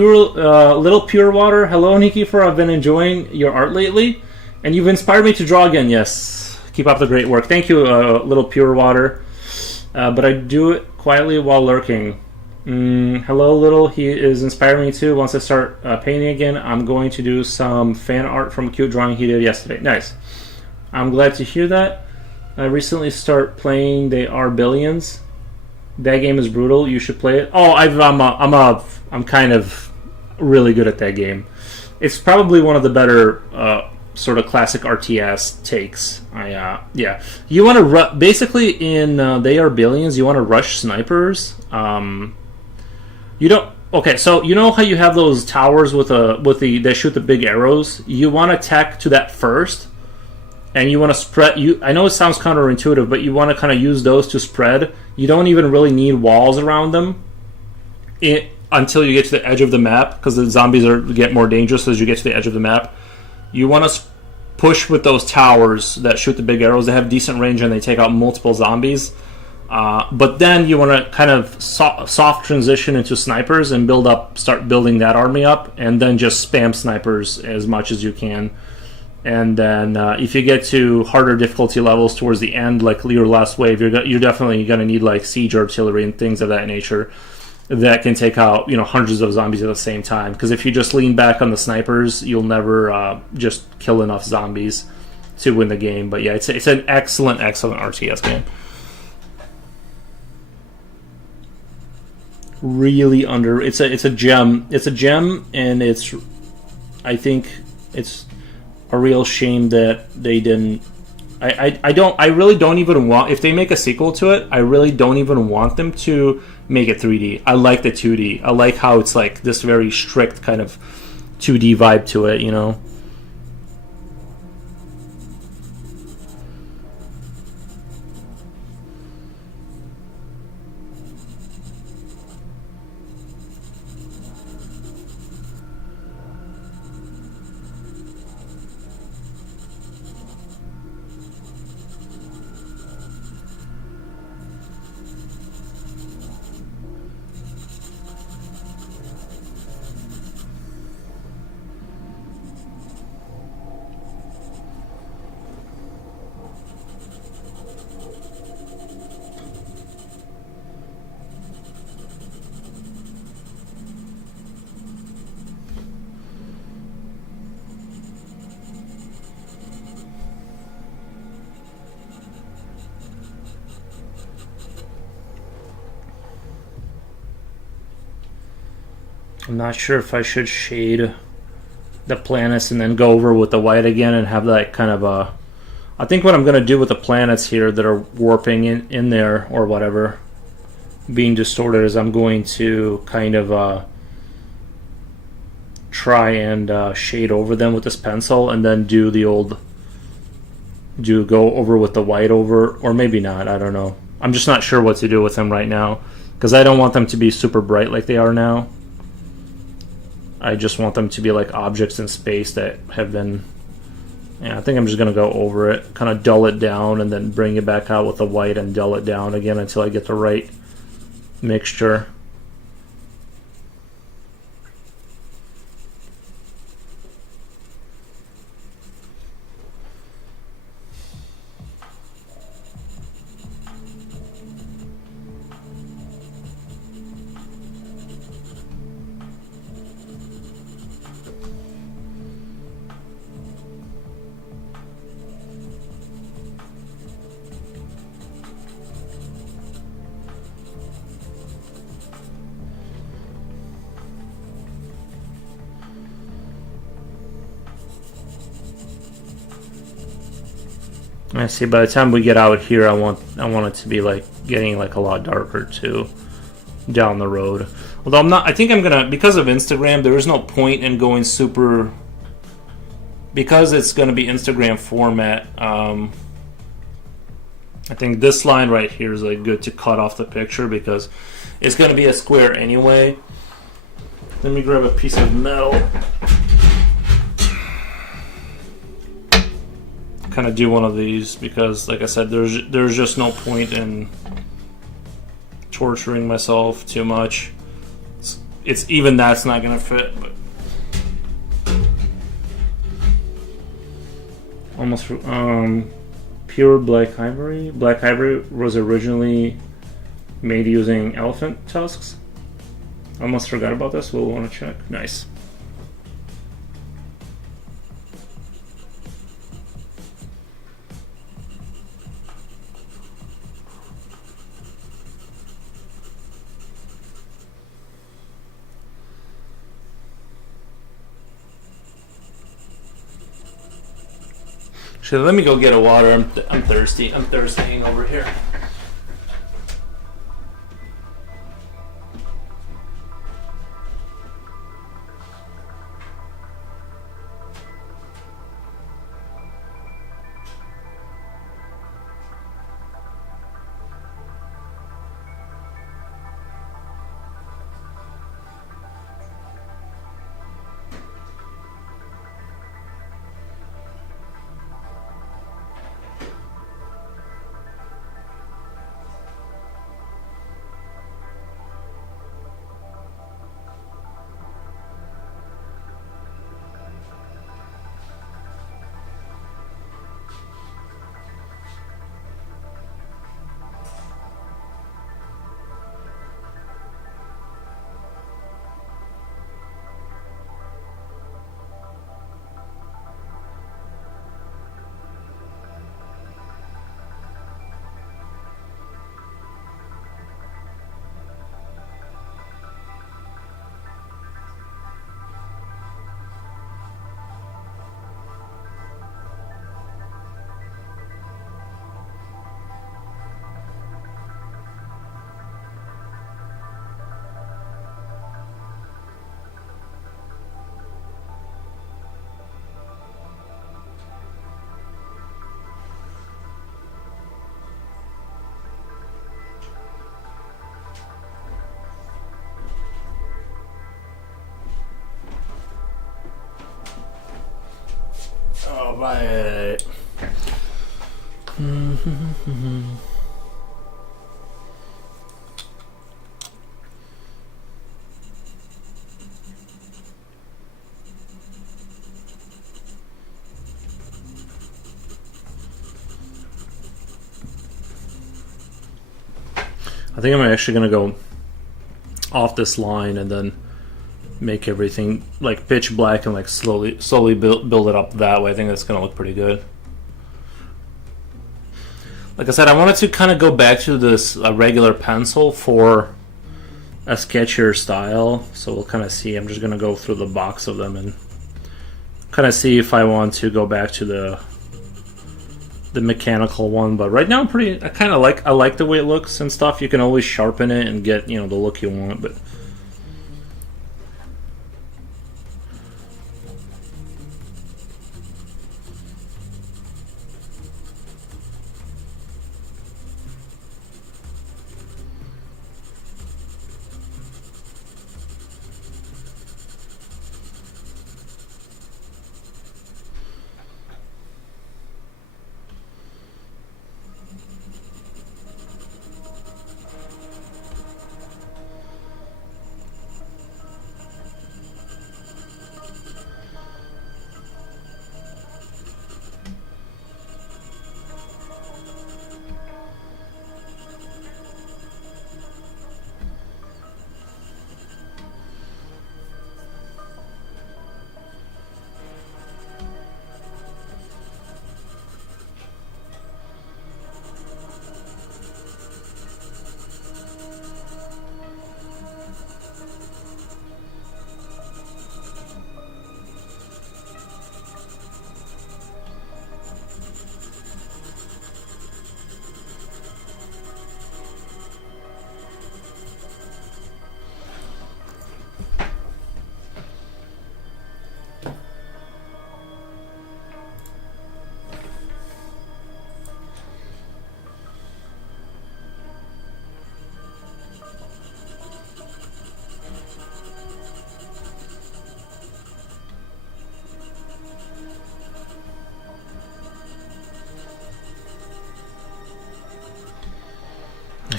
Little Pure Water. Hello, Nikifor. I've been enjoying your art lately, and you've inspired me to draw again. Yes, keep up the great work. Thank you, Little Pure Water. But I do it quietly while lurking. Hello, Little. He is inspiring me too. Once I start painting again, I'm going to do some fan art from a cute drawing he did yesterday. Nice. I'm glad to hear that. I recently started playing They Are Billions. That game is brutal. You should play it. Oh, I'm kind of really good at that game. It's probably one of the better sort of classic RTS takes. Yeah, you want to basically in They Are Billions. You want to rush snipers. You don't. Okay, so you know how you have those towers with they shoot the big arrows. You want to attack to that first, and you want to spread. I know it sounds counterintuitive, but you want to kind of use those to spread. You don't even really need walls around them until you get to the edge of the map, because the zombies get more dangerous as you get to the edge of the map. You want to push with those towers that shoot the big arrows. They have decent range and they take out multiple zombies. But then you want to kind of soft transition into snipers and start building that army up, and then just spam snipers as much as you can. And then if you get to harder difficulty levels towards the end, like your last wave, you're definitely going to need like siege artillery and things of that nature that can take out hundreds of zombies at the same time. Because if you just lean back on the snipers, you'll never just kill enough zombies to win the game. But yeah, it's an excellent RTS game. Really it's a gem. It's a gem, and I think it's a real shame that they didn't. I really don't even want, if they make a sequel to it, I really don't even want them to make it 3D. I like the 2D. I like how it's like this very strict kind of 2D vibe to it, I'm not sure if I should shade the planets and then go over with the white again and have that kind of a... I think what I'm going to do with the planets here that are warping in there or whatever, being distorted, is I'm going to kind of try and shade over them with this pencil, and then do go over with the white over, or maybe not, I don't know. I'm just not sure what to do with them right now, because I don't want them to be super bright like they are now. I just want them to be like objects in space that have been... Yeah, I think I'm just going to go over it, kind of dull it down, and then bring it back out with the white and dull it down again until I get the right mixture. I see. By the time we get out here, I want it to be like getting like a lot darker too down the road. Although I'm not. I think I'm gonna, because of Instagram, there is no point in going super, because it's gonna be Instagram format. I think this line right here is like good to cut off the picture because it's gonna be a square anyway. Let me grab a piece of metal. Kind of do one of these because, like I said, there's just no point in torturing myself too much. It's even that's not gonna fit. But almost pure black ivory. Black ivory was originally made using elephant tusks. Almost forgot about this. We'll want to check. Nice. Actually, let me go get a water. I'm thirsty. I'm thirsting over here. All right. I think I'm actually going to go off this line and then make everything like pitch black and like slowly build it up that way. I think that's going to look pretty good. Like I said, I wanted to kind of go back to this regular pencil for a sketchier style. So we'll kind of see. I'm just going to go through the box of them and kind of see if I want to go back to the mechanical one. But right now I like the way it looks and stuff. You can always sharpen it and get, you know, the look you want, but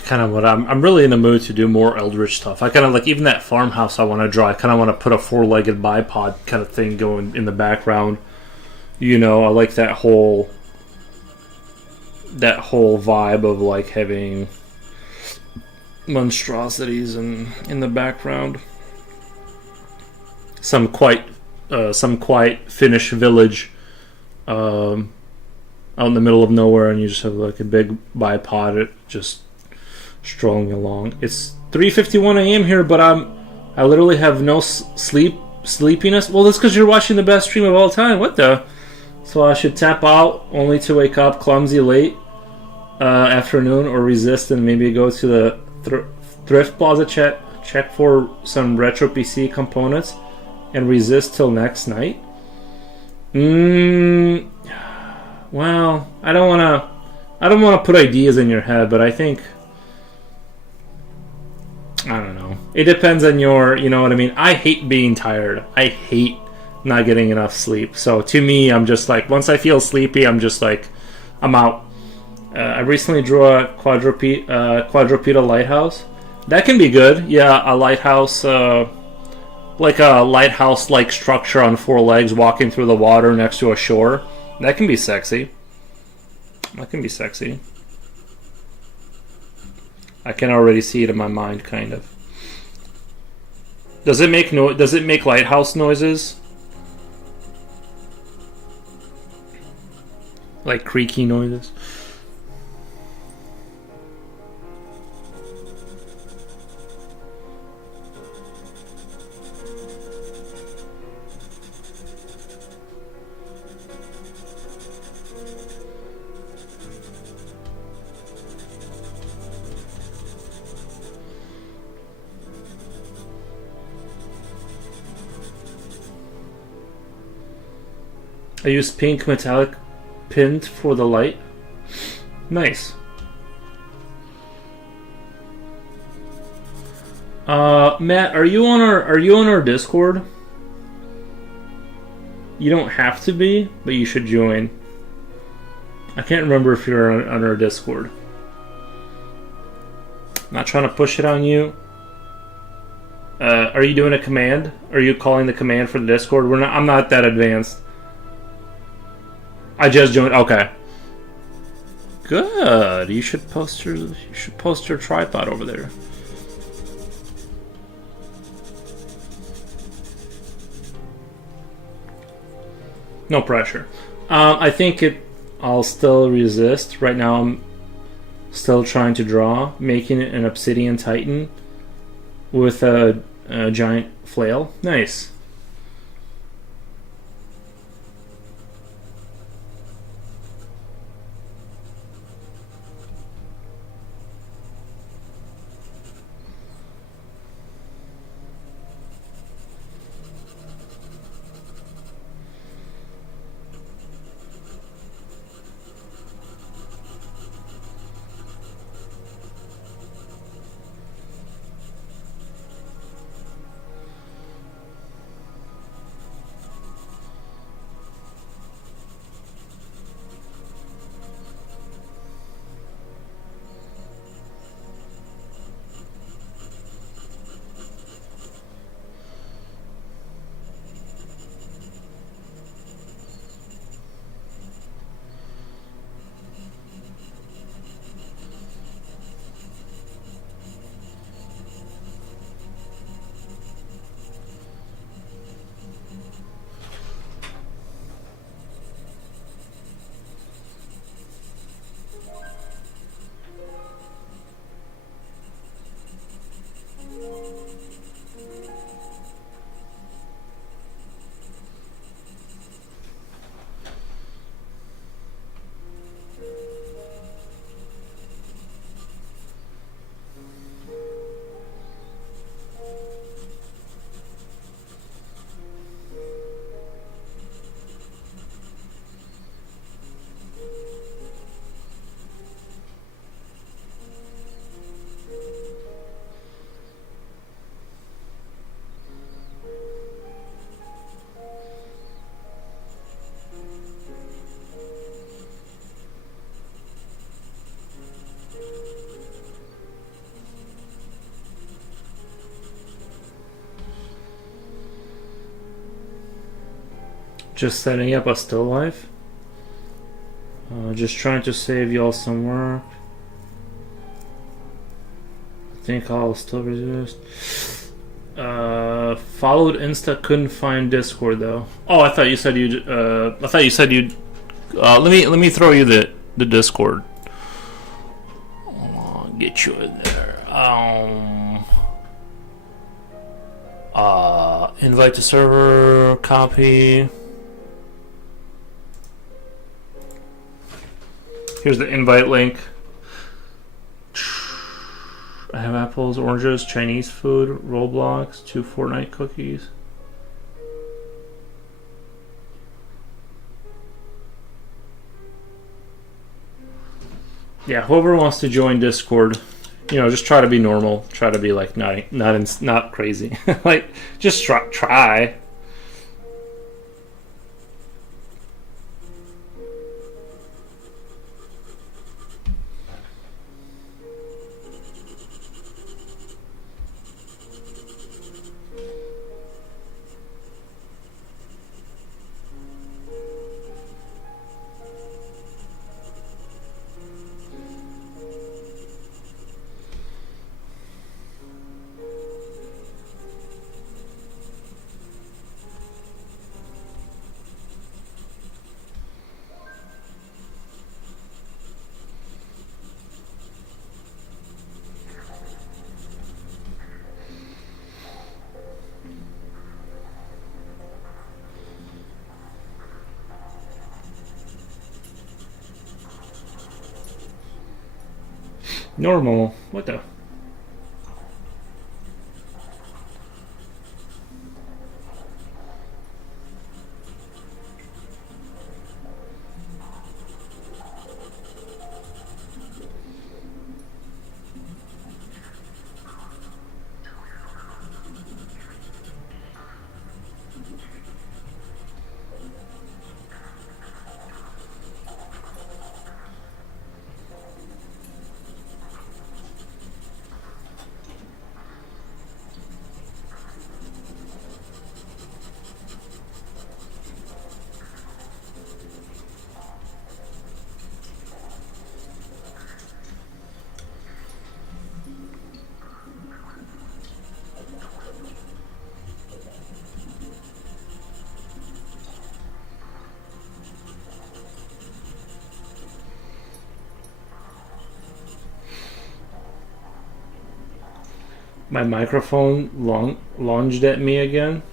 kind of what I'm really in the mood to do more Eldritch stuff. I kind of like, even that farmhouse I want to draw, I kind of want to put a four-legged bipod kind of thing going in the background. You know, I like that whole vibe of like having monstrosities in the background. Some quite Finnish village out in the middle of nowhere, and you just have like a big bipod just strolling along. It's 3:51 a.m. here, but I literally have no sleepiness. Well, that's because you're watching the best stream of all time. What the? So I should tap out only to wake up clumsy late afternoon, or resist and maybe go to the thrift plaza, check for some retro PC components, and resist till next night. Well, I don't want to put ideas in your head, but I think, I don't know. It depends on your, you know what I mean? I hate being tired. I hate not getting enough sleep. So to me, I'm just like, once I feel sleepy, I'm just like, I'm out. I recently drew a quadrupedal lighthouse. That can be good. Yeah, a lighthouse, like a lighthouse-like structure on 4 legs walking through the water next to a shore. That can be sexy. That can be sexy. I can already see it in my mind, kind of. Does it make Does it make lighthouse noises? Like creaky noises? I use pink metallic pint for the light. Nice. Matt, are you on our Discord? You don't have to be, but you should join. I can't remember if you're on our Discord. I'm not trying to push it on you. Are you doing a command? Are you calling the command for the Discord? I'm not that advanced. I just joined. Okay. Good. You should post your tripod over there. No pressure. I think I'll still resist. Right now I'm still trying to draw, making it an obsidian titan with a giant flail. Nice. Just setting up a still life. Just trying to save y'all some work. I think I'll still resist. Followed Insta, couldn't find Discord though. Oh, I thought you said you'd. Let me throw you the Discord. I'll get you in there. Invite to server, copy. Here's the invite link. I have apples, oranges, Chinese food, Roblox, 2 Fortnite cookies. Yeah, whoever wants to join Discord, just try to be normal. Try to be like not crazy. Like just try. Normal. What the? My microphone lunged at me again.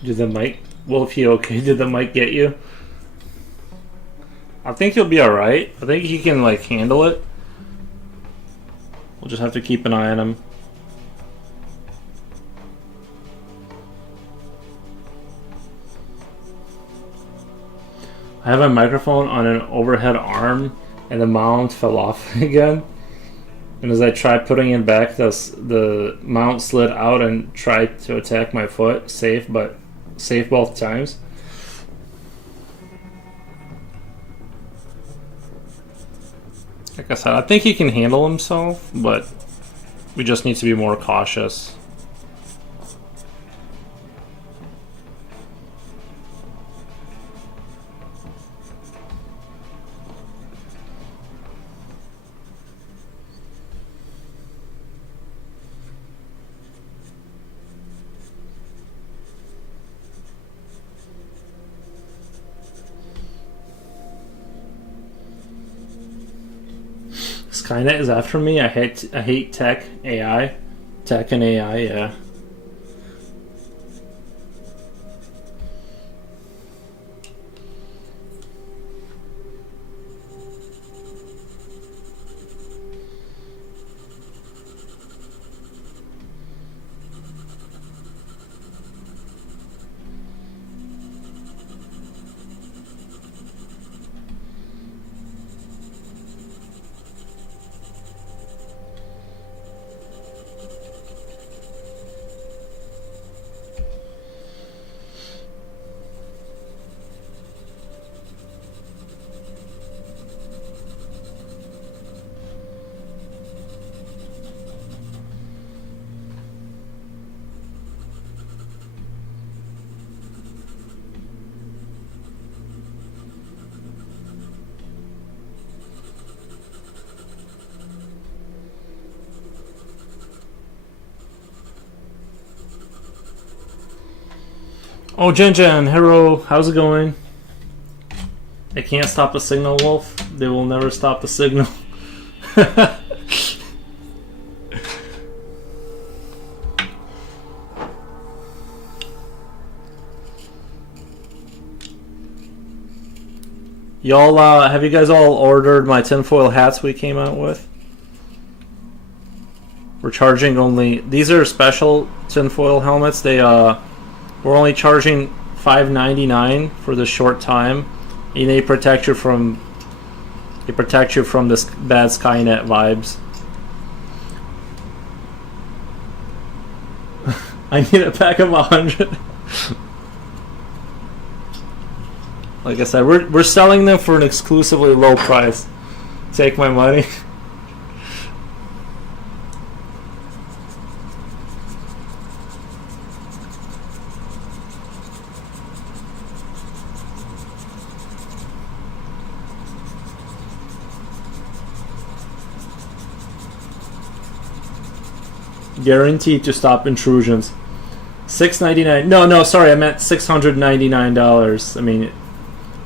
Did the mic? Wolfie, okay? Did the mic get you? I think he'll be alright. I think he can handle it. We'll just have to keep an eye on him. I have a microphone on an overhead arm and the mount fell off again. And as I tried putting it back, the mount slid out and tried to attack my foot. Safe both times. Like I said, I think he can handle himself, but we just need to be more cautious. Skynet is after me. I hate tech and AI. Yeah. Oh, Jen, hello, how's it going? They can't stop the signal, Wolf. They will never stop the signal. Y'all, have you guys all ordered my tinfoil hats we came out with? We're charging only... These are special tinfoil helmets. We're only charging $5.99 for this short time. And they protect you from... They protect you from this bad Skynet vibes. I need a pack of 100. Like I said, we're selling them for an exclusively low price. Take my money. Guaranteed to stop intrusions. $6.99. No, sorry, I meant $699. I mean,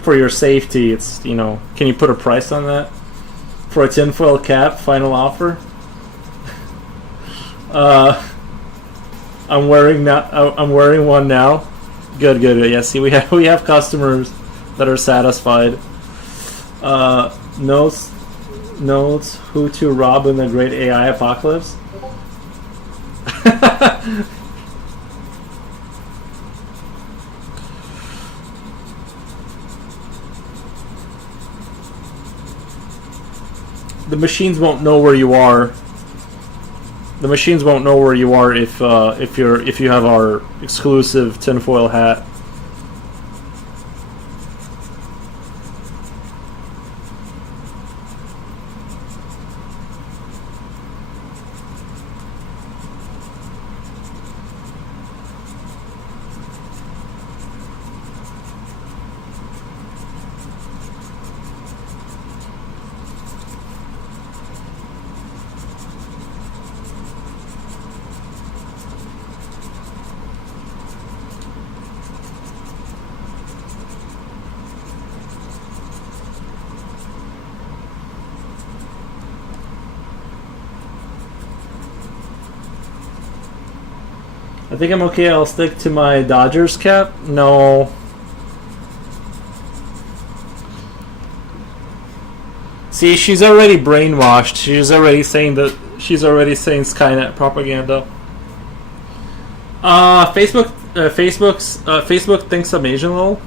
for your safety, it's, you know, can you put a price on that? For a tinfoil cap, final offer? I'm wearing one now. Good. Yeah, see, we have customers that are satisfied. Notes who to rob in the great AI apocalypse. The machines won't know where you are. The machines won't know where you are if you have our exclusive tinfoil hat. I think I'm okay. I'll stick to my Dodgers cap. No. See, she's already brainwashed. She's already saying Skynet propaganda. Facebook thinks I'm Asian, lol.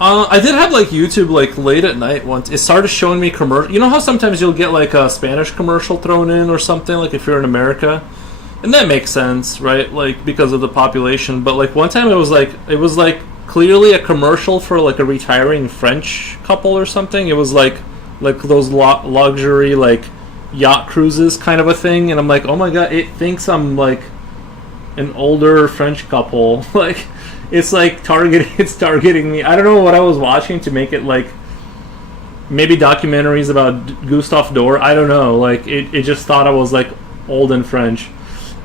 I did have like YouTube like late at night once. It started showing me commercial. You know how sometimes you'll get like a Spanish commercial thrown in or something, like if you're in America. And that makes sense, right? Like because of the population. But like one time it was like clearly a commercial for like a retiring French couple or something. It was like those luxury like yacht cruises kind of a thing. And I'm like, oh my god, it thinks I'm like an older French couple. Like it's like targeting me. I don't know what I was watching to make it like maybe documentaries about Gustave Doré. I don't know. Like it just thought I was like old and French.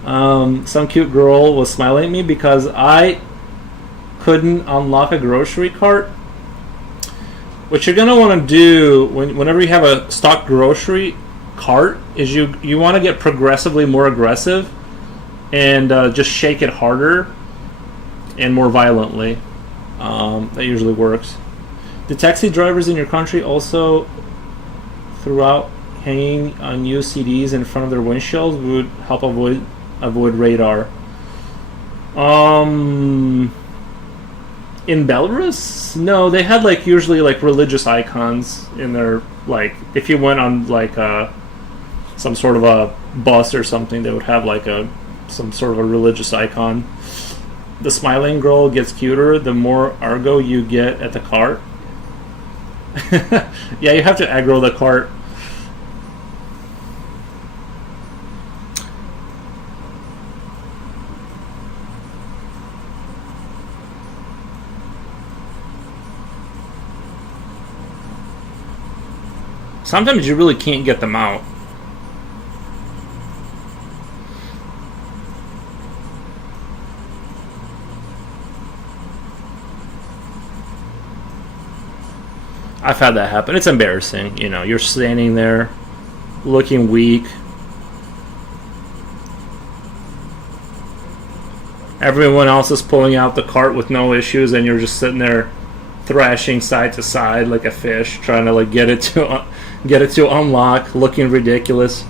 Some cute girl was smiling at me because I couldn't unlock a grocery cart. What you're gonna want to do whenever you have a stock grocery cart is you want to get progressively more aggressive and just shake it harder and more violently. That usually works. The taxi drivers in your country also throughout hanging unused CDs in front of their windshields would help avoid radar. In Belarus? No, they had like usually like religious icons in their, like if you went on like some sort of a bus or something, they would have like some sort of a religious icon. The smiling girl gets cuter the more argo you get at the cart. Yeah, you have to aggro the cart. Sometimes you really can't get them out. I've had that happen. It's embarrassing. You know, you're standing there looking weak. Everyone else is pulling out the cart with no issues, and you're just sitting there thrashing side to side like a fish, trying to like get it to unlock, looking ridiculous.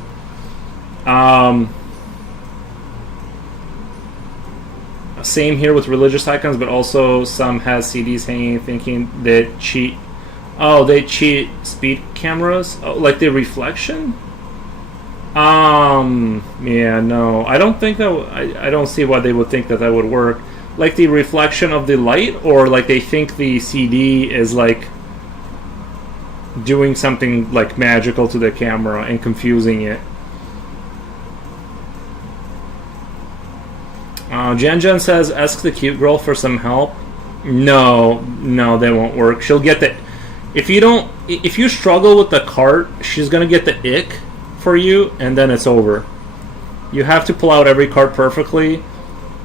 Same here with religious icons, but also some has CDs hanging, thinking they cheat. Oh, they cheat speed cameras, like the reflection. Yeah, no, I don't think that. I don't see why they would think that would work. Like the reflection of the light, or like they think the CD is like doing something like magical to the camera and confusing it. Jen says, ask the cute girl for some help. No, they won't work. She'll get the. If you struggle with the cart, she's gonna get the ick for you, and then it's over. You have to pull out every cart perfectly,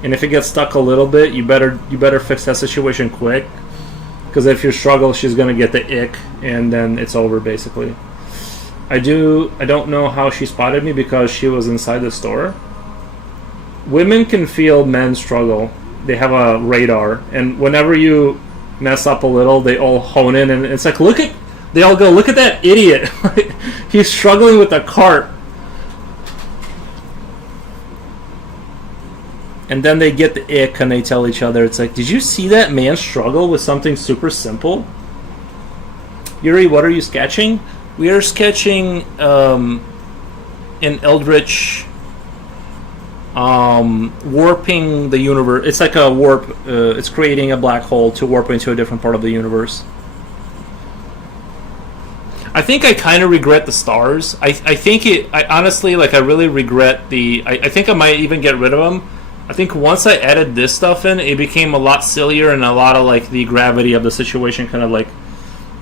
and if it gets stuck a little bit, you better fix that situation quick, because if you struggle, she's gonna get the ick, and then it's over basically. I don't know how she spotted me because she was inside the store. Women can feel men struggle. They have a radar, and whenever you mess up a little, they all hone in, and it's like, they all go, look at that idiot. He's struggling with the cart. And then they get the ick and they tell each other, it's like, did you see that man struggle with something super simple? Yuri, what are you sketching? We are sketching an Eldritch warping the universe. It's like a warp. It's creating a black hole to warp into a different part of the universe. I think I kind of regret the stars. I honestly, like, I really regret I think I might even get rid of them. I think once I added this stuff in, it became a lot sillier, and a lot of like the gravity of the situation kind of like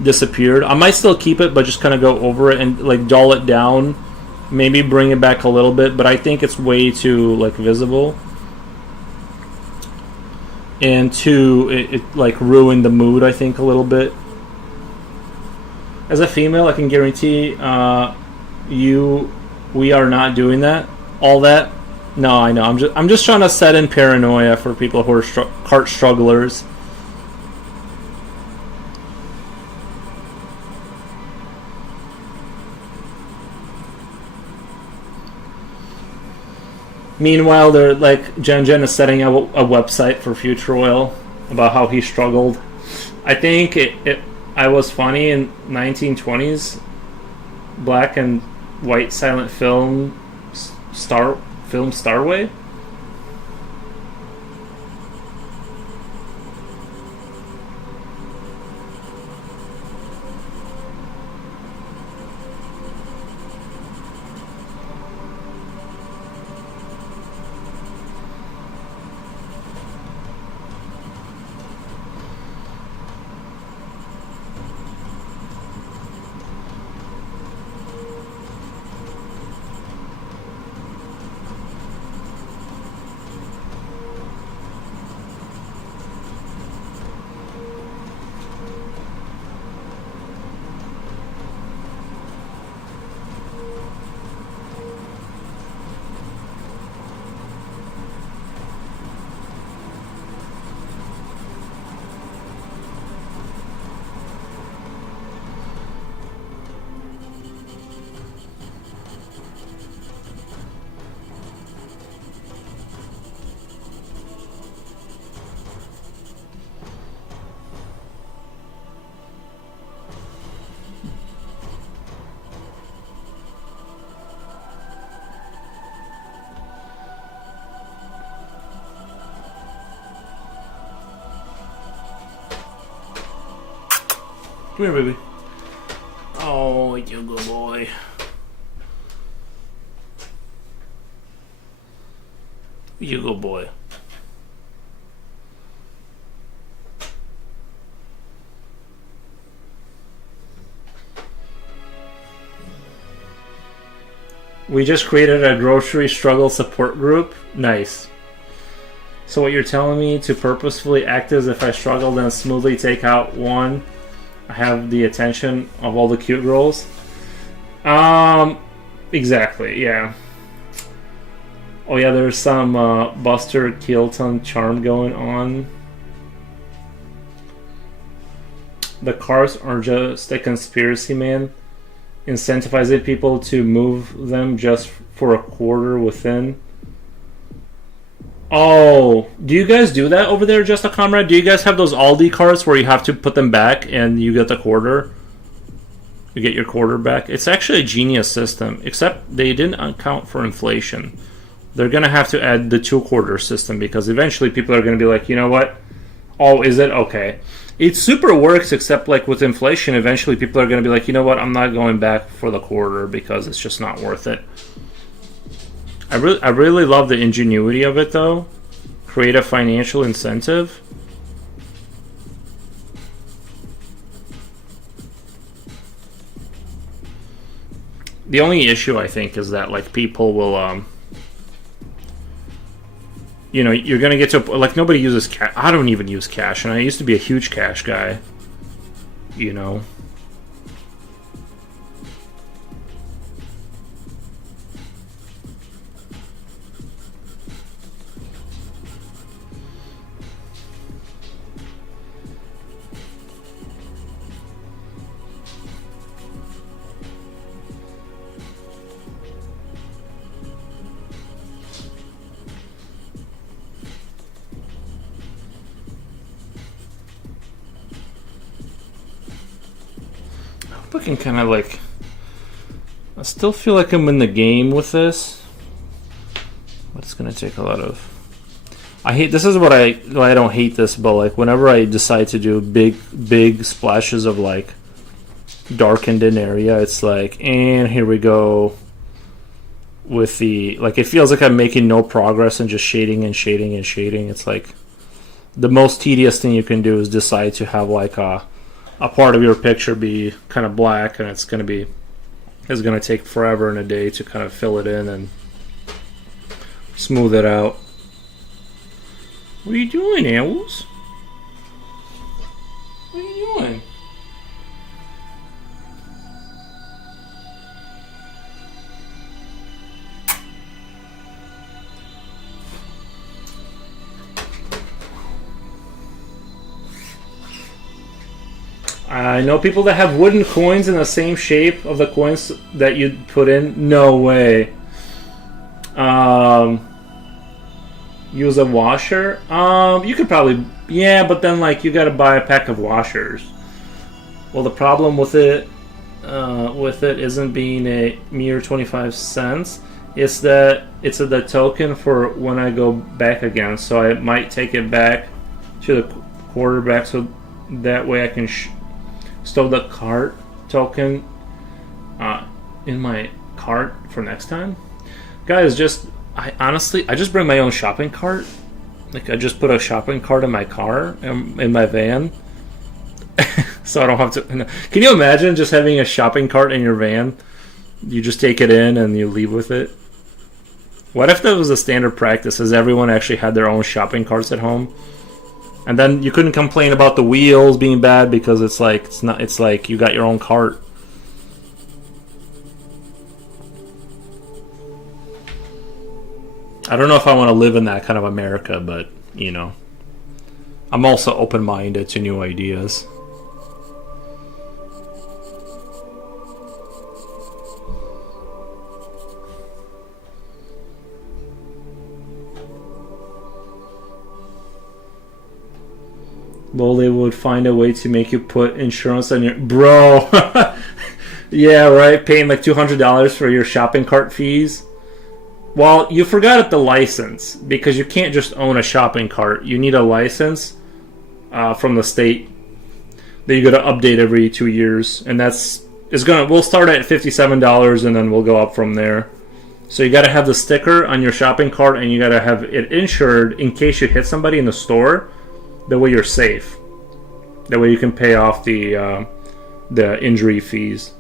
disappeared. I might still keep it, but just kind of go over it and like dull it down. Maybe bring it back a little bit, but I think it's way too like visible, and it like ruined the mood, I think, a little bit. As a female, I can guarantee we are not doing that. All that. No, I know. I'm just trying to set in paranoia for people who are cart strugglers. Meanwhile, they're like Jen is setting up a website for Future Oil about how he struggled. I think I was funny in 1920s black and white silent film Starway. Come here, baby. Oh, you good boy. You good boy. We just created a grocery struggle support group. Nice. So what you're telling me to purposefully act as if I struggled and smoothly take out one I have the attention of all the cute girls. Exactly, yeah. Oh yeah, there's some Buster Keaton charm going on. The cars are just a conspiracy, man. Incentivizing people to move them just for a quarter within. Oh, do you guys do that over there, Just a Comrade? Do you guys have those Aldi carts where you have to put them back and you get the quarter? You get your quarter back? It's actually a genius system, except they didn't account for inflation. They're going to have to add the 2-quarter system because eventually people are going to be like, you know what? Oh, is it? Okay. It super works, except like with inflation, eventually people are going to be like, you know what? I'm not going back for the quarter because it's just not worth it. I really love the ingenuity of it, though. Create a financial incentive. The only issue, I think, is that like people will, you know, you're gonna get to like nobody uses cash. I don't even use cash, and I used to be a huge cash guy. You know. I can kind of like. I still feel like I'm in the game with this, but it's gonna take a lot of. I hate this is what I don't hate this, but like whenever I decide to do big splashes of like darkened in area, it's like, and here we go with the like. It feels like I'm making no progress and just shading and shading and shading. It's like the most tedious thing you can do is decide to have like a part of your picture be kind of black, and it's going to take forever and a day to kind of fill it in and smooth it out. What are you doing, Owls? What are you doing? I know people that have wooden coins in the same shape of the coins that you put in. No way. Use a washer? You could probably... Yeah, but then like you gotta buy a pack of washers. Well, the problem with it isn't being a mere 25 cents. It's that it's the token for when I go back again. So I might take it back to the quarterback so that way I can... store the cart token in my cart for next time. Guys, I just bring my own shopping cart. Like I just put a shopping cart in my car, in my van. So I don't have to... Can you imagine just having a shopping cart in your van? You just take it in and you leave with it. What if that was a standard practice, as everyone actually had their own shopping carts at home? And then you couldn't complain about the wheels being bad because it's like you got your own cart. I don't know if I want to live in that kind of America, but you know, I'm also open-minded to new ideas. Well, they would find a way to make you put insurance on your... Bro! Yeah, right? Paying like $200 for your shopping cart fees. Well, you forgot the license, because you can't just own a shopping cart. You need a license from the state that you got to update every 2 years. And we'll start at $57 and then we'll go up from there. So you got to have the sticker on your shopping cart, and you got to have it insured in case you hit somebody in the store. That way you're safe. That way you can pay off the injury fees.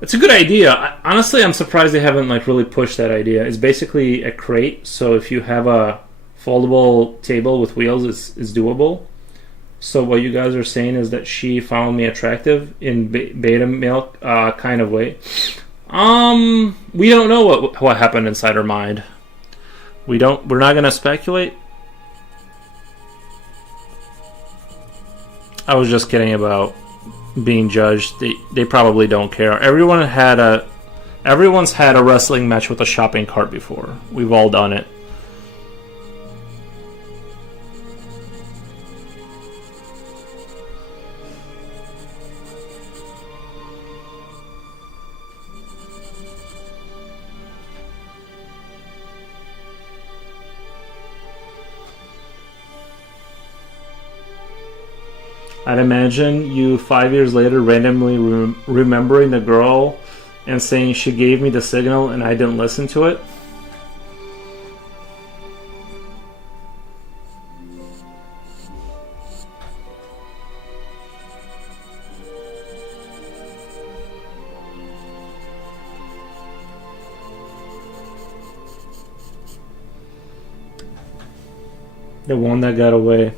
It's a good idea. Honestly, I'm surprised they haven't like really pushed that idea. It's basically a crate, so if you have a foldable table with wheels, it's doable. So what you guys are saying is that she found me attractive in beta male kind of way. We don't know what happened inside her mind. We're not gonna speculate. I was just kidding about being judged. They probably don't care. Everyone's had a wrestling match with a shopping cart before. We've all done it. I'd imagine you 5 years later randomly remembering the girl and saying she gave me the signal and I didn't listen to it. The one that got away.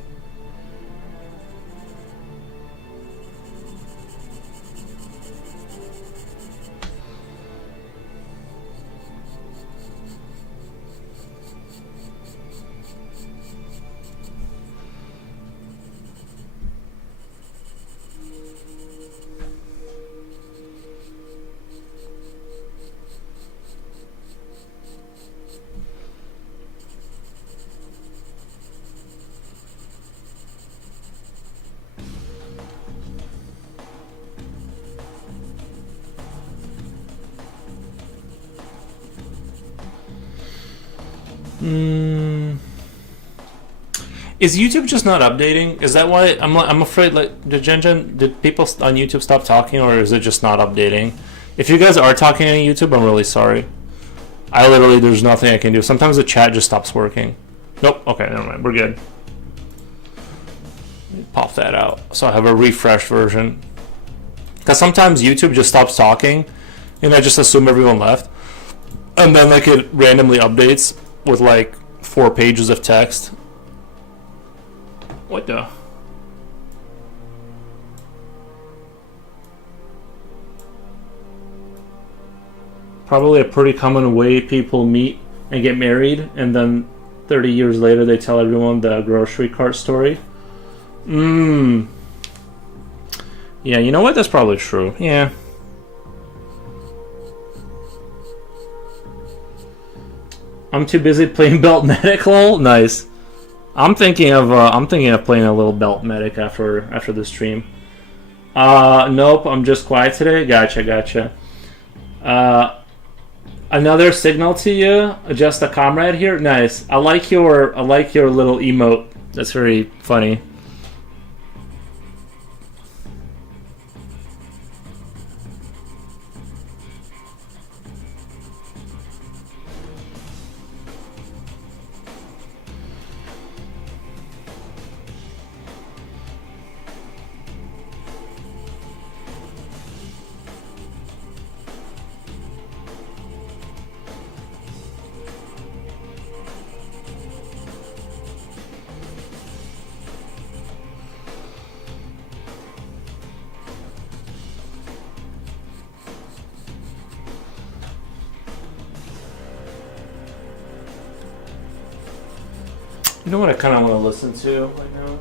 Is YouTube just not updating? Is that why I'm afraid? Like, did people on YouTube stop talking, or is it just not updating? If you guys are talking on YouTube, I'm really sorry. There's nothing I can do. Sometimes the chat just stops working. Nope. Okay, never mind. We're good. Pop that out. So I have a refreshed version. Because sometimes YouTube just stops talking, and I just assume everyone left, and then like it randomly updates with like 4 pages of text. What the? Probably a pretty common way people meet and get married, and then 30 years later they tell everyone the grocery cart story. Yeah, you know what? That's probably true. Yeah. I'm too busy playing Belt Medic. Lol. Nice. I'm thinking of playing a little Belt Medic after the stream. Nope, I'm just quiet today. Gotcha. Another signal to you, just a comrade here. Nice. I like your little emote. That's very funny. You know what I kind of want to listen to right now?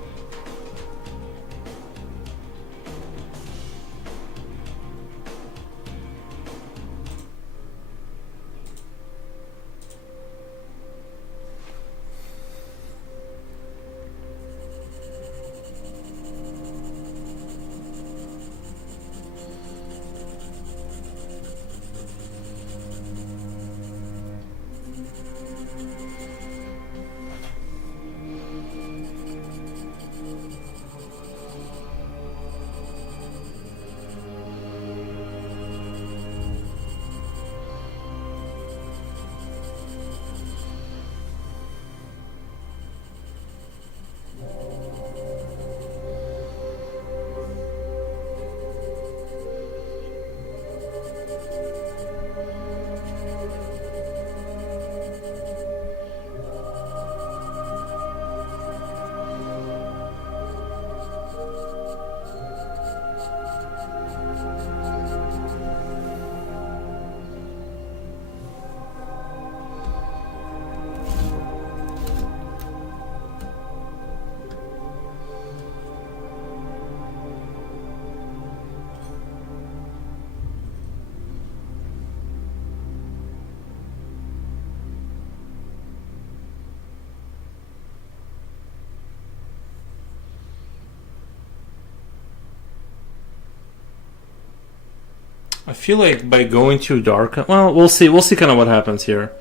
I feel like by going too dark, well, we'll see. We'll see kind of what happens here.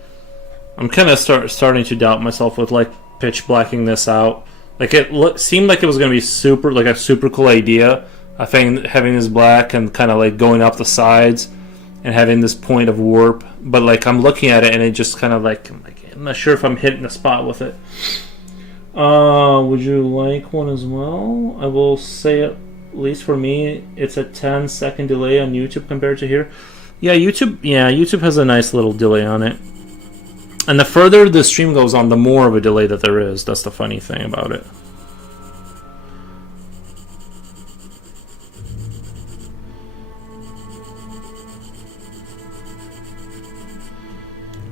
I'm kind of starting to doubt myself with like pitch blacking this out. Like it seemed like it was going to be super, like a super cool idea. I think having this black and kind of like going up the sides and having this point of warp. But like I'm looking at it and it just kind of like I'm not sure if I'm hitting the spot with it. Would you like one as well? I will say at least for me, it's a 10-second delay on YouTube compared to here. Yeah, YouTube has a nice little delay on it. And the further the stream goes on, the more of a delay that there is. That's the funny thing about it.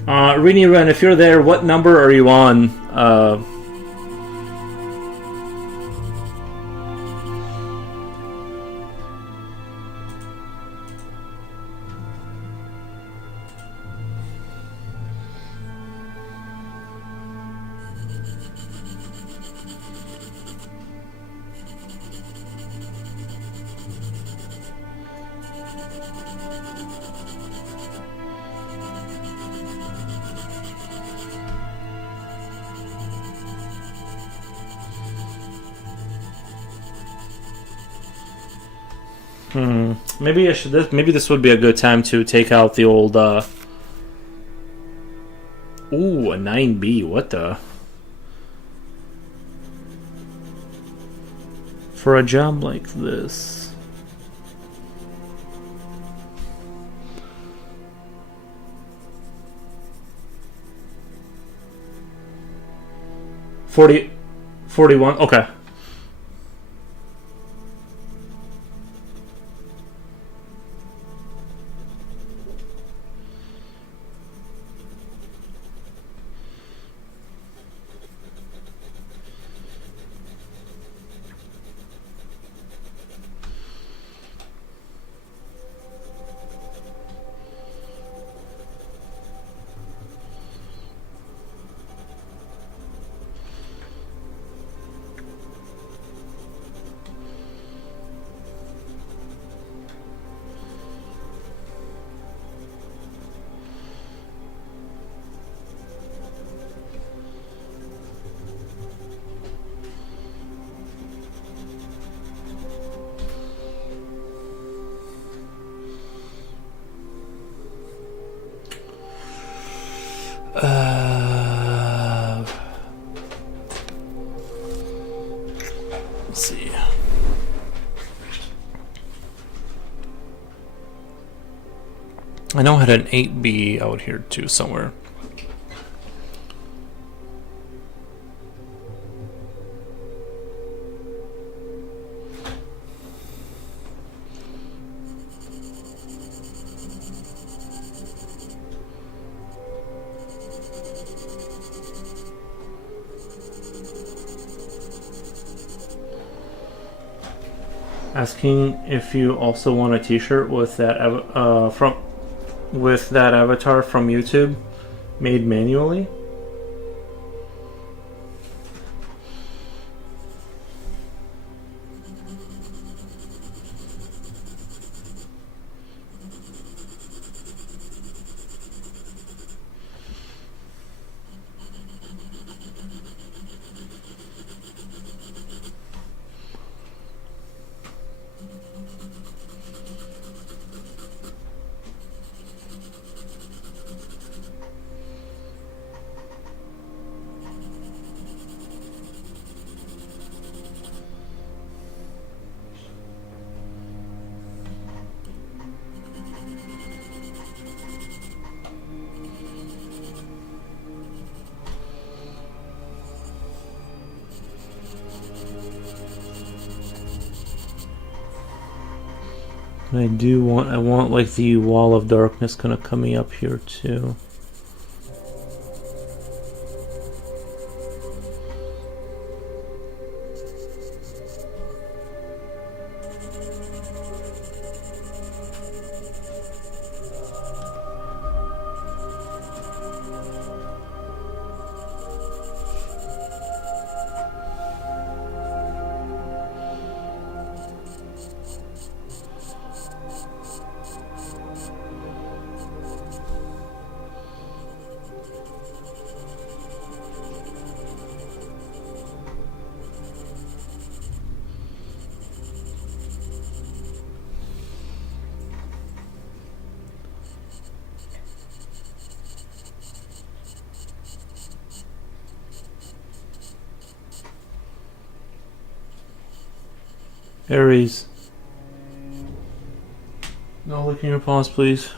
Rini Ren, if you're there, what number are you on? Maybe I should. Maybe this would be a good time to take out the old. Ooh, a 9B. What the? For a job like this. $40, $41. Okay. Let's see. I know I had an 8B out here too somewhere. Asking if you also want a T-shirt with that with that avatar from YouTube, made manually. I want like the wall of darkness kind of coming up here too. Harry's. No licking your paws, please.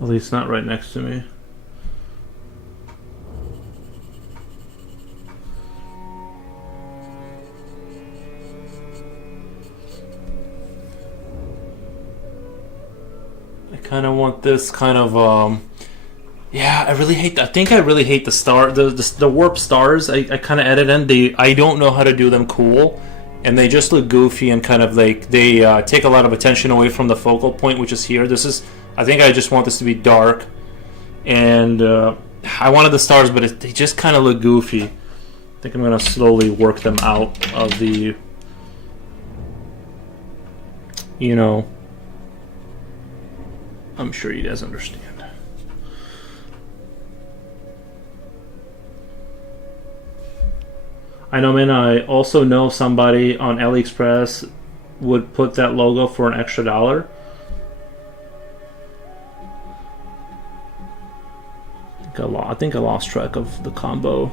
At least not right next to me. I kind of want this kind of yeah, I really hate. I think I really hate the warp stars. I kind of edited in. I don't know how to do them cool, and they just look goofy and kind of like they take a lot of attention away from the focal point, which is here. This is. I think I just want this to be dark, and I wanted the stars, but they just kind of look goofy. I think I'm gonna slowly work them out of the. You know. I'm sure you guys understand. I know, man. I also know somebody on AliExpress would put that logo for an extra $1. I think I lost track of the combo.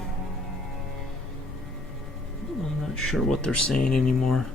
I'm not sure what they're saying anymore.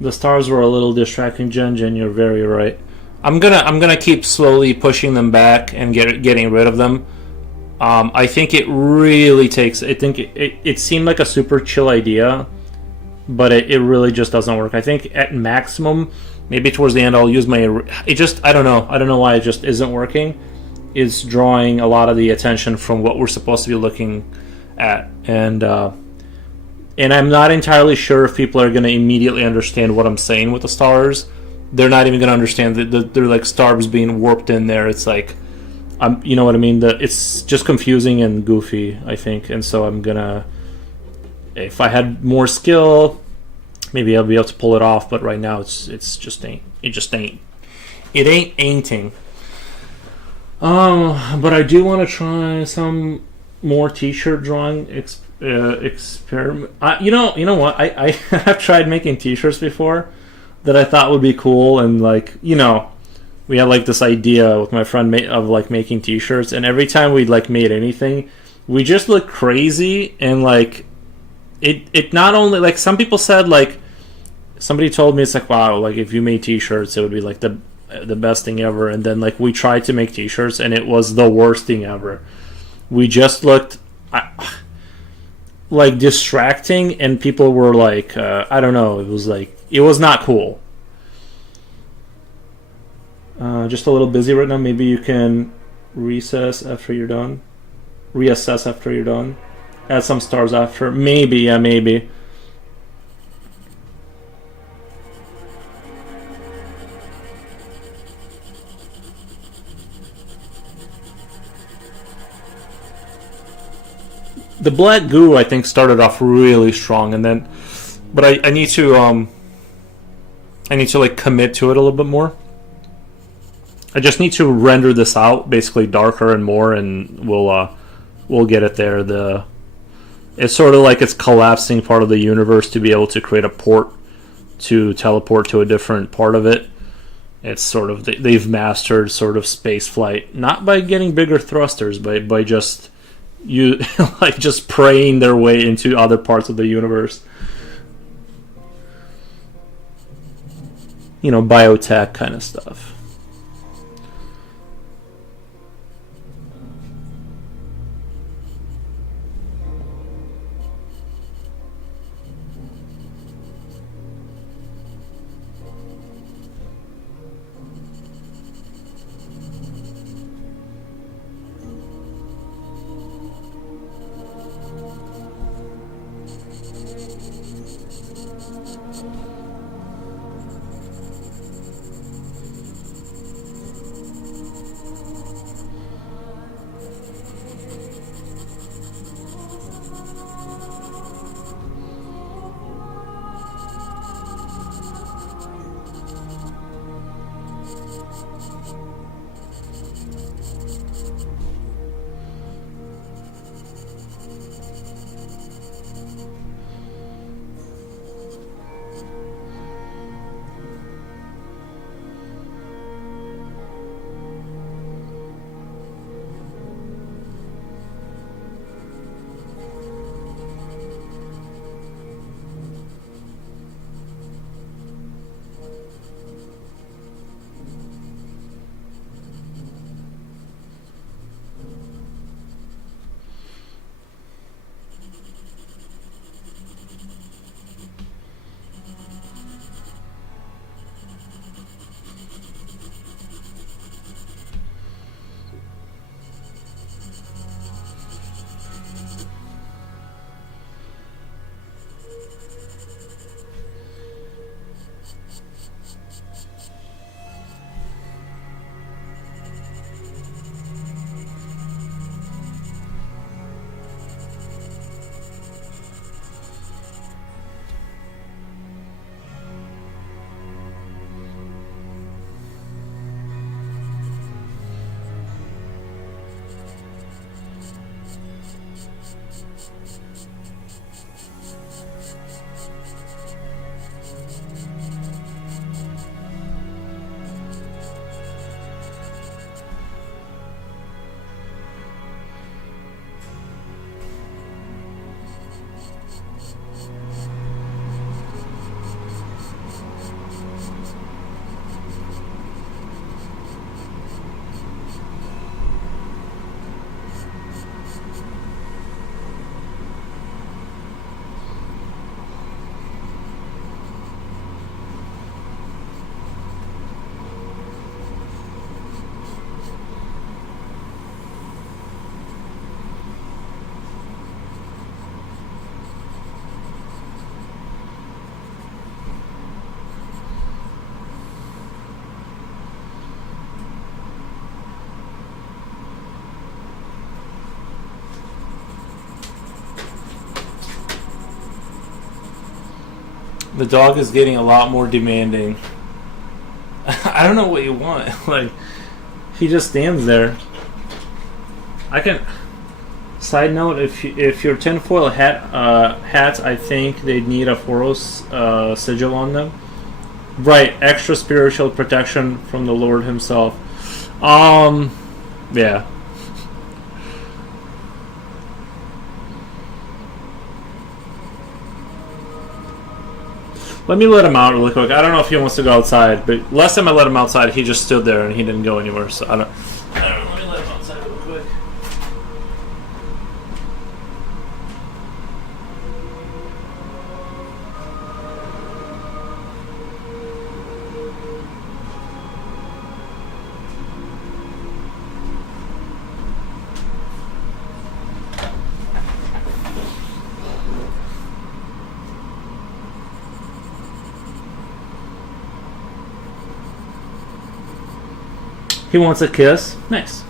The stars were a little distracting, Jen. You're very right. I'm gonna keep slowly pushing them back and getting rid of them. I think it really takes. I think it seemed like a super chill idea, but it really just doesn't work. I think at maximum, maybe towards the end, I'll use my. It just I don't know why it just isn't working. It's drawing a lot of the attention from what we're supposed to be looking at, and I'm not entirely sure if people are going to immediately understand what I'm saying with the stars. They're not even going to understand that they're like stars being warped in there. It's like, you know what I mean? It's just confusing and goofy, I think. And so I'm going to, if I had more skill, maybe I'll be able to pull it off. But right now, it's just ain't. It just ain't. It ain't ain'ting. But I do want to try some more t-shirt drawing experiment. You know what? I have tried making t-shirts before that I thought would be cool, and like we had like this idea with my friend of like making t-shirts, and every time we'd like made anything, we just looked crazy, and like it not only like some people said like somebody told me it's like wow, like if you made t-shirts it would be like the best thing ever, and then like we tried to make t-shirts and it was the worst thing ever. We just looked like distracting, and people were like I don't know, it was not cool. Just a little busy right now. Maybe you can reassess after you're done. Add some stars after. Maybe. The black goo I think started off really strong, and then, but I need to like commit to it a little bit more. I just need to render this out basically darker and more, and we'll get it there. It's sort of like it's collapsing part of the universe to be able to create a port to teleport to a different part of it. It's sort of they've mastered sort of space flight, not by getting bigger thrusters, but by just like just praying their way into other parts of the universe. Biotech kind of stuff. The dog is getting a lot more demanding. I don't know what you want. Like, he just stands there. I can. Side note: if your tinfoil hats, I think they need a Phoros sigil on them. Right, extra spiritual protection from the Lord Himself. Yeah. Let me let him out really quick. I don't know if he wants to go outside, but last time I let him outside, he just stood there and he didn't go anywhere. So I don't know. Let me let him outside real quick. He wants a kiss. Nice.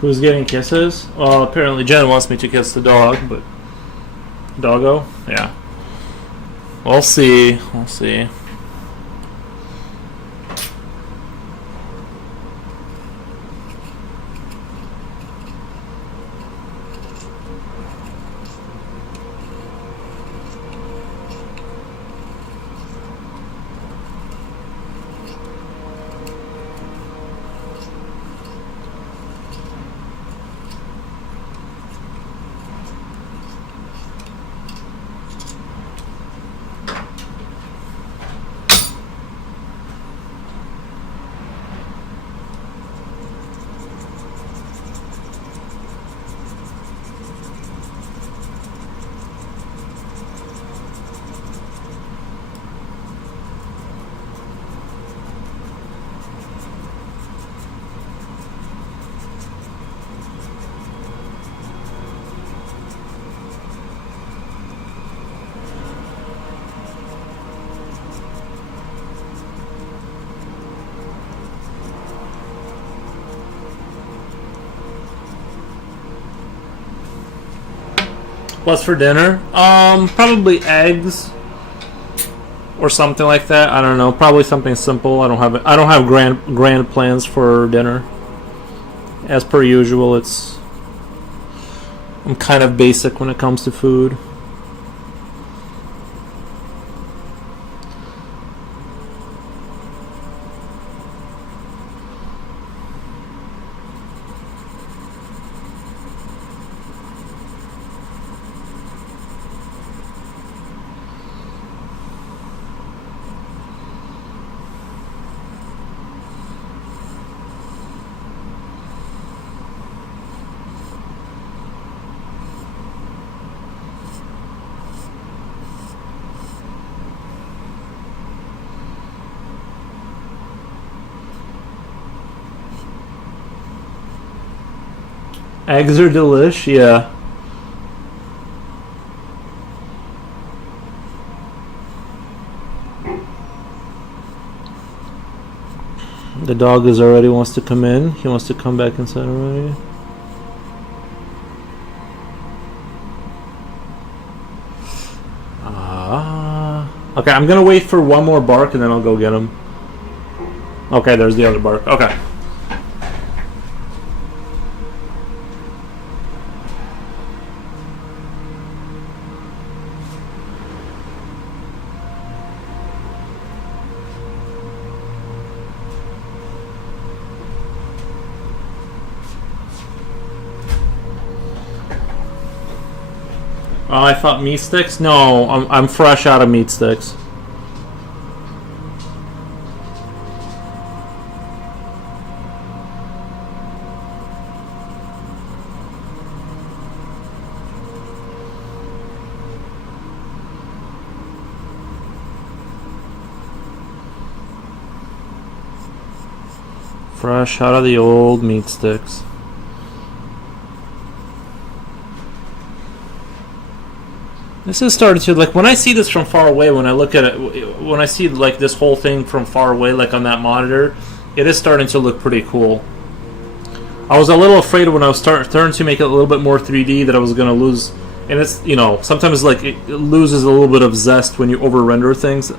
Who's getting kisses? Well, apparently Jen wants me to kiss the dog, but... Doggo? Yeah. We'll see. We'll see. What's for dinner? Probably eggs or something like that. I don't know. Probably something simple. I don't have grand plans for dinner. As per usual, I'm kind of basic when it comes to food. Eggs are delish, yeah. The dog is already wants to come in. He wants to come back inside already. Okay, I'm gonna wait for one more bark and then I'll go get him. Okay, there's the other bark. Okay. Oh, I thought meat sticks? No, I'm fresh out of meat sticks. Fresh out of the old meat sticks. This is starting to, like, when I see this from far away, when I look at it, when I see, like, this whole thing from far away, like, on that monitor, it is starting to look pretty cool. I was a little afraid when I was starting to make it a little bit more 3D that I was going to lose, and it's, you know, sometimes, like, it loses a little bit of zest when you over-render things.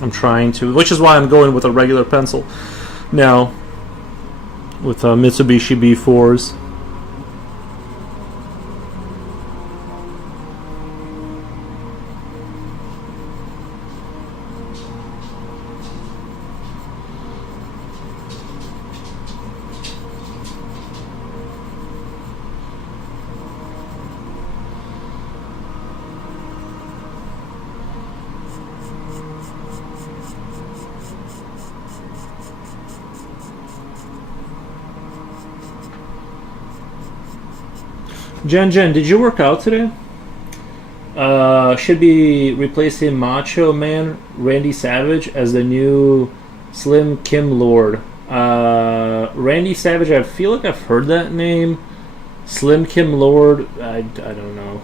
I'm trying to, which is why I'm going with a regular pencil now, with Mitsubishi B4s. Jen, did you work out today? Should be replacing Macho Man Randy Savage as the new Slim Kim Lord. Randy Savage, I feel like I've heard that name. Slim Kim Lord, I don't know.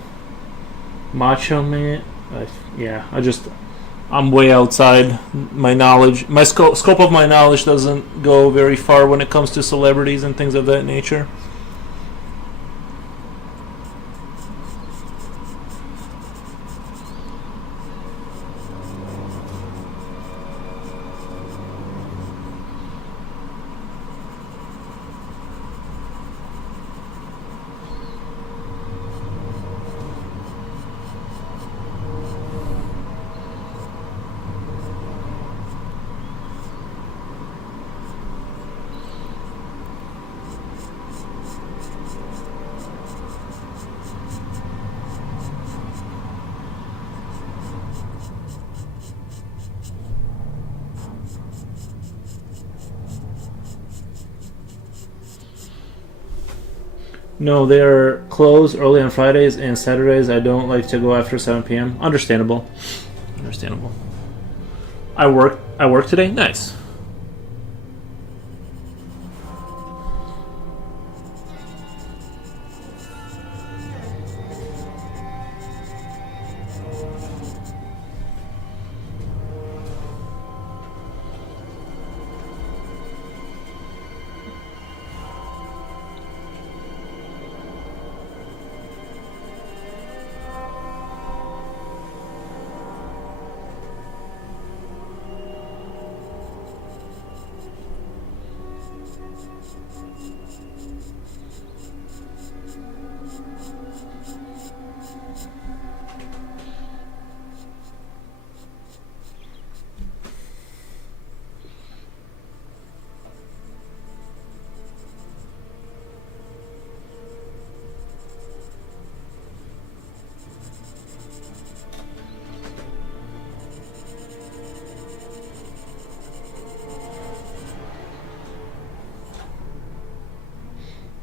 Macho Man, I'm way outside my knowledge. My scope of my knowledge doesn't go very far when it comes to celebrities and things of that nature. No, they're closed early on Fridays and Saturdays. I don't like to go after 7 p.m. Understandable. Understandable. I work today? Nice.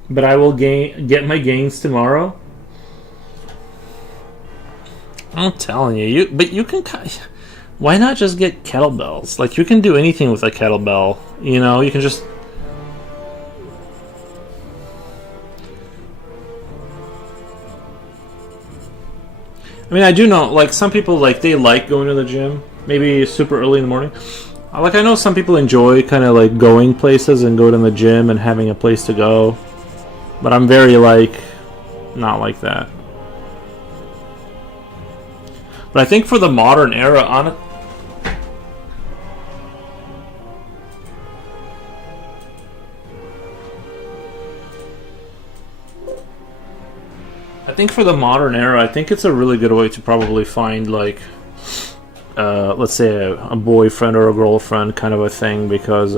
But I will get my gains tomorrow. I'm telling you, but you can. Why not just get kettlebells? Like, you can do anything with a kettlebell. You know, you can just. I mean, I do know, like, some people, like, they like going to the gym, maybe super early in the morning. Like, I know some people enjoy kind of, like, going places and going to the gym and having a place to go. But I'm very, like, not like that. But I think for the modern era, I think for the modern era, I think it's a really good way to probably find, like, let's say a boyfriend or a girlfriend kind of a thing, because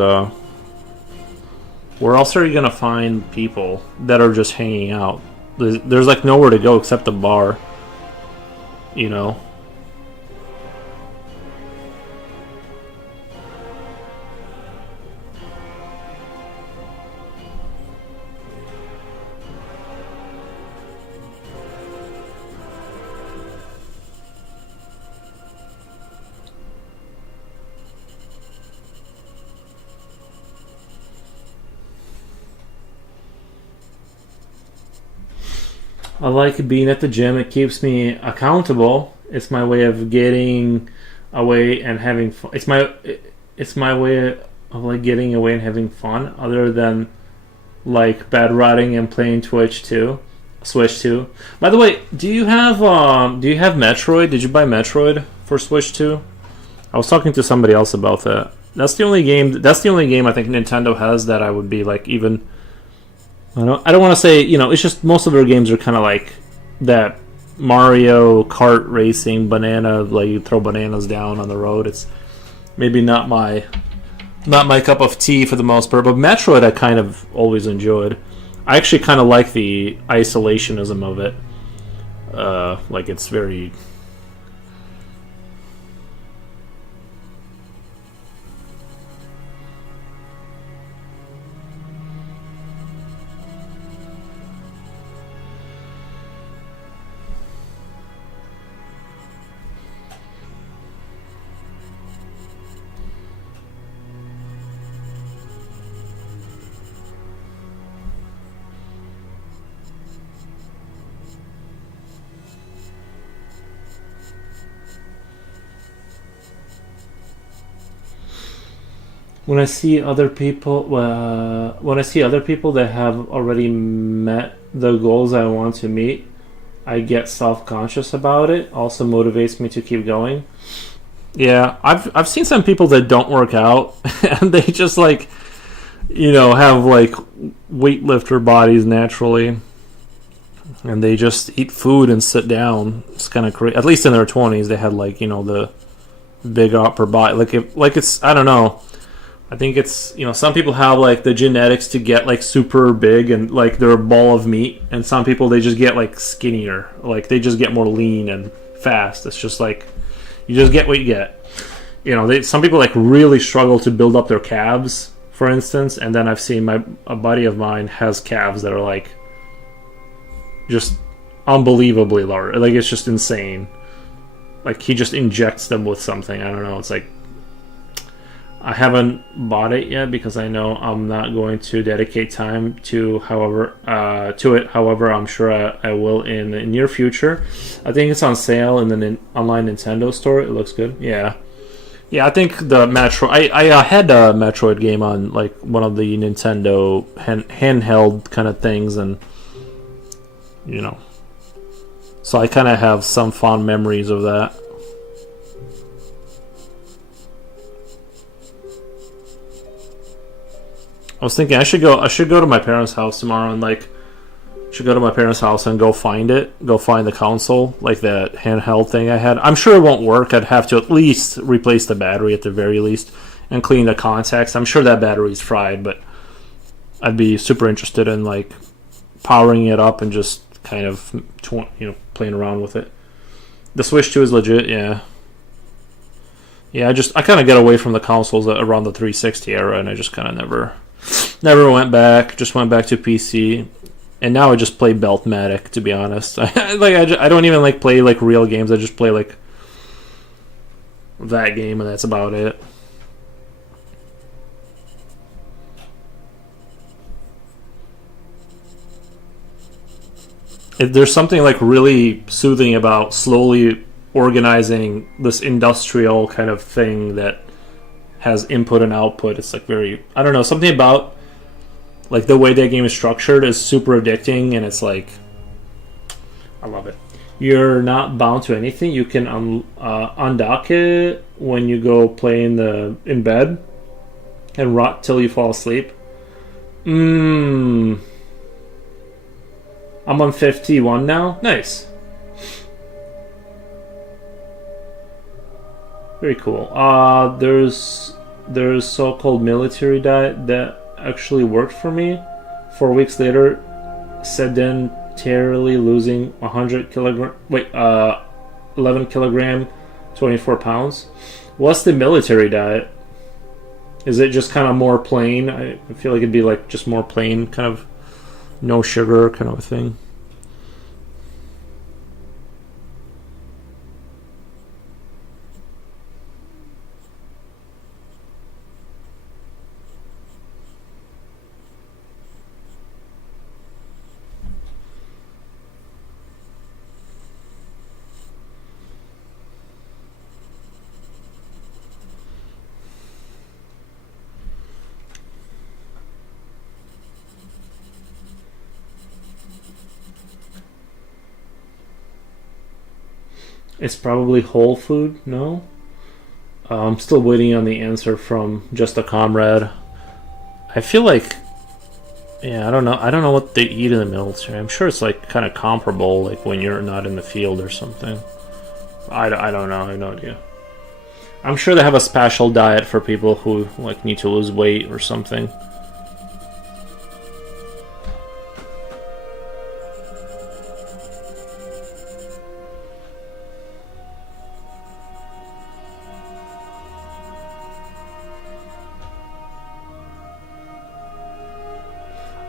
where else are you gonna find people that are just hanging out? There's like nowhere to go except the bar, you know. I like being at the gym. It keeps me accountable. It's my way of getting away and having fun. It's my way of like getting away and having fun. Other than like bad riding and playing Switch 2. By the way, do you have Metroid? Did you buy Metroid for Switch 2? I was talking to somebody else about that. That's the only game I think Nintendo has that I would be like even. I don't want to say, it's just most of their games are kind of like that Mario Kart racing banana, like you throw bananas down on the road. It's maybe not my cup of tea for the most part, but Metroid I kind of always enjoyed. I actually kind of like the isolationism of it. Like it's very. When I see other people that have already met the goals I want to meet, I get self-conscious about it. Also motivates me to keep going. Yeah, I've seen some people that don't work out and they just like have like weightlifter bodies naturally, and they just eat food and sit down. It's kind of crazy. At least in their 20s, they had like the big upper body. Like it's I don't know. I think it's some people have like the genetics to get like super big and like they're a ball of meat, and some people they just get like skinnier, like they just get more lean and fast. It's just like you just get what you get. Some people like really struggle to build up their calves, for instance, and then I've seen a buddy of mine has calves that are like just unbelievably large. Like it's just insane. Like he just injects them with something. I don't know. It's like I haven't bought it yet because I know I'm not going to dedicate time to it. However, I'm sure I will in the near future. I think it's on sale in the online Nintendo store. It looks good. Yeah. Yeah, I think the Metro. I had a Metroid game on like one of the Nintendo handheld kind of things, and so I kind of have some fond memories of that. I was thinking I should go to my parents' house tomorrow and like should go to my parents' house and go find the console, like that handheld thing I had. I'm sure it won't work. I'd have to at least replace the battery at the very least and clean the contacts. I'm sure that battery's fried, but I'd be super interested in like powering it up and just kind of playing around with it. The Switch 2 is legit, yeah. Yeah, I kind of get away from the consoles around the 360 era, and I just kind of never went back. Just went back to PC, and now I just play Beltmatic. To be honest, I don't even like play like real games. I just play like that game, and that's about it. There's something like really soothing about slowly organizing this industrial kind of thing that has input and output. It's like very, I don't know, something about like the way that game is structured is super addicting, and it's like, I love it. You're not bound to anything. You can undock it when you go play in bed and rot till you fall asleep. I'm on 51 now. Nice. Very cool. There's so-called military diet that actually worked for me. 4 weeks later, sedentarily losing 11 kilogram, 24 pounds. What's the military diet? Is it just kind of more plain? I feel like it'd be like just more plain, kind of no sugar kind of a thing. It's probably whole food, no? I'm still waiting on the answer from Just a Comrade. I feel like, yeah, I don't know. I don't know what they eat in the military. I'm sure it's like kind of comparable, like when you're not in the field or something. I don't know. I have no idea. I'm sure they have a special diet for people who like need to lose weight or something.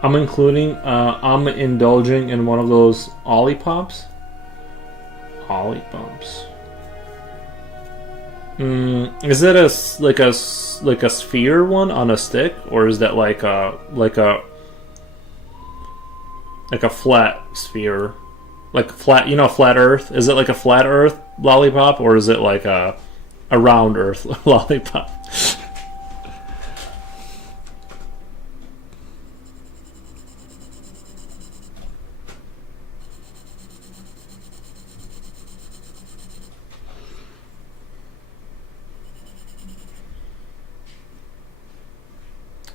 I'm indulging in one of those Ollipops. Ollipops. Is it like a sphere one on a stick, or is that like a flat sphere, like flat? You know, flat Earth. Is it like a flat Earth lollipop, or is it like a round Earth lollipop?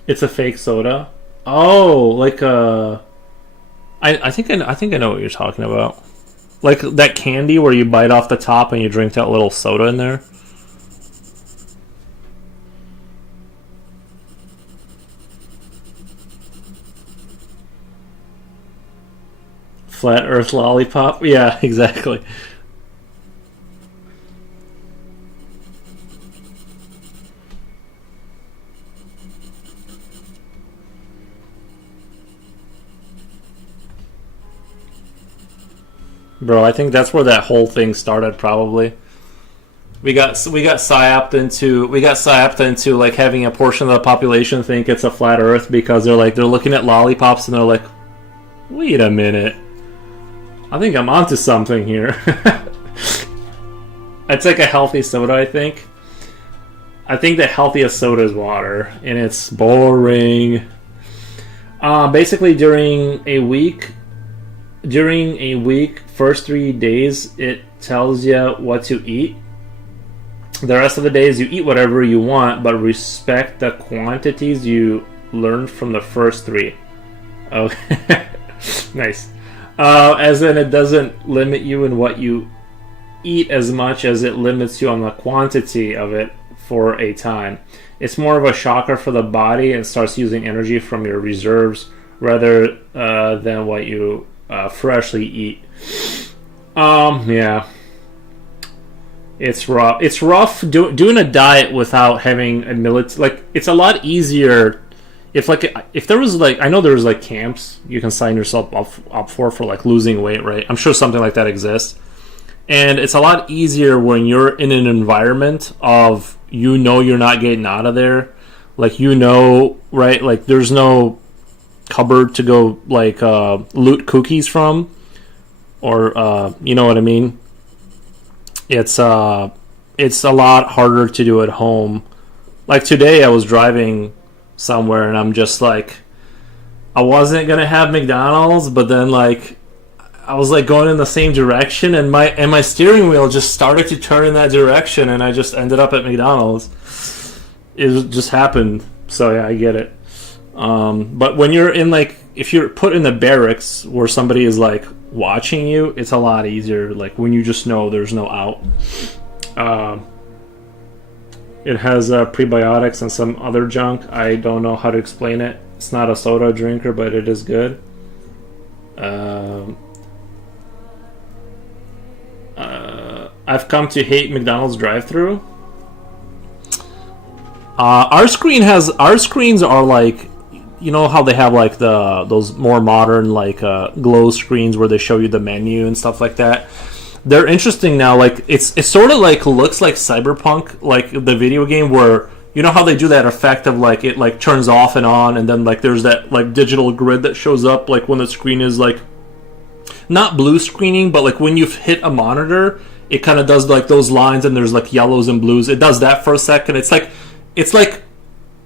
It's a fake soda. Oh, like a. I think I know what you're talking about. Like that candy where you bite off the top and you drink that little soda in there. Flat Earth lollipop. Yeah, exactly. Bro, I think that's where that whole thing started. Probably we got psyoped into like having a portion of the population think it's a flat Earth because they're looking at lollipops and they're like, wait a minute, I think I'm onto something here. It's like a healthy soda. I think the healthiest soda is water, and it's boring. Basically, during a week, first 3 days, it tells you what to eat. The rest of the days, you eat whatever you want, but respect the quantities you learned from the first three. Okay. Nice. As in, it doesn't limit you in what you eat as much as it limits you on the quantity of it for a time. It's more of a shocker for the body and starts using energy from your reserves rather than what you freshly eat. Yeah. It's rough. It's rough doing a diet without having a military. Like, it's a lot easier if there was like, I know there was like camps you can sign yourself up for like losing weight, right? I'm sure something like that exists, and it's a lot easier when you're in an environment of you're not getting out of there, like right? Like there's no cupboard to go like loot cookies from. or you know what I mean. It's it's a lot harder to do at home. Like today, I was driving somewhere, and I'm just like, I wasn't gonna have McDonald's, but then like I was like going in the same direction, and my steering wheel just started to turn in that direction, and I just ended up at McDonald's. It just happened. So yeah, I get it. But when you're in like, if you're put in the barracks where somebody is like watching you, it's a lot easier. Like when you just know there's no out. It has prebiotics and some other junk. I don't know how to explain it. It's not a soda drinker, but it is good. I've come to hate McDonald's drive-thru. Our screens are like, you know how they have like those more modern like glow screens where they show you the menu and stuff like that. They're interesting now. Like it's sort of like looks like Cyberpunk, like the video game, where you know how they do that effect of like it like turns off and on, and then like there's that like digital grid that shows up like when the screen is like not blue screening, but like when you've hit a monitor, it kind of does like those lines, and there's like yellows and blues. It does that for a second. It's like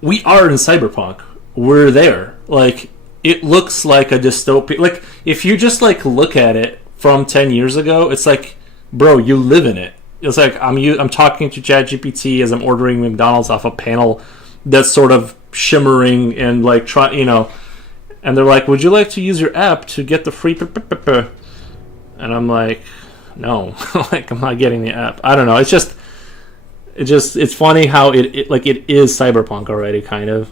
we are in Cyberpunk. We're there. Like it looks like a dystopia. Like if you just like look at it from 10 years ago, it's like, bro, you live in it. It's like I'm talking to ChatGPT as I'm ordering McDonald's off a panel that's sort of shimmering and like and they're like, would you like to use your app to get the free and I'm like, no. Like I'm not getting the app. I don't know. It's funny how it like it is Cyberpunk already, kind of.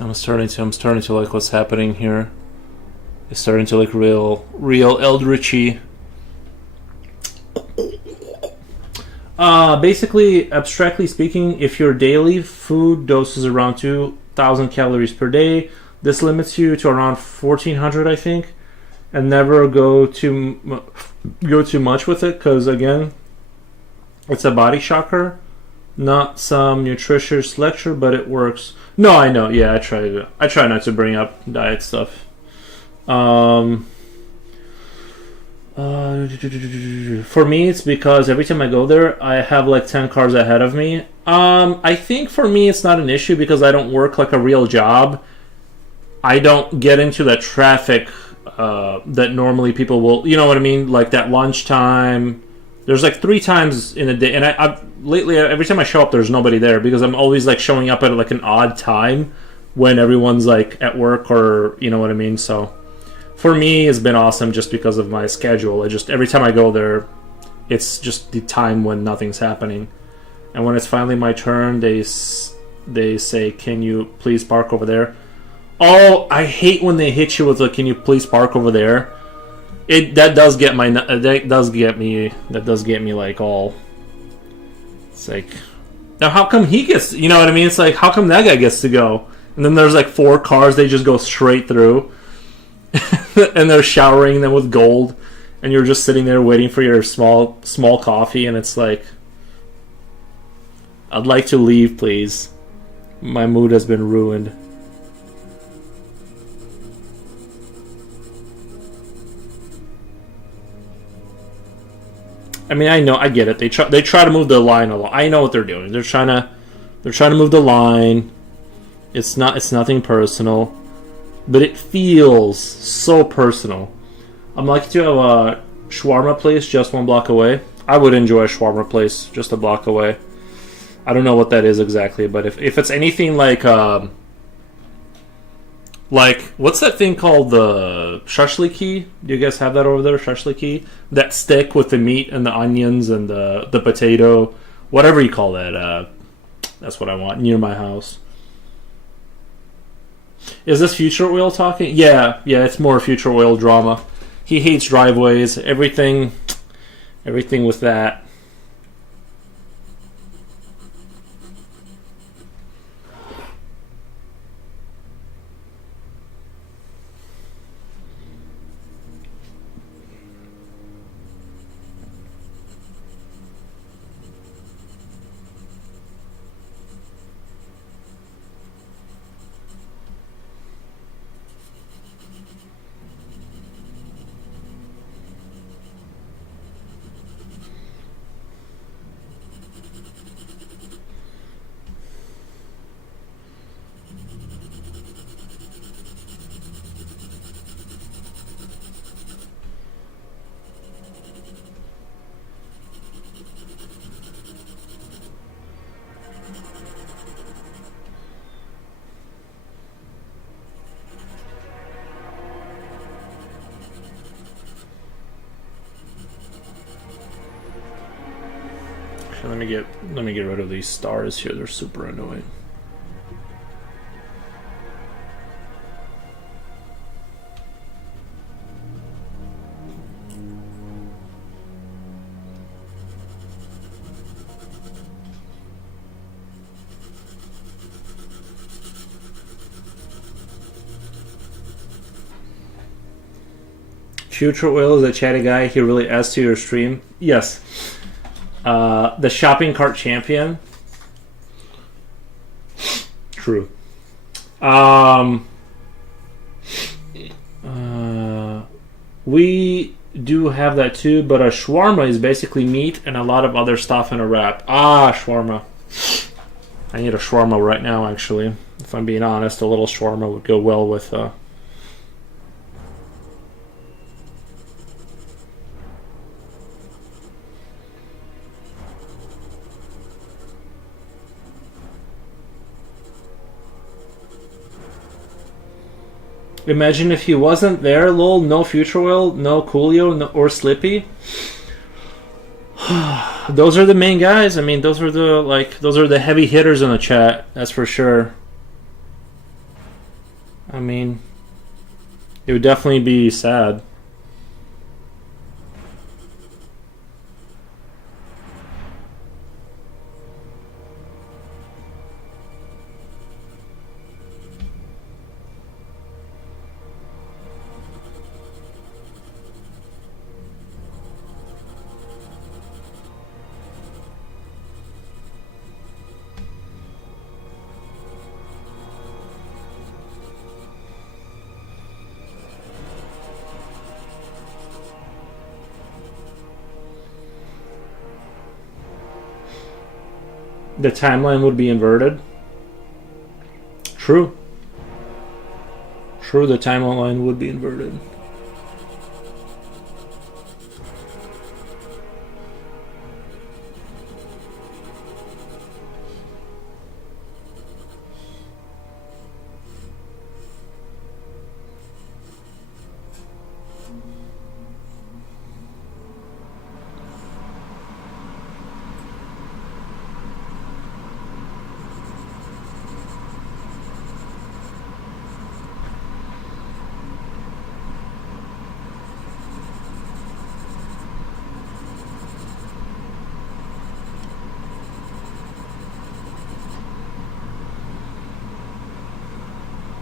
I'm starting to like what's happening here. It's starting to like real Eldritchy. Basically, abstractly speaking, if your daily food dose is around 2,000 calories per day, this limits you to around 1,400, I think, and never go too much with it, because again, it's a body shocker. Not some nutritious lecture, but it works. No, I know. Yeah, I try not to bring up diet stuff. For me, it's because every time I go there, I have like 10 cars ahead of me. I think for me, it's not an issue because I don't work like a real job. I don't get into that traffic that normally people will. You know what I mean? Like that lunchtime. There's like 3 times in a day, and I lately every time I show up, there's nobody there because I'm always like showing up at like an odd time when everyone's like at work or you know what I mean. So. For me, it's been awesome just because of my schedule. Every time I go there, it's just the time when nothing's happening. And when it's finally my turn, they say, "Can you please park over there?" Oh, I hate when they hit you with "Can you please park over there?" That does get me like all. It's like, now how come he gets? You know what I mean? It's like, how come that guy gets to go? And then there's like 4 cars they just go straight through. And they're showering them with gold, and you're just sitting there waiting for your small coffee, and it's like, I'd like to leave, please. My mood has been ruined. I mean, I get it. They try to move the line along. I know what they're doing. They're trying to move the line. It's nothing personal. But it feels so personal. I'm lucky to have a shawarma place just 1 block away. I would enjoy a shawarma place just a block away. I don't know what that is exactly, but if it's anything like what's that thing called, the shashliki? Do you guys have that over there, shashliki? That stick with the meat and the onions and the potato, whatever you call that. That's what I want near my house. Is this Future Oil talking? Yeah, it's more Future Oil drama. He hates driveways, everything with that. Let me get rid of these stars here. They're super annoying. Future Oil is a chatty guy. He really adds to your stream. Yes. The shopping cart champion. True. We do have that too, but a shawarma is basically meat and a lot of other stuff in a wrap. Shawarma. I need a shawarma right now, actually. If I'm being honest, a little shawarma would go well with... Imagine if he wasn't there, lol. No Future Oil, no Coolio, no, or Slippy. Those are the main guys. I mean, those are the heavy hitters in the chat. That's for sure. I mean, it would definitely be sad. The timeline would be inverted. True. True, the timeline would be inverted.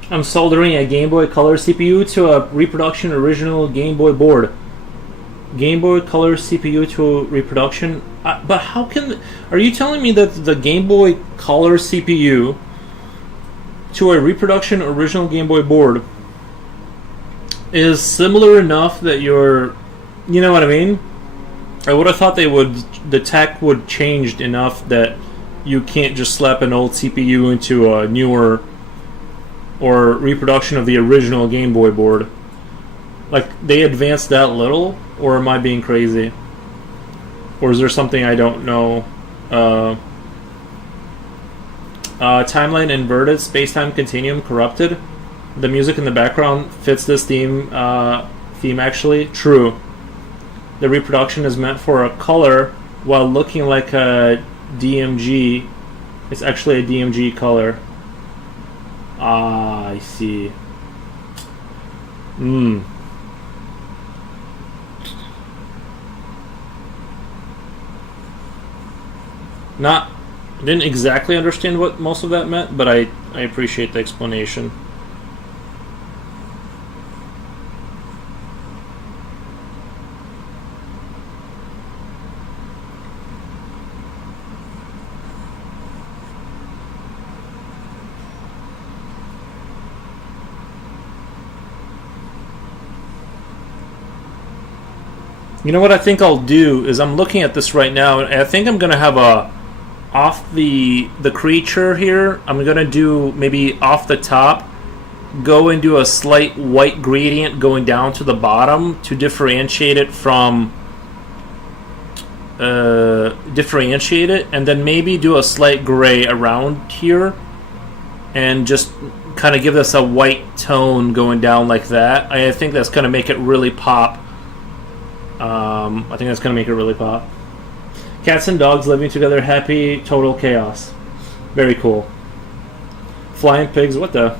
I'm soldering a Game Boy Color CPU to a reproduction original Game Boy board. Game Boy Color CPU to reproduction? But how can... Are you telling me that the Game Boy Color CPU to a reproduction original Game Boy board is similar enough that you're... You know what I mean? I would have thought the tech would changed enough that you can't just slap an old CPU into a newer or reproduction of the original Game Boy board. Like, they advanced that little, or am I being crazy? Or is there something I don't know? Timeline inverted, space-time continuum corrupted. The music in the background fits this theme actually. True. The reproduction is meant for a color while looking like a DMG. It's actually a DMG color. Ah, I see. Didn't exactly understand what most of that meant, but I appreciate the explanation. You know what I think I'll do is I'm looking at this right now, and I think I'm gonna have a off the creature here. I'm gonna do maybe off the top, go and do a slight white gradient going down to the bottom to differentiate it from and then maybe do a slight gray around here, and just kind of give this a white tone going down like that. I think that's gonna make it really pop. I think that's going to make it really pop. Cats and dogs living together, happy, total chaos. Very cool. Flying pigs, what the...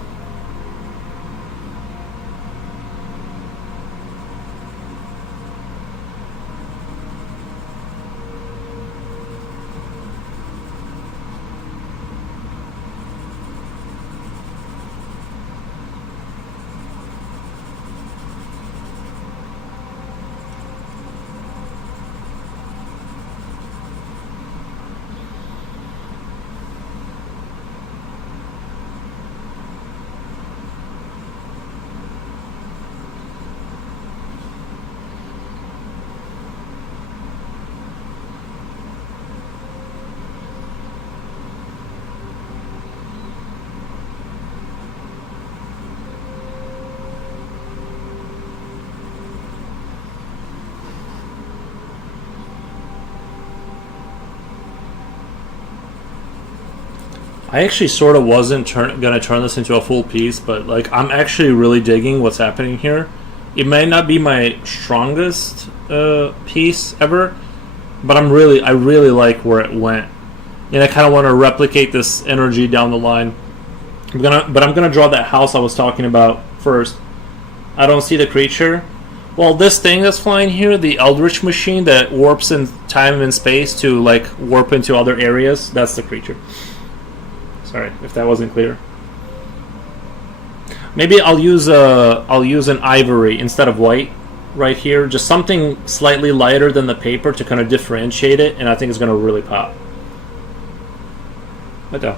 I actually sort of wasn't gonna turn this into a full piece, but like I'm actually really digging what's happening here. It may not be my strongest piece ever, but I really like where it went, and I kind of want to replicate this energy down the line. I'm gonna draw that house I was talking about first. I don't see the creature. Well, this thing that's flying here, the Eldritch Machine that warps in time and space to like warp into other areas, that's the creature. Sorry if that wasn't clear. Maybe I'll use an ivory instead of white right here. Just something slightly lighter than the paper to kind of differentiate it, and I think it's going to really pop. What the?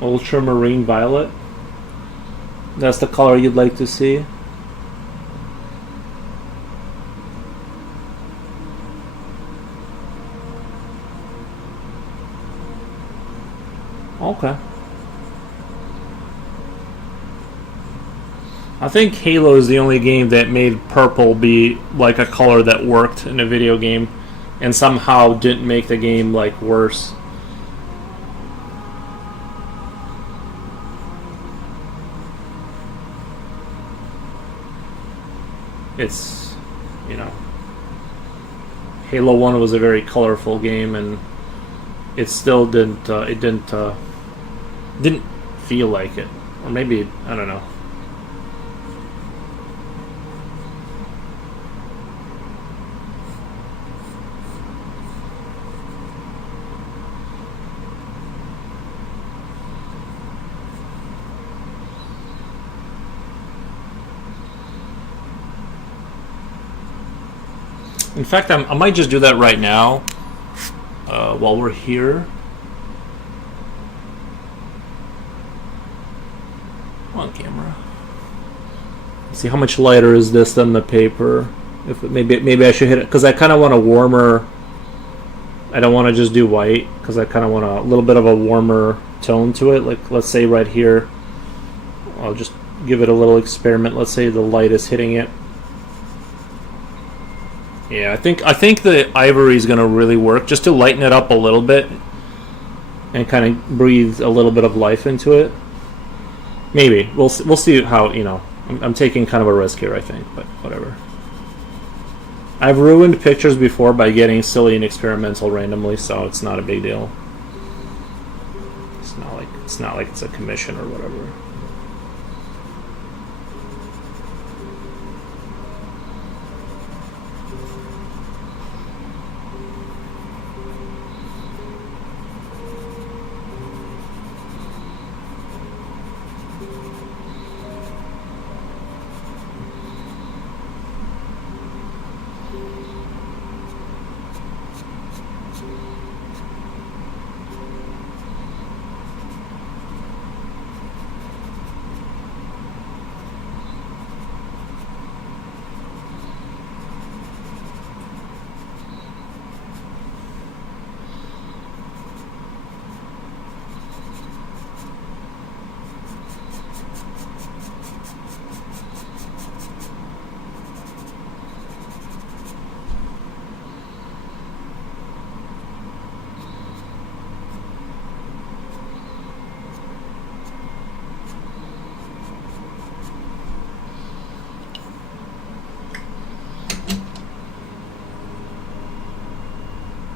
Ultramarine violet. That's the color you'd like to see. Okay. I think Halo is the only game that made purple be like a color that worked in a video game and somehow didn't make the game like worse. It's, you know, Halo 1 was a very colorful game and it still didn't feel like it. Or maybe, I don't know. In fact, I might just do that right now while we're here. Come on, camera. Let's see, how much lighter is this than the paper? If maybe I should hit it because I kind of want a warmer. I don't want to just do white because I kind of want a little bit of a warmer tone to it. Like, let's say right here, I'll just give it a little experiment. Let's say the light is hitting it. Yeah, I think the ivory is going to really work just to lighten it up a little bit and kind of breathe a little bit of life into it. Maybe we'll see how, you know. I'm taking kind of a risk here, I think, but whatever. I've ruined pictures before by getting silly and experimental randomly, so it's not a big deal. It's not like it's a commission or whatever.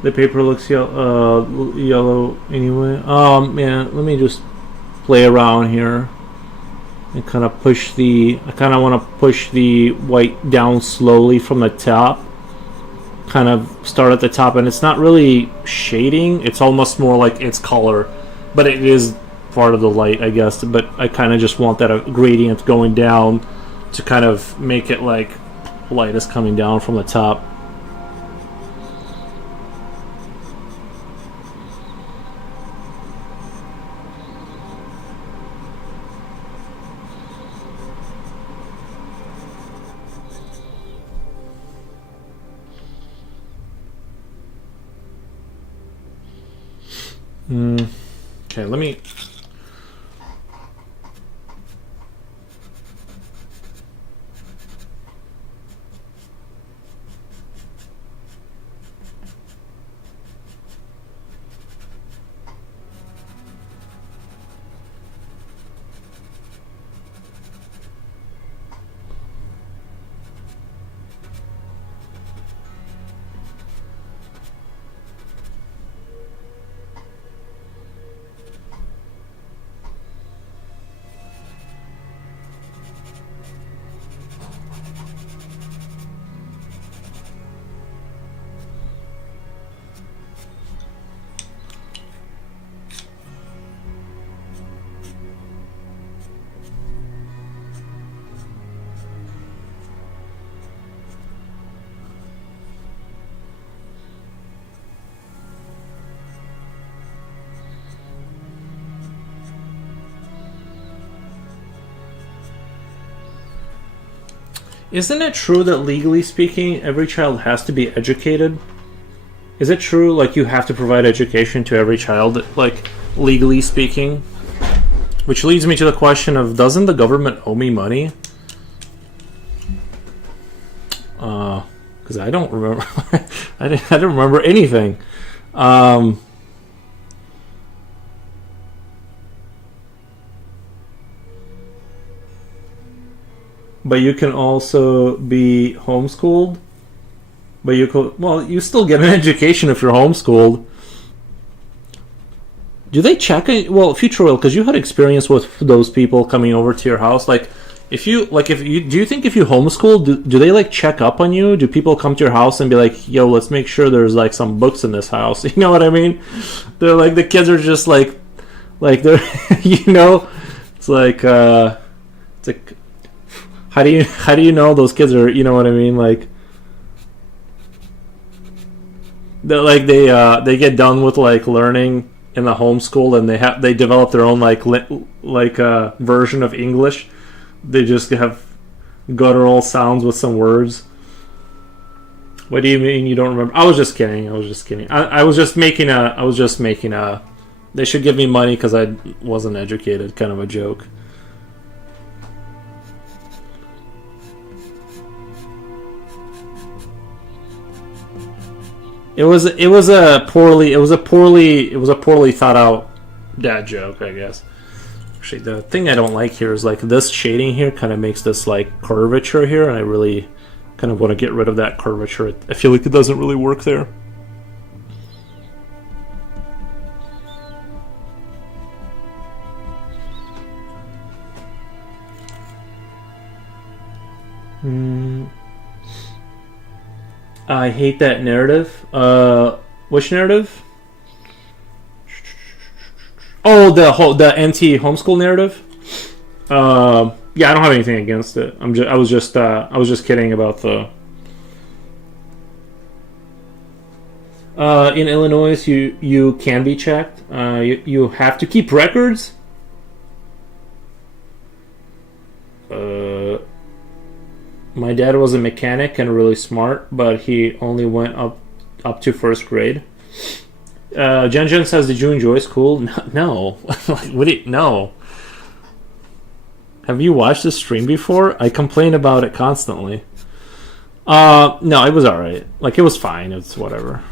The paper looks yellow anyway. Yeah, let me just play around here and kind of push the. I kind of want to push the white down slowly from the top. Kind of start at the top, and it's not really shading. It's almost more like it's color, but it is part of the light, I guess. But I kind of just want that gradient going down to kind of make it like light is coming down from the top. Okay, let me. Isn't it true that legally speaking, every child has to be educated? Is it true, like, you have to provide education to every child, like, legally speaking? Which leads me to the question of, doesn't the government owe me money? Because I don't remember. I didn't remember anything. But you can also be homeschooled. But you still get an education if you're homeschooled. Do they check it? Well, Future Oil, because you had experience with those people coming over to your house. Like, do you think if you homeschool, do they like check up on you? Do people come to your house and be like, "Yo, let's make sure there's like some books in this house"? You know what I mean? They're like, the kids are just like they're, it's like how do you know those kids are? You know what I mean? Like, they get done with like learning in the homeschool, and they develop their own version of English. They just have guttural sounds with some words. What do you mean you don't remember? I was just kidding. I was just making a they should give me money because I wasn't educated kind of a joke. It was a poorly thought out dad joke, I guess. Actually, the thing I don't like here is like this shading here kind of makes this like curvature here, and I really kind of want to get rid of that curvature. I feel like it doesn't really work there. I hate that narrative. Which narrative? Oh, the anti-homeschool narrative. Yeah, I don't have anything against it. I was just kidding about the. In Illinois, you can be checked. You have to keep records. My dad was a mechanic and really smart, but he only went up to first grade. Jen says, "Did you enjoy school?" No. No. Have you watched this stream before? I complain about it constantly. No, it was alright. Like, it was fine. It's whatever.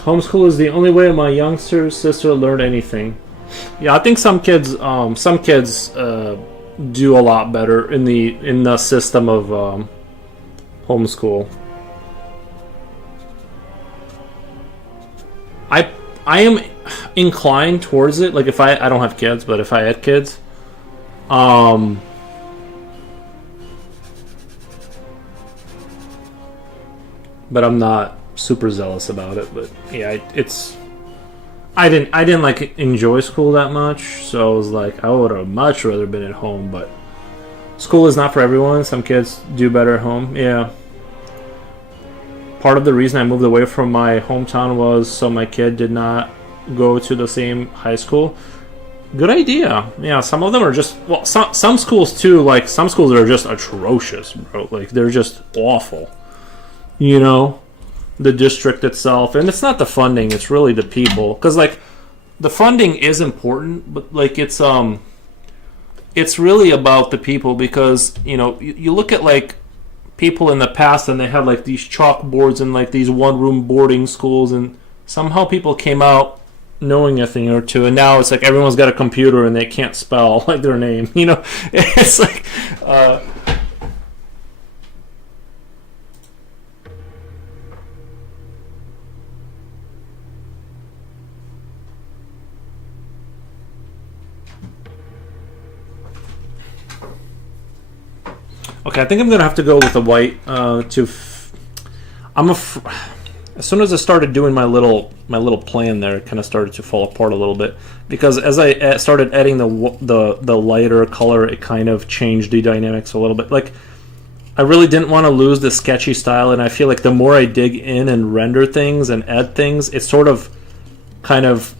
Homeschool is the only way my young sister learned anything. Yeah, I think some kids do a lot better in the system of homeschool. I am inclined towards it. Like, if I don't have kids, but if I had kids, but I'm not super zealous about it. But yeah, I didn't like enjoy school that much, so I was like, I would have much rather been at home. But school is not for everyone. Some kids do better at home. Yeah. Part of the reason I moved away from my hometown was so my kid did not go to the same high school. Good idea. Yeah, some of them are just, well, some schools too, like some schools are just atrocious, bro. Like, they're just awful. You know, the district itself, and it's not the funding, it's really the people. Because like, the funding is important, but like it's really about the people. Because you look at like people in the past, and they had like these chalkboards and like these one-room boarding schools, and somehow people came out knowing a thing or two, and now it's like everyone's got a computer and they can't spell like their name. It's like Okay, I think I'm gonna have to go with the white. I'm a. As soon as I started doing my little plan there, it kind of started to fall apart a little bit because as I started adding the lighter color, it kind of changed the dynamics a little bit. Like I really didn't want to lose the sketchy style, and I feel like the more I dig in and render things and add things, it sort of kind of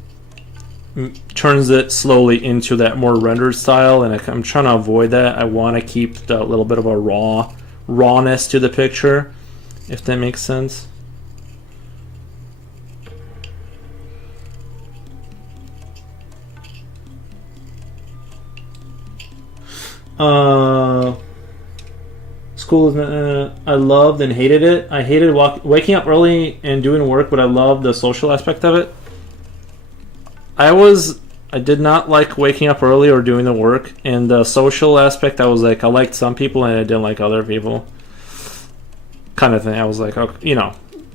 turns it slowly into that more rendered style, and I'm trying to avoid that. I want to keep the little bit of a rawness to the picture, if that makes sense. School is I loved and hated it. I hated waking up early and doing work, but I loved the social aspect of it. I did not like waking up early or doing the work, and the social aspect, I was like, I liked some people and I didn't like other people, kind of thing. I was like, okay,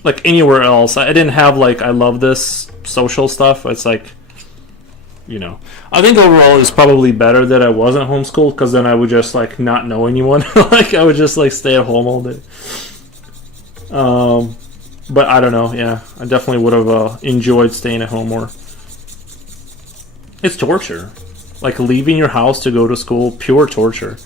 like anywhere else, I didn't have like I love this social stuff. It's like, I think overall it's probably better that I wasn't homeschooled because then I would just like not know anyone. Like I would just like stay at home all day. But I don't know. Yeah, I definitely would have enjoyed staying at home more. It's torture. Like leaving your house to go to school, pure torture.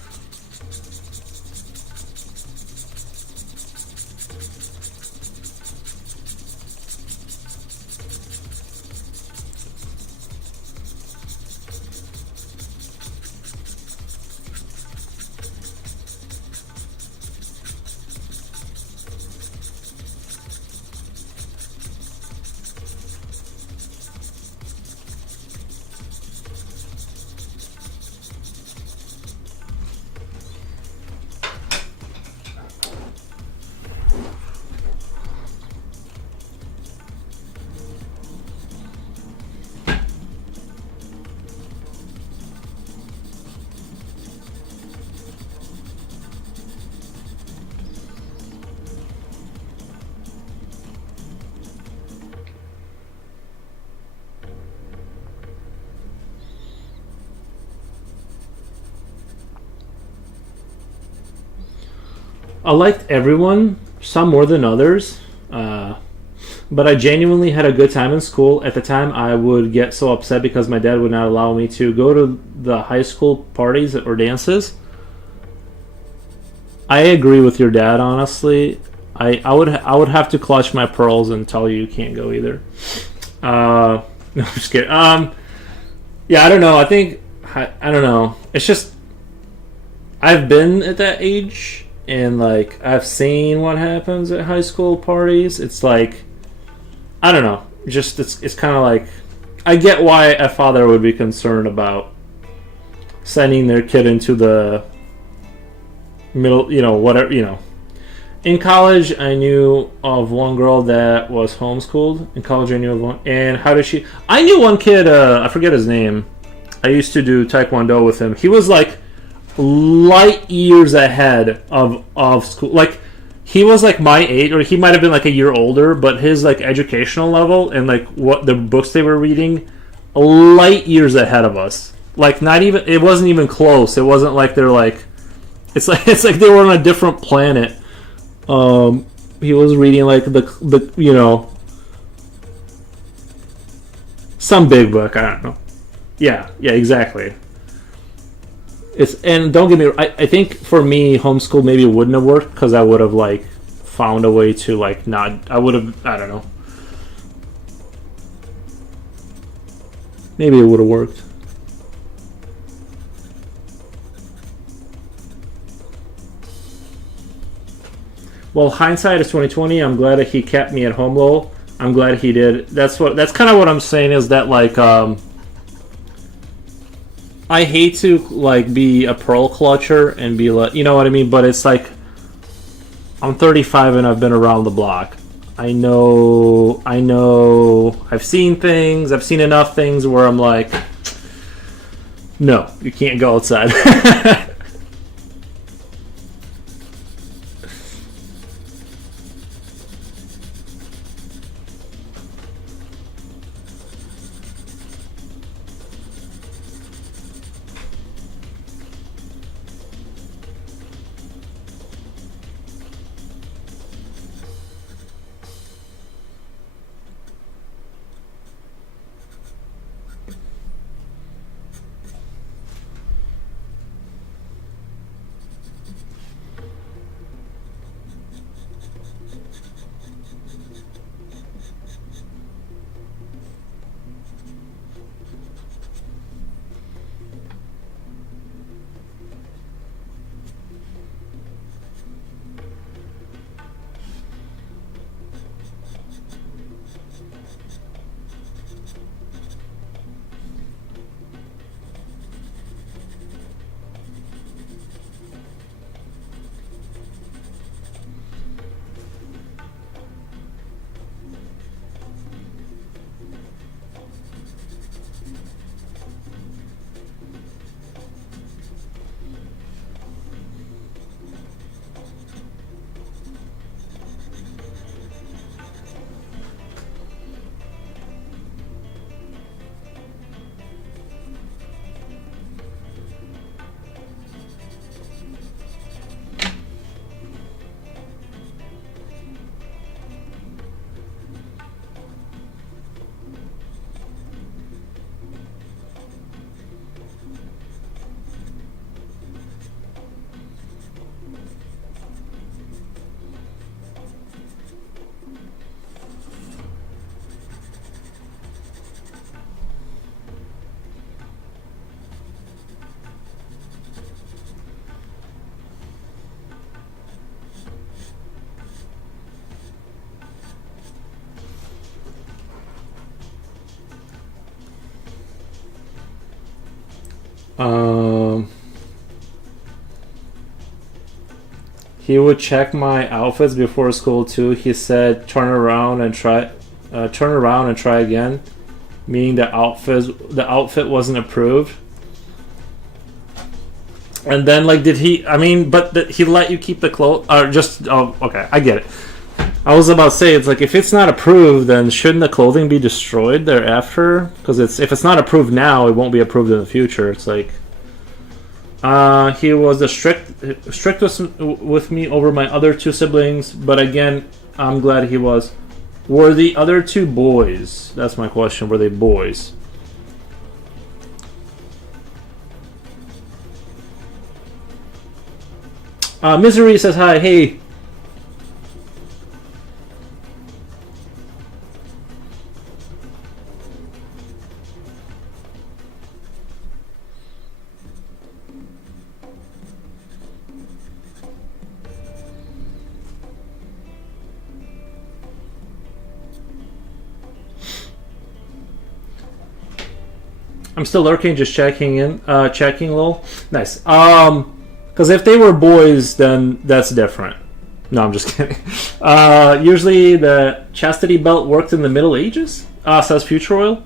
I liked everyone, some more than others, but I genuinely had a good time in school. At the time, I would get so upset because my dad would not allow me to go to the high school parties or dances. I agree with your dad, honestly. I would have to clutch my pearls and tell you can't go either. No, I'm just kidding. Yeah, I don't know. I don't know. It's just I've been at that age and like I've seen what happens at high school parties. It's like I don't know. Just it's kind of like I get why a father would be concerned about sending their kid into the middle, whatever, In college, I knew of one girl that was homeschooled. In college, I knew of one, and how did she? I knew one kid. I forget his name. I used to do Taekwondo with him. He was like light years ahead of school. Like he was like my age, or he might have been like a year older, but his like educational level and like what the books they were reading, light years ahead of us. Like not even. It wasn't even close. It wasn't like they're like. It's like they were on a different planet. He was reading like the some big book. I don't know. Yeah, exactly. And don't get me. I think for me, homeschool maybe wouldn't have worked because I would have like found a way to like not. I would have. I don't know. Maybe it would have worked. Well, hindsight is 2020. I'm glad that he kept me at home, lol. I'm glad he did. That's kind of what I'm saying is that like I hate to like be a pearl clutcher and be like, you know what I mean, but it's like I'm 35 and I've been around the block. I know I've seen things. I've seen enough things where I'm like no, you can't go outside. He would check my outfits before school too. He said, turn around and try again," meaning the outfit wasn't approved. And then, like, did he? I mean, but he let you keep the clothes, or just? Oh, okay, I get it. I was about to say, it's like if it's not approved, then shouldn't the clothing be destroyed thereafter? Because if it's not approved now, it won't be approved in the future. It's like, he was the strictest with me over my other two siblings, but again, I'm glad he was. Were the other two boys? That's my question. Were they boys? Misery says hi. Hey. I'm still lurking, just checking lol. Nice. Because if they were boys, then that's different. No, I'm just kidding. Usually the chastity belt worked in the Middle Ages, says Future Oil.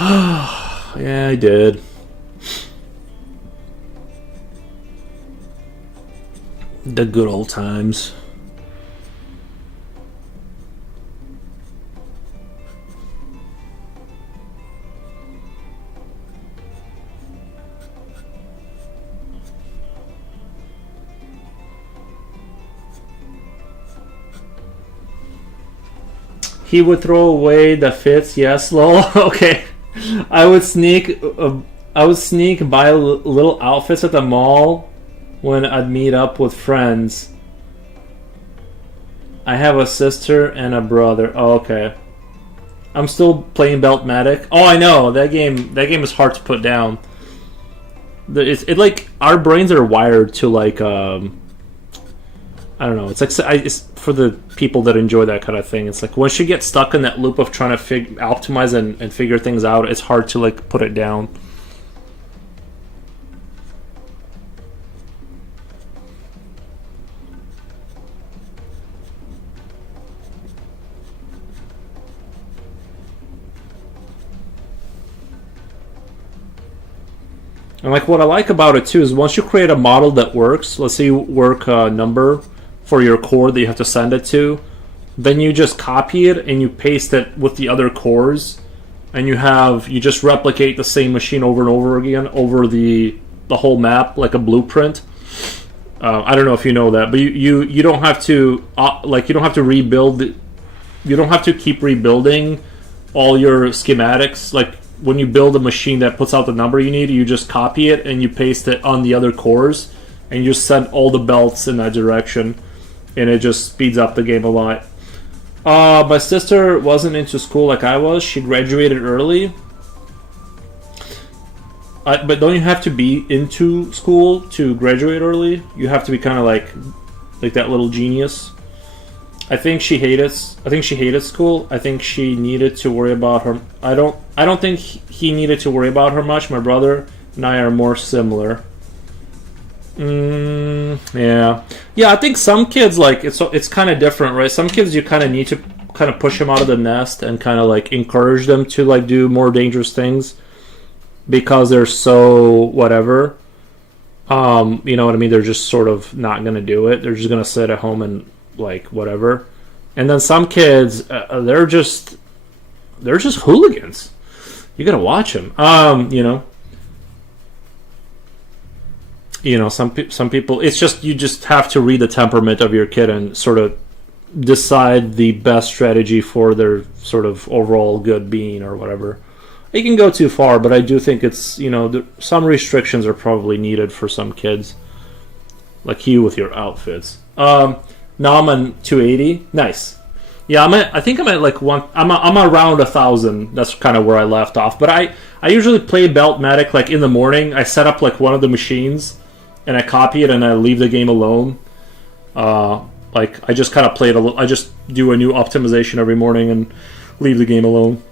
Yeah, I did. The good old times. He would throw away the fits. Yes, lol. Okay. I would sneak. Buy little outfits at the mall when I'd meet up with friends. I have a sister and a brother. Oh, okay. I'm still playing Beltmatic. Oh, I know that game. That game is hard to put down. It like our brains are wired to like I don't know. It's like it's for the people that enjoy that kind of thing. It's like once you get stuck in that loop of trying to optimize and figure things out, it's hard to like put it down. And like what I like about it too is once you create a model that works, let's say you work a number for your core that you have to send it to, then you just copy it and you paste it with the other cores, and you just replicate the same machine over and over again over the whole map like a blueprint. I don't know if you know that, but you don't have to you don't have to rebuild. You don't have to keep rebuilding all your schematics. Like when you build a machine that puts out the number you need, you just copy it and you paste it on the other cores, and you just send all the belts in that direction, and it just speeds up the game a lot. My sister wasn't into school like I was. She graduated early. But don't you have to be into school to graduate early? You have to be kind of like that little genius. I think she hated school. I think she needed to worry about her. I don't think he needed to worry about her much. My brother and I are more similar. Yeah. I think some kids like it's kind of different, right? Some kids you kind of need to kind of push them out of the nest and kind of like encourage them to like do more dangerous things because they're so whatever. You know what I mean? They're just sort of not gonna do it. They're just gonna sit at home and like whatever. And then some kids, they're just hooligans. You gotta watch them. Some people. It's just you just have to read the temperament of your kid and sort of decide the best strategy for their sort of overall good being or whatever. It can go too far, but I do think it's some restrictions are probably needed for some kids, like you with your outfits. Now I'm on 280. Nice. Yeah, I think I'm at like one. I'm around 1,000. That's kind of where I left off. But I usually play Beltmatic like in the morning. I set up like one of the machines, and I copy it, and I leave the game alone. Like I just kind of play it. I just do a new optimization every morning and leave the game alone.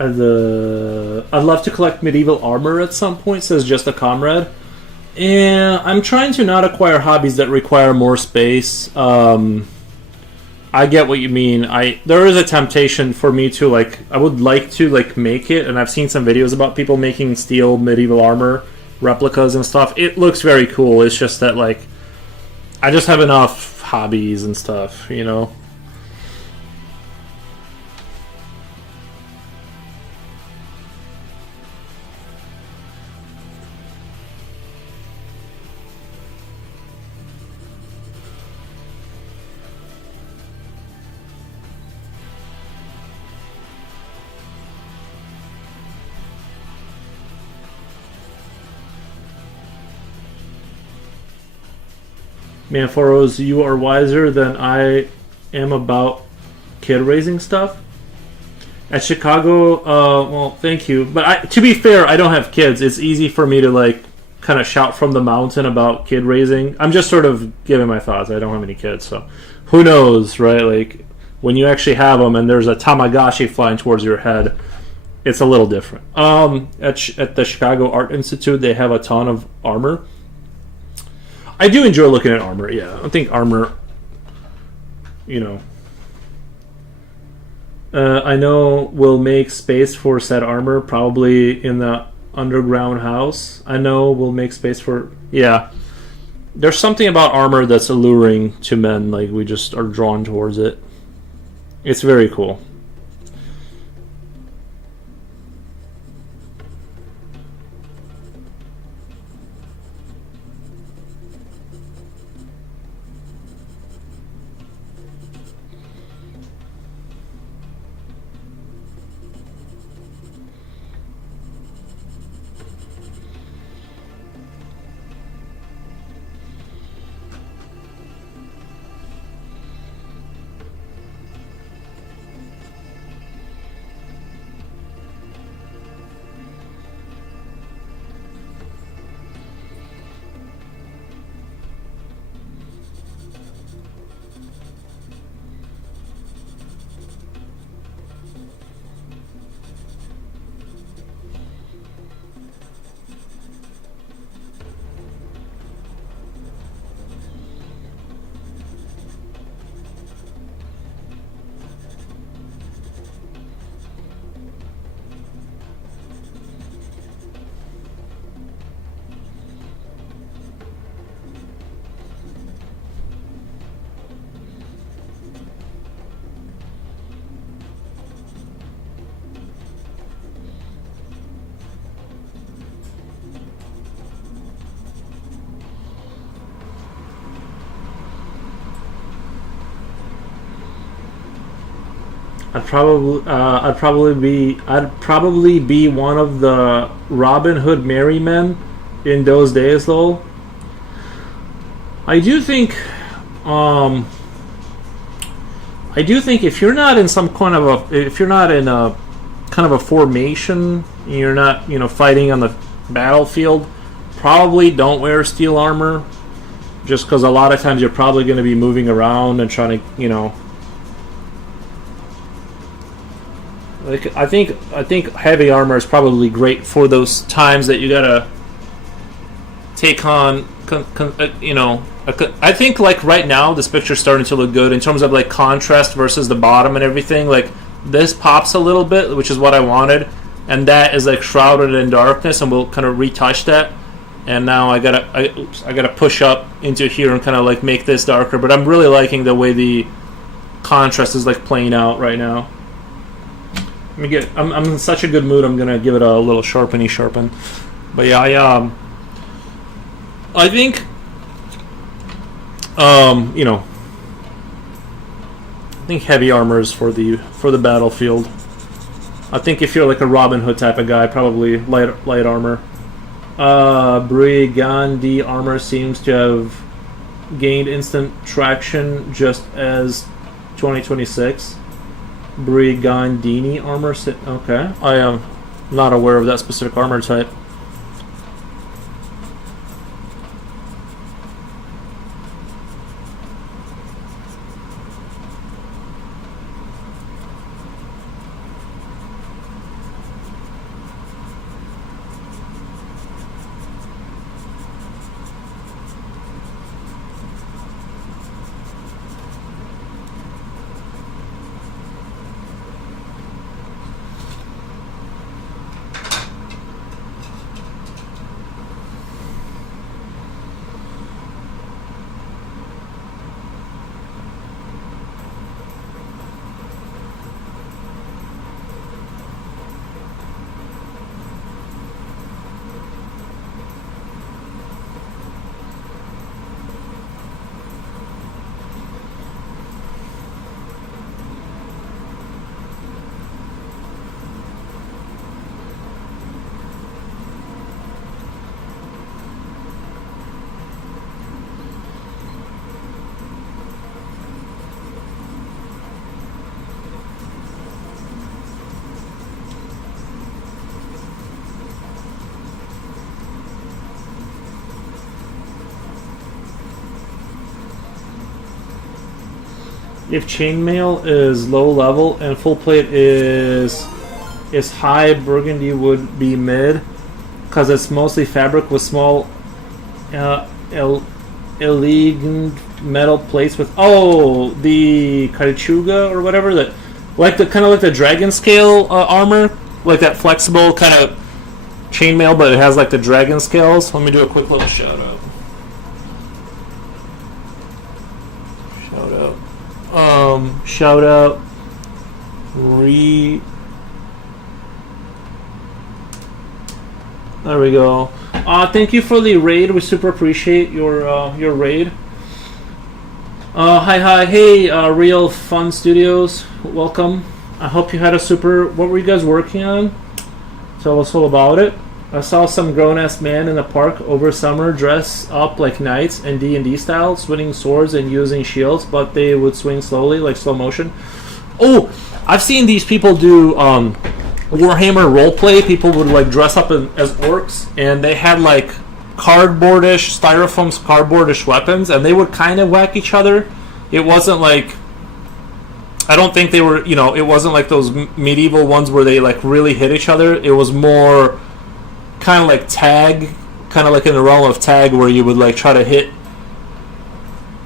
I'd love to collect medieval armor at some point, says Just a Comrade. And I'm trying to not acquire hobbies that require more space. I get what you mean. There is a temptation for me to I would like to make it, and I've seen some videos about people making steel medieval armor replicas and stuff. It looks very cool. It's just that I just have enough hobbies and stuff, you know. Manforos, you are wiser than I am about kid raising stuff. At Chicago, well, thank you. But to be fair, I don't have kids. It's easy for me to kind of shout from the mountain about kid raising. I'm just sort of giving my thoughts. I don't have any kids, so who knows, right? When you actually have them and there's a Tamagotchi flying towards your head, it's a little different. At the Chicago Art Institute, they have a ton of armor. I do enjoy looking at armor, yeah. I think armor, you know... I know we'll make space for said armor, probably in the underground house. I know we'll make space for... Yeah. There's something about armor that's alluring to men, we just are drawn towards it. It's very cool. I'd probably be one of the Robin Hood merry men in those days, though. I do think if you're not in a kind of a formation, you're not fighting on the battlefield, probably don't wear steel armor, just because a lot of times you're probably going to be moving around and trying to I think heavy armor is probably great for those times that you gotta take on. I think right now this picture's starting to look good in terms of contrast versus the bottom and everything. This pops a little bit, which is what I wanted, and that is shrouded in darkness, and we'll kind of retouch that. And now I gotta push up into here and kind of make this darker. But I'm really liking the way the contrast is playing out right now. I'm in such a good mood. I'm gonna give it a little sharpen. But yeah, I think I think heavy armor is for the battlefield. I think if you're a Robin Hood type of guy, probably light armor. Brigandi armor seems to have gained instant traction just as 2026. Brigandini armor. Okay, I am not aware of that specific armor type. If chainmail is low level and full plate is high, burgundy would be mid because it's mostly fabric with small elegant metal plates with the Karichuga or whatever, that like the kind of like the dragon scale armor, like that flexible kind of chainmail, but it has like the dragon scales. Let me do a quick little shout out. Shout out. There we go. Thank you for the raid. We super appreciate your raid. Hi, hey, Real Fun Studios, welcome. I hope you had a super. What were you guys working on? Tell us all about it. I saw some grown-ass man in the park over summer dress up like knights in D&D style, swinging swords and using shields, but they would swing slowly, like slow motion. Oh, I've seen these people do Warhammer roleplay. People would like dress up as orcs, and they had like cardboardish, styrofoam cardboardish weapons, and they would kind of whack each other. It wasn't like, I don't think they were, it wasn't like those medieval ones where they like really hit each other. It was more kind of like tag, kind of like in the realm of tag, where you would like try to hit,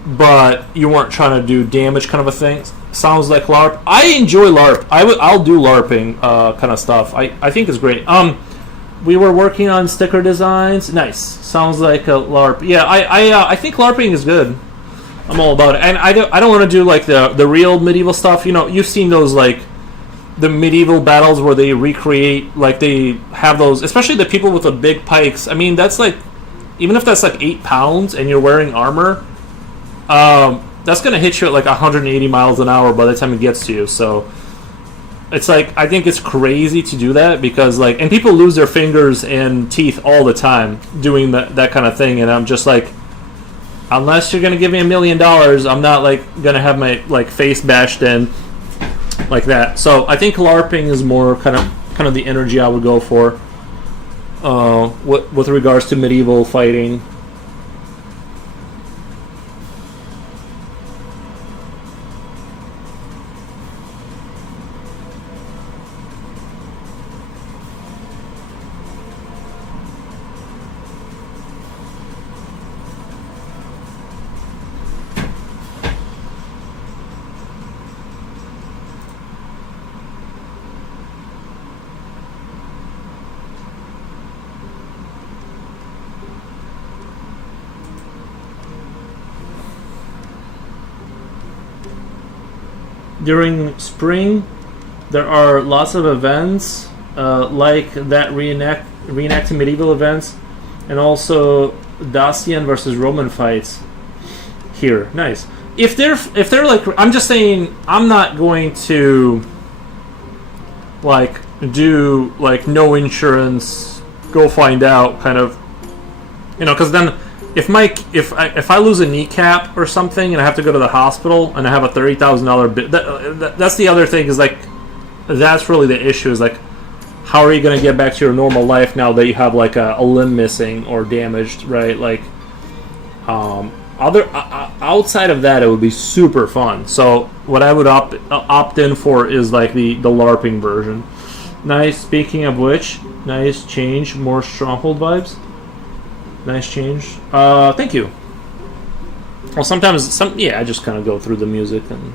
but you weren't trying to do damage, kind of a thing. Sounds like LARP. I enjoy LARP. I'll do LARPing kind of stuff. I think it's great. We were working on sticker designs. Nice. Sounds like a LARP. Yeah, I think LARPing is good. I'm all about it. And I don't want to do like the real medieval stuff. You've seen those like the medieval battles where they recreate, like they have those, especially the people with the big pikes. I mean, that's like, even if that's like 8 pounds and you're wearing armor, that's going to hit you at like 180 miles an hour by the time it gets to you. So it's like, I think it's crazy to do that because like, and people lose their fingers and teeth all the time doing that kind of thing. And I'm just like, unless you're going to give me $1 million, I'm not like going to have my like face bashed in like that. So I think LARPing is more kind of the energy I would go for with regards to medieval fighting. During spring, there are lots of events like that reenacting medieval events, and also Dacian versus Roman fights here. Nice. If they're like, I'm just saying, I'm not going to like do like no insurance, go find out kind of, because then if I lose a kneecap or something and I have to go to the hospital and I have a $30,000 bill, that's the other thing, is like, that's really the issue, is like, how are you going to get back to your normal life now that you have like a limb missing or damaged, right? Like, outside of that, it would be super fun. So what I would opt in for is like the LARPing version. Nice. Speaking of which, nice change, more Stronghold vibes. Nice change. Thank you. Well, sometimes I just kind of go through the music and.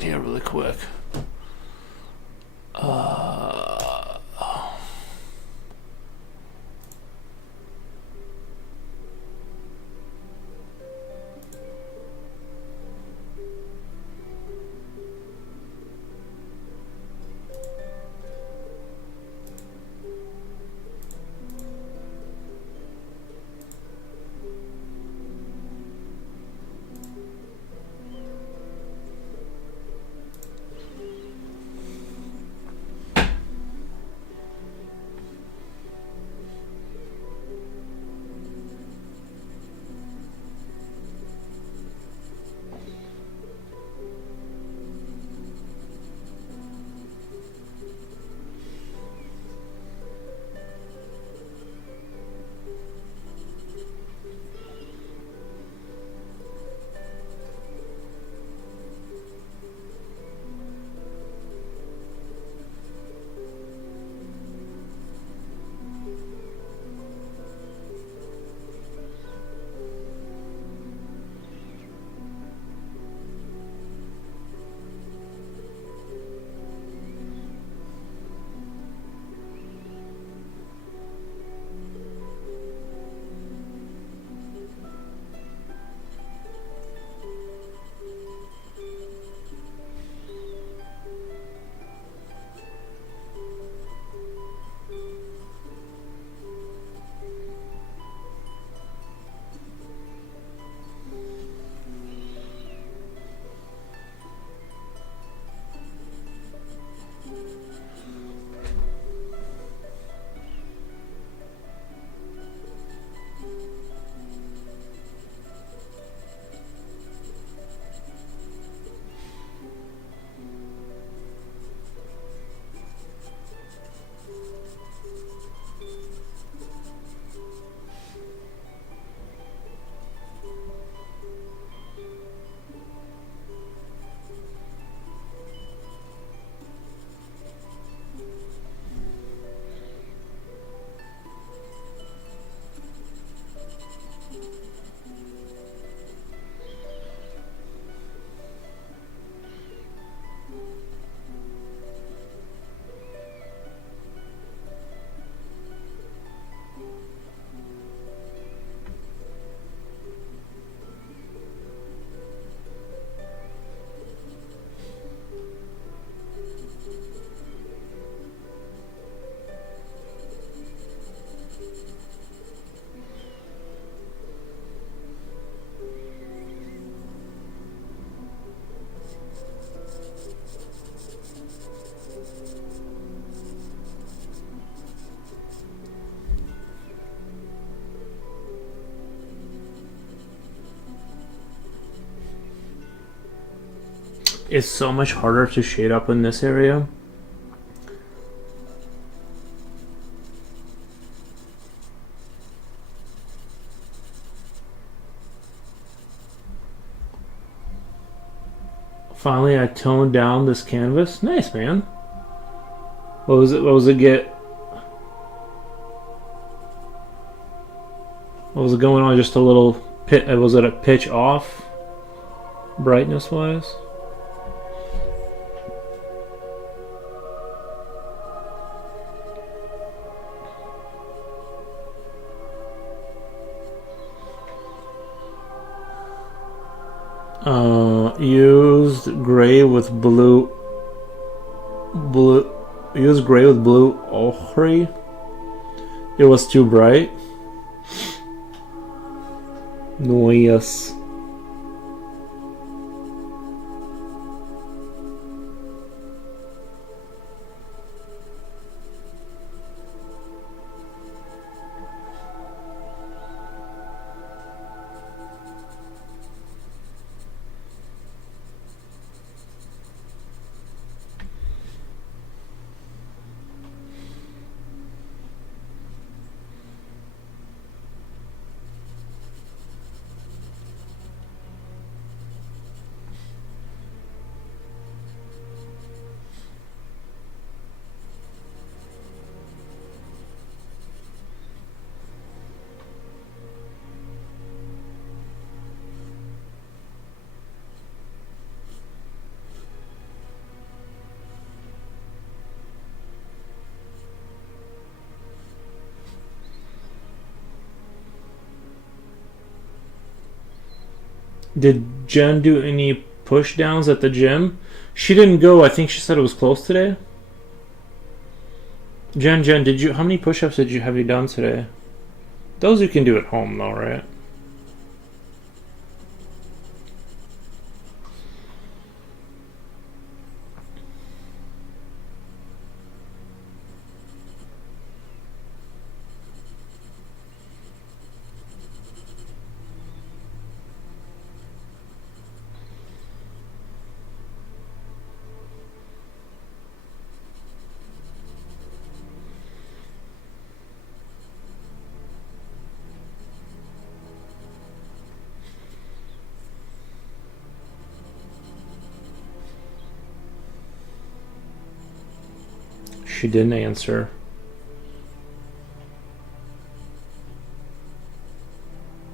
second here really quick. It's so much harder to shade up in this area. Finally, I toned down this canvas. Nice, man. What was it? What was it get? What was it going on? Just a little pit. Was it a pitch off, brightness wise? Used gray with blue. Used gray with blue ochre. It was too bright. Noise. Did Jen do any push downs at the gym? She didn't go. I think she said it was closed today. Jen, did you? How many push-ups have you done today? Those you can do at home, though, right? She didn't answer.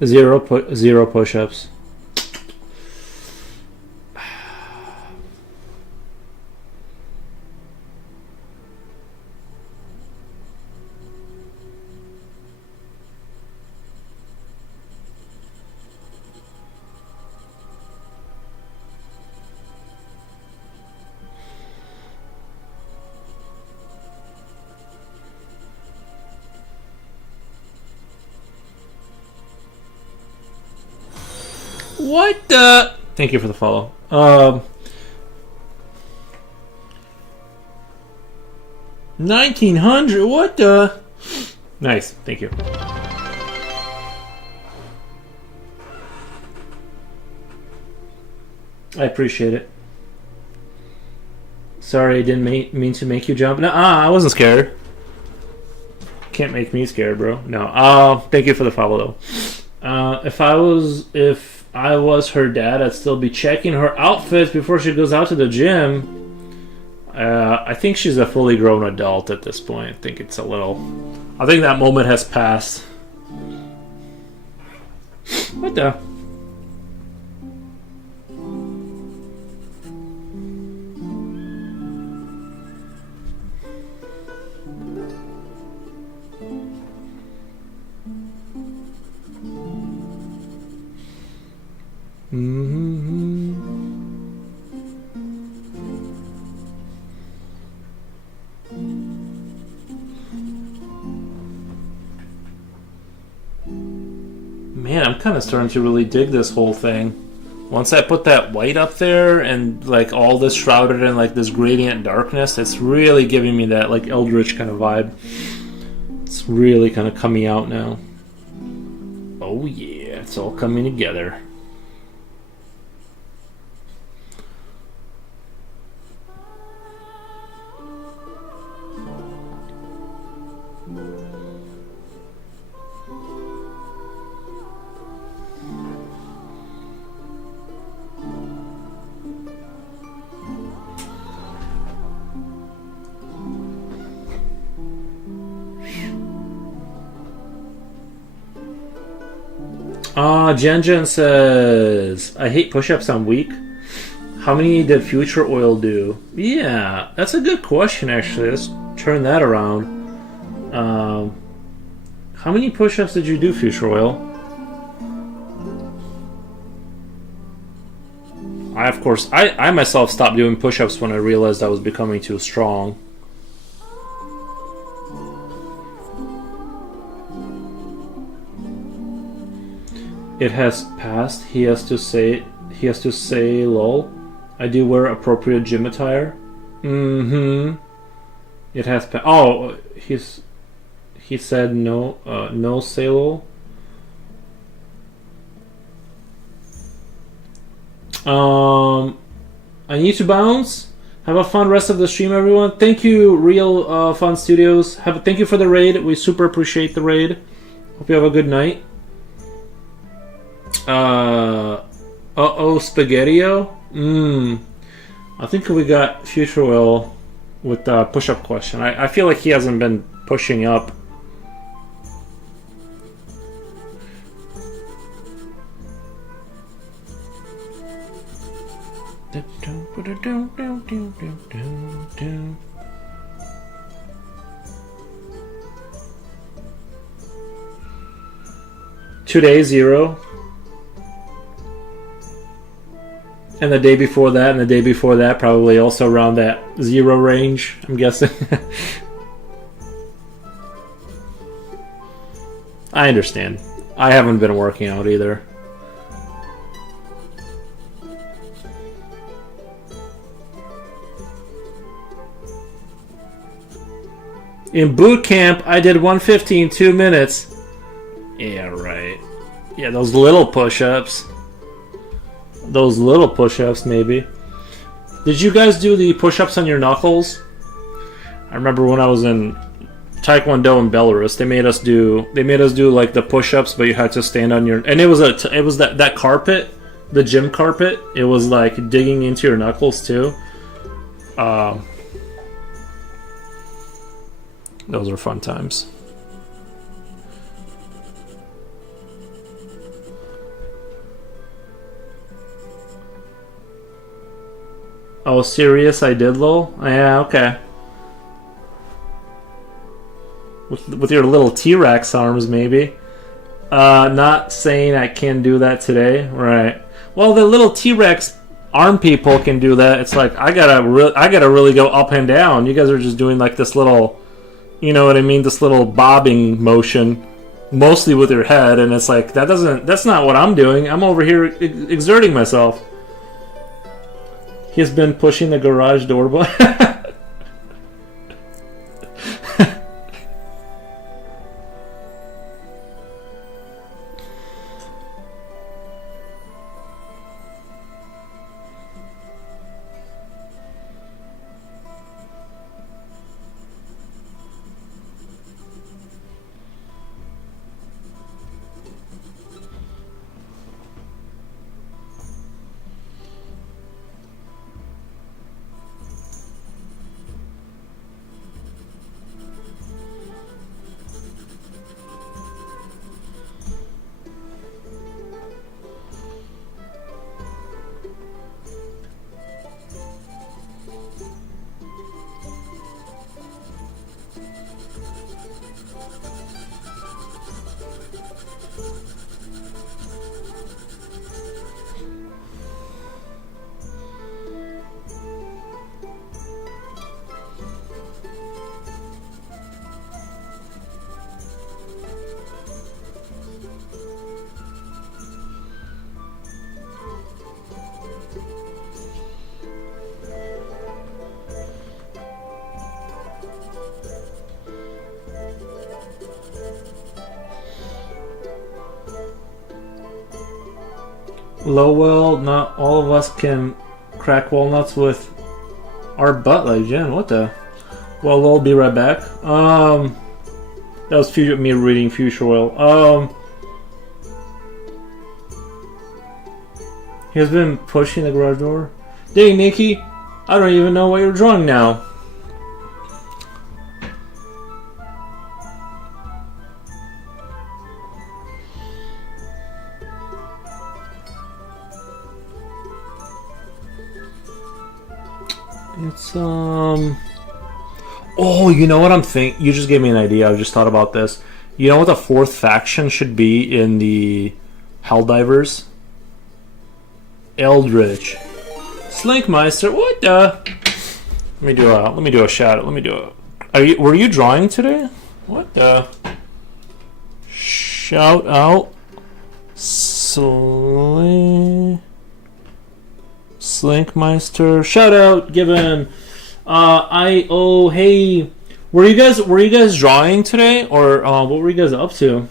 Zero push-ups. What the? Thank you for the follow. 1900. What the? Nice. Thank you. I appreciate it. Sorry, I didn't mean to make you jump. No, I wasn't scared. Can't make me scared, bro. No. Thank you for the follow, though. If I was her dad, I'd still be checking her outfits before she goes out to the gym. I think she's a fully grown adult at this point. I think that moment has passed. What the? Man, I'm kind of starting to really dig this whole thing. Once I put that white up there and like all this shrouded in like this gradient darkness, it's really giving me that like Eldritch kind of vibe. It's really kind of coming out now. Oh yeah, it's all coming together. Jen says, I hate push-ups, I'm weak. How many did Future Oil do? Yeah, that's a good question, actually. Let's turn that around. How many push-ups did you do, Future Oil? I myself stopped doing push-ups when I realized I was becoming too strong. It has passed. He has to say lol. I do wear appropriate gym attire. It has passed. Oh, he said no. No say lol. I need to bounce. Have a fun rest of the stream, everyone. Thank you, Real Fun Studios. Thank you for the raid. We super appreciate the raid. Hope you have a good night. Spaghettio? I think we got Future Will with the push-up question. I feel like he hasn't been pushing up. Today, 0. And the day before that, and the day before that, probably also around that 0 range, I'm guessing. I understand. I haven't been working out either. In boot camp, I did 150 in 2 minutes. Yeah, right. Yeah, those little push-ups. Those little push-ups, maybe. Did you guys do the push-ups on your knuckles? I remember when I was in Taekwondo in Belarus, they made us do like the push-ups, but you had to stand on your, and it was that carpet, the gym carpet. It was like digging into your knuckles too. Those are fun times. Oh, serious? I did, lol? Yeah, okay. With your little T-Rex arms, maybe. Not saying I can do that today. Right. Well, the little T-Rex arm people can do that. It's like, I gotta really go up and down. You guys are just doing like this little, you know what I mean? This little bobbing motion, mostly with your head. And it's like, that's not what I'm doing. I'm over here exerting myself. He's been pushing the garage door. Lowell, not all of us can crack walnuts with our butt like Jen. What the? Well, Lowell, be right back. That was me reading Future Oil. He has been pushing the garage door. Dang, Nikki, I don't even know what you're drawing now. It's oh, you know what I'm thinking? You just gave me an idea. I just thought about this. You know what the 4th faction should be in the Helldivers? Eldritch. Slinkmeister. What the? Let me do a shout out. Were you drawing today? What the? Shout out. Slinkmeister. Shout out given. Hey, were you guys drawing today, or what were you guys up to?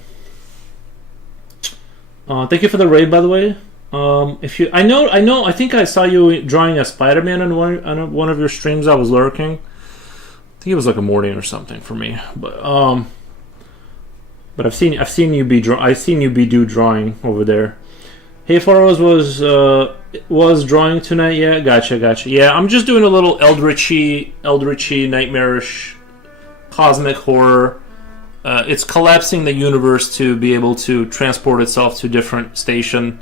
Thank you for the raid, by the way. I think I saw you drawing a Spider-Man on one of your streams. I was lurking. I think it was like a morning or something for me, but I've seen you be do drawing over there. Hey, Faros was drawing tonight. Yeah, gotcha. Yeah, I'm just doing a little Eldritchy, nightmarish, cosmic horror. It's collapsing the universe to be able to transport itself to a different station.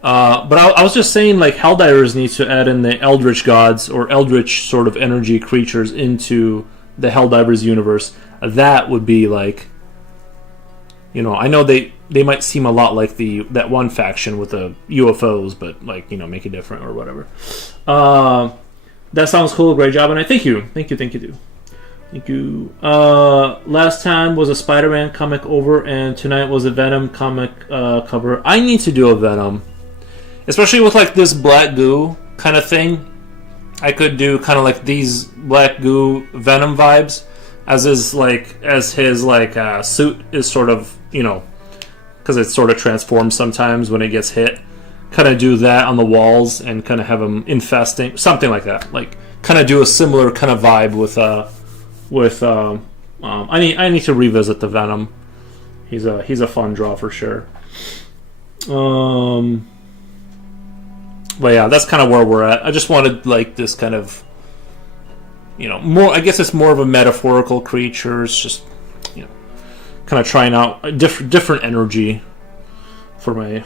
But I was just saying, like, Helldivers needs to add in the Eldritch gods or Eldritch sort of energy creatures into the Helldivers universe. That would be like, I know they might seem a lot like that one faction with the UFOs, but like make it different or whatever. That sounds cool. Great job, and I thank you. Thank you. Last time was a Spider-Man comic over, and tonight was a Venom comic cover. I need to do a Venom, especially with like this black goo kind of thing. I could do kind of like these black goo Venom vibes, as his suit is sort of because it sort of transforms sometimes when it gets hit. Kind of do that on the walls and kind of have him infesting something like that. Like kind of do a similar kind of vibe with I need to revisit the Venom. He's a fun draw for sure. But yeah, that's kind of where we're at. I just wanted like this kind of more. I guess it's more of a metaphorical creature. It's just kind of trying out a different energy for my.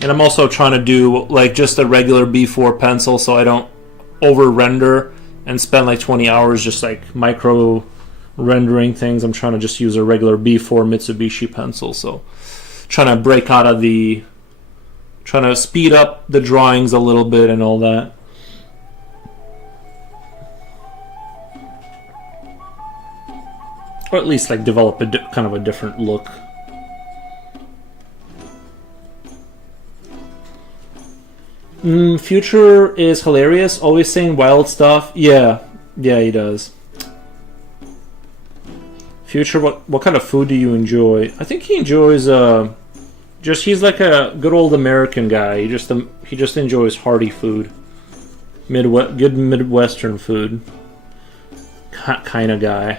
And I'm also trying to do like just a regular B4 pencil, so I don't over render and spend like 20 hours just like micro rendering things. I'm trying to just use a regular B4 Mitsubishi pencil. So trying to break out of trying to speed up the drawings a little bit and all that. Or at least like develop kind of a different look. Future is hilarious, always saying wild stuff. Yeah, he does. Future, what kind of food do you enjoy? I think he enjoys he's like a good old American guy. He just enjoys hearty food, good Midwestern food, kind of guy.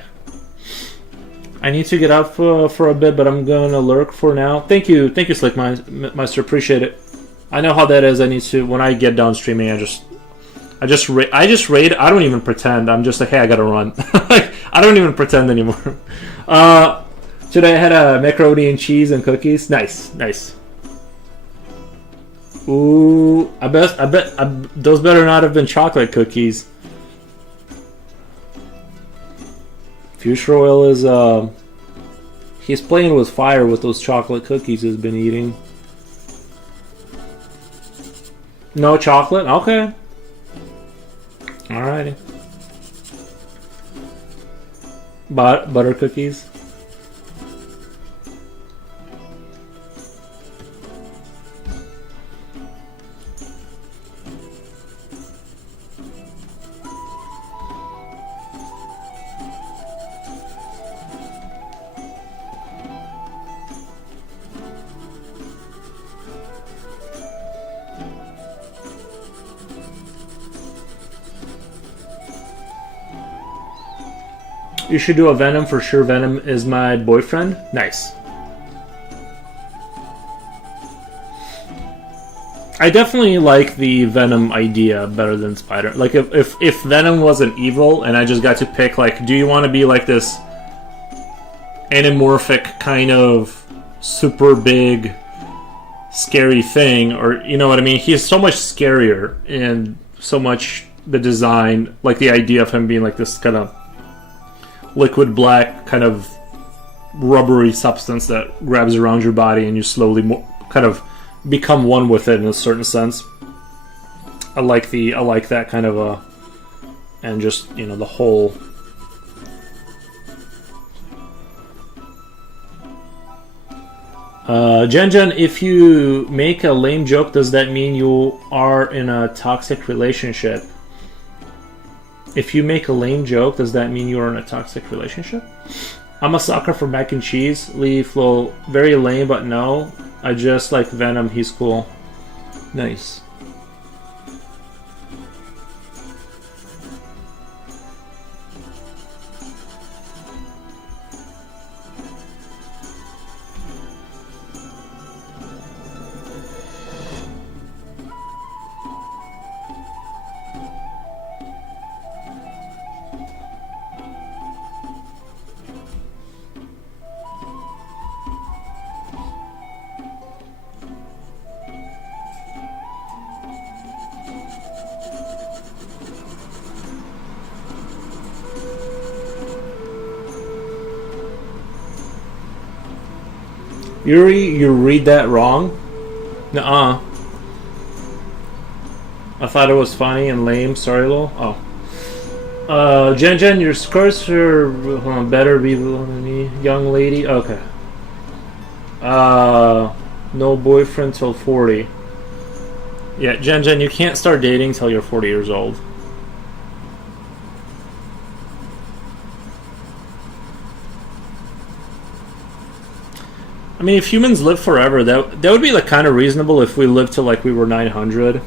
I need to get out for a bit, but I'm gonna lurk for now. Thank you, Slick Meister. Appreciate it. I know how that is. I need to when I get done streaming. I just raid. I don't even pretend. I'm just like, hey, I gotta run. I don't even pretend anymore. Today I had a macaroni and cheese and cookies. Nice. Ooh, I bet those better not have been chocolate cookies. Future Oil is he's playing with fire with those chocolate cookies he's been eating. No chocolate? Okay. Alrighty. Butter cookies. You should do a Venom for sure. Venom is my boyfriend. Nice. I definitely like the Venom idea better than Spider. Like if Venom wasn't evil and I just got to pick like, do you want to be like this anamorphic kind of super big scary thing, or you know what I mean? He's so much scarier and so much the design, like the idea of him being like this kind of liquid black kind of rubbery substance that grabs around your body and you slowly kind of become one with it in a certain sense. I like that kind of and just the whole. Jen, if you make a lame joke, does that mean you are in a toxic relationship? If you make a lame joke, does that mean you're in a toxic relationship? I'm a sucker for mac and cheese. Leaf, well, very lame, but no. I just like Venom. He's cool. Nice. Yuri, you read that wrong? Nuh-uh. I thought it was funny and lame. Sorry, lol. Oh. Jen, your skirts are better be than me, young lady. Okay. No boyfriend till 40. Yeah, Jen, you can't start dating till you're 40 years old. I mean, if humans live forever, that would be like kind of reasonable if we lived till like we were 900.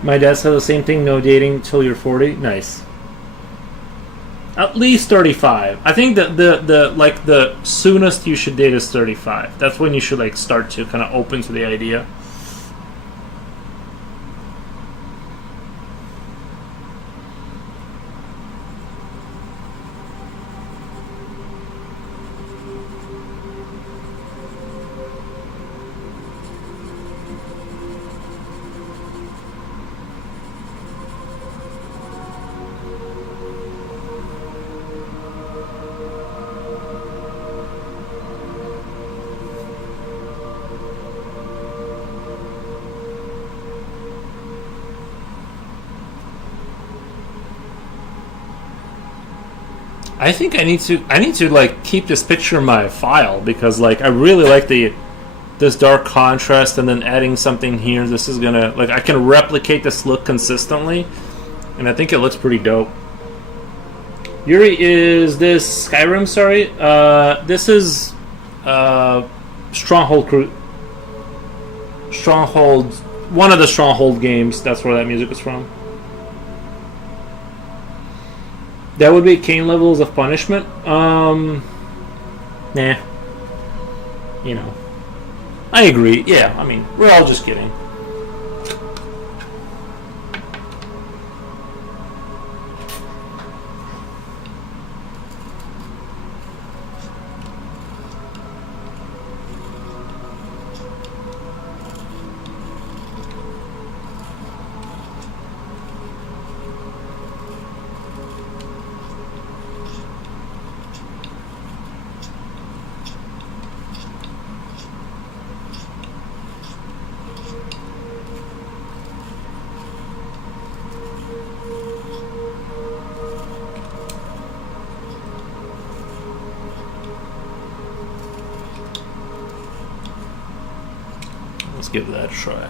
My dad said the same thing, no dating till you're 40. Nice. At least 35. I think that the soonest you should date is 35. That's when you should like start to kind of open to the idea. I think I need to like keep this picture in my file because like I really like this dark contrast and then adding something here. This is gonna like I can replicate this look consistently, and I think it looks pretty dope. Yuri, is this Skyrim? Sorry, this is Stronghold. Stronghold, one of the Stronghold games. That's where that music is from. That would be Cain levels of punishment. Nah. You know. I agree. Yeah, I mean, we're all just kidding. Let's give that a try.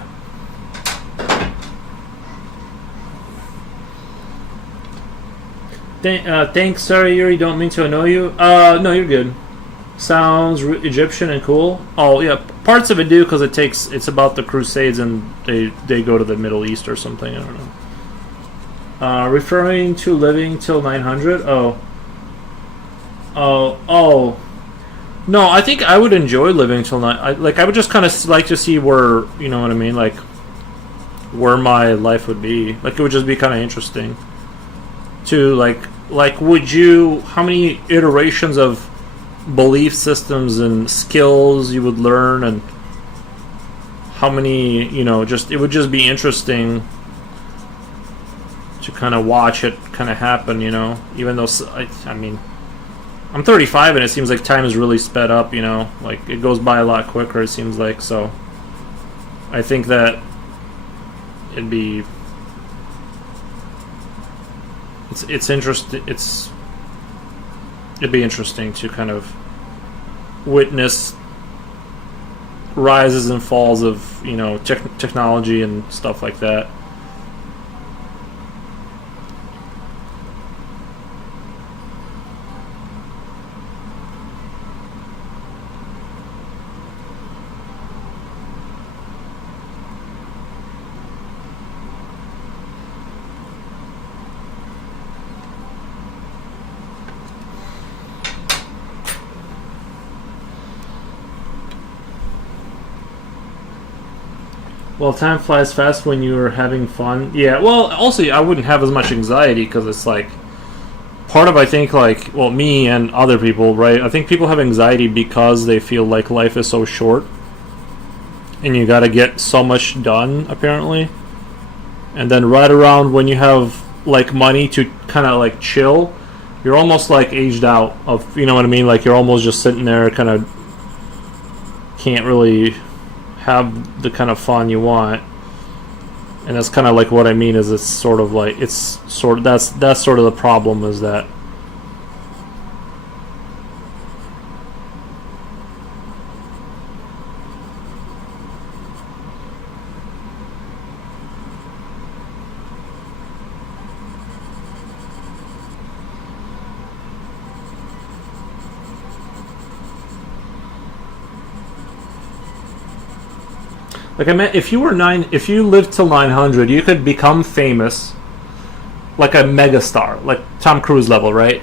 Thanks, sorry, Yuri, don't mean to annoy you. No, you're good. Sounds Egyptian and cool. Oh, yeah, parts of it do, because it's about the Crusades and they go to the Middle East or something, I don't know. Referring to living till 900? Oh. No, I think I would enjoy living till I would just kind of like to see where, you know what I mean, like where my life would be. Like it would just be kind of interesting to like would you, how many iterations of belief systems and skills you would learn, and how many, you know, just it would just be interesting to kind of watch it kind of happen, you know, even though I mean I'm 35 and it seems like time is really sped up, you know, like it goes by a lot quicker, it seems like. So I think that it'd be it'd be interesting to kind of witness rises and falls of technology and stuff like that. Well, time flies fast when you're having fun. Yeah, well, also, I wouldn't have as much anxiety because it's like part of, I think, like, well, me and other people, right? I think people have anxiety because they feel like life is so short and you got to get so much done, apparently. And then right around when you have like money to kind of like chill, you're almost like aged out of, you know what I mean? Like you're almost just sitting there, kind of can't really have the kind of fun you want. And that's kind of like what I mean is it's sort of like that's sort of the problem, is that like, I meant, if you lived till 900, you could become famous, like a megastar, like Tom Cruise level, right?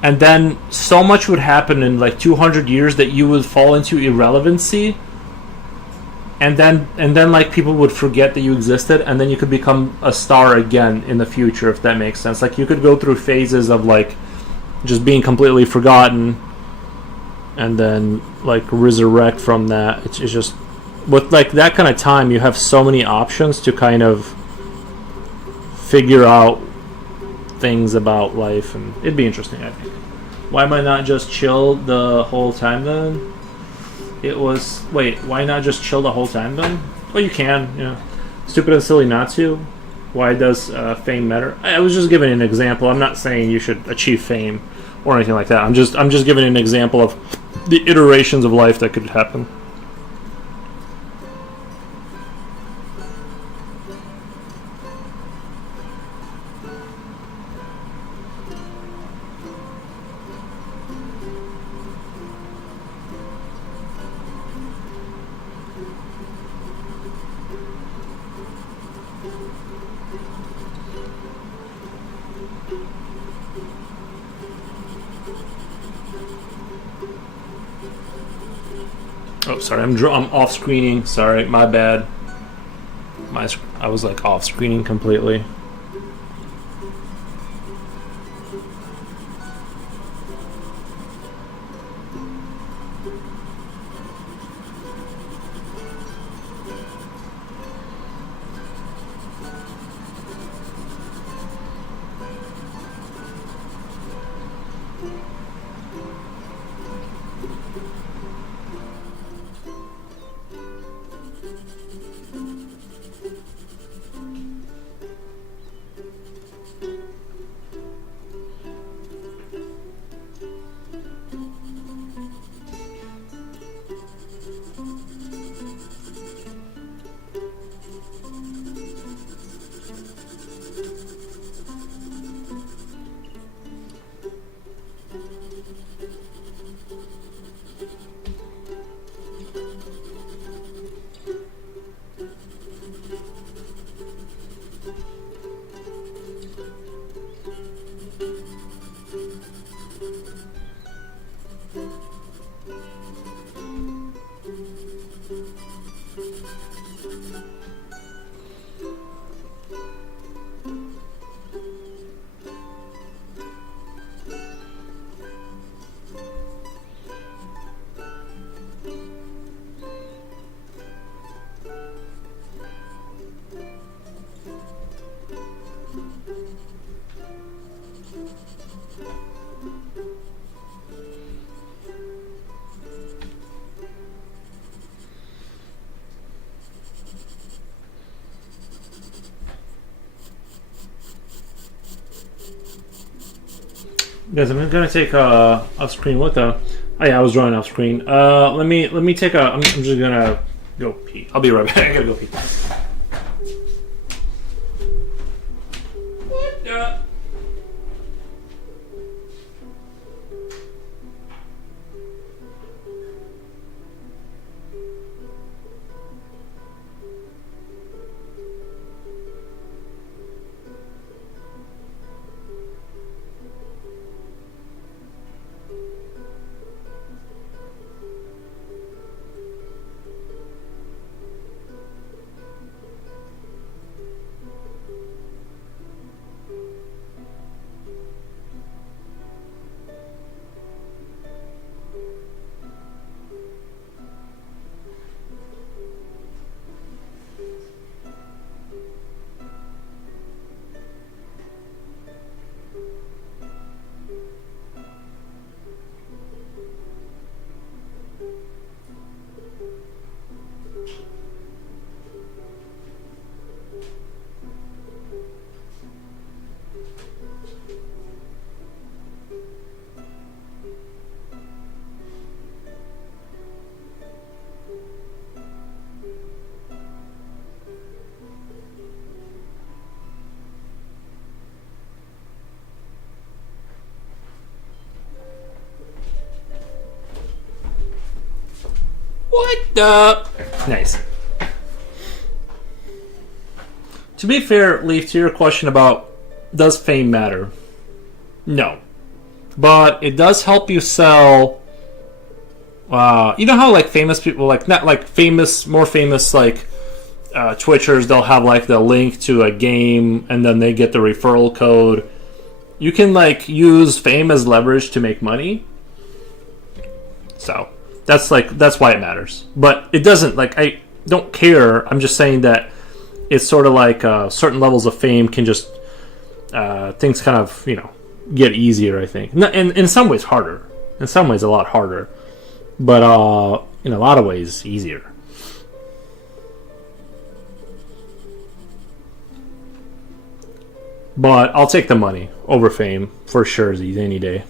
And then so much would happen in like 200 years that you would fall into irrelevancy, and then like people would forget that you existed, and then you could become a star again in the future, if that makes sense. Like you could go through phases of like just being completely forgotten, and then like resurrect from that. It's just, with like that kind of time, you have so many options to kind of figure out things about life, and it'd be interesting, I think. Why am I not just chill the whole time then? Why not just chill the whole time then? Well, you can, Stupid and silly not to. Why does fame matter? I was just giving an example. I'm not saying you should achieve fame or anything like that. I'm just giving an example of the iterations of life that could happen. Oh, sorry, I'm off screening. Sorry, my bad. I was like off screening completely. Guys, I'm gonna take a screen with a Oh yeah, I was drawing off screen. Let me take a. I'm just gonna go pee. I'll be right back. I gotta go pee. What the? What the? Nice. To be fair, Leaf, to your question about does fame matter? No. But it does help you sell. You know how like famous people, like not like famous, more famous like Twitchers, they'll have like the link to a game and then they get the referral code. You can like use fame as leverage to make money. So that's why it matters. But it doesn't, like, I don't care. I'm just saying that it's sort of like certain levels of fame can just things kind of, get easier, I think. And in some ways harder. In some ways a lot harder. But in a lot of ways easier. But I'll take the money over fame for sure any day.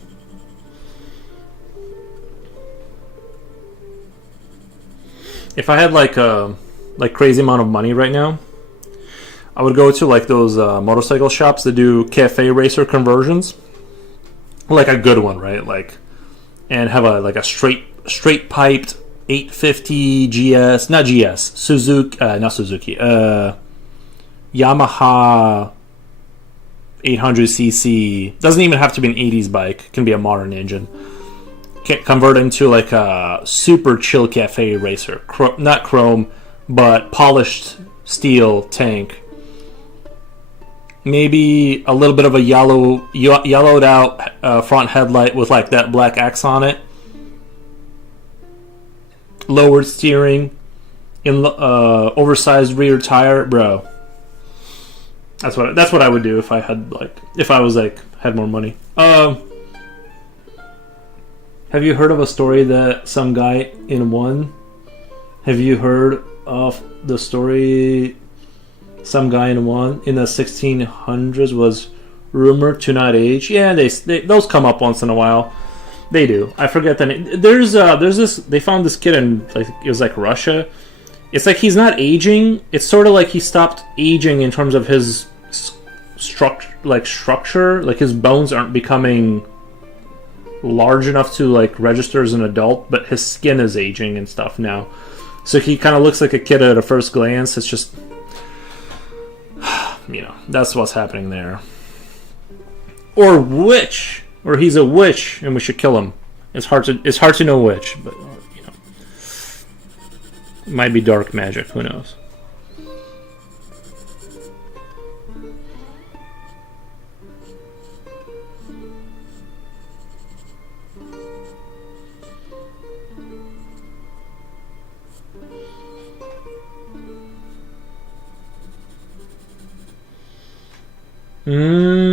If I had like a crazy amount of money right now, I would go to like those motorcycle shops that do cafe racer conversions, like a good one, right? Like, and have a straight piped 850 GS, not GS, Yamaha 800cc. Doesn't even have to be an 80s bike. It can be a modern engine. Can convert into like a super chill cafe racer. Not chrome, but polished steel tank. Maybe a little bit of a yellowed out front headlight with like that black X on it. Lowered steering, in oversized rear tire, bro. That's what I would do if I had had more money. Have you heard of a story that some guy in one? Have you heard of the story? Some guy in one in the 1600s was rumored to not age. Yeah, they those come up once in a while. They do. I forget the name. There's this. They found this kid in like it was like Russia. It's like he's not aging. It's sort of like he stopped aging in terms of his structure. Like his bones aren't becoming large enough to like register as an adult, but his skin is aging and stuff now. So he kind of looks like a kid at a first glance. It's just, that's what's happening there. Or witch, or he's a witch, and we should kill him. It's hard to know which, but it might be dark magic. Who knows?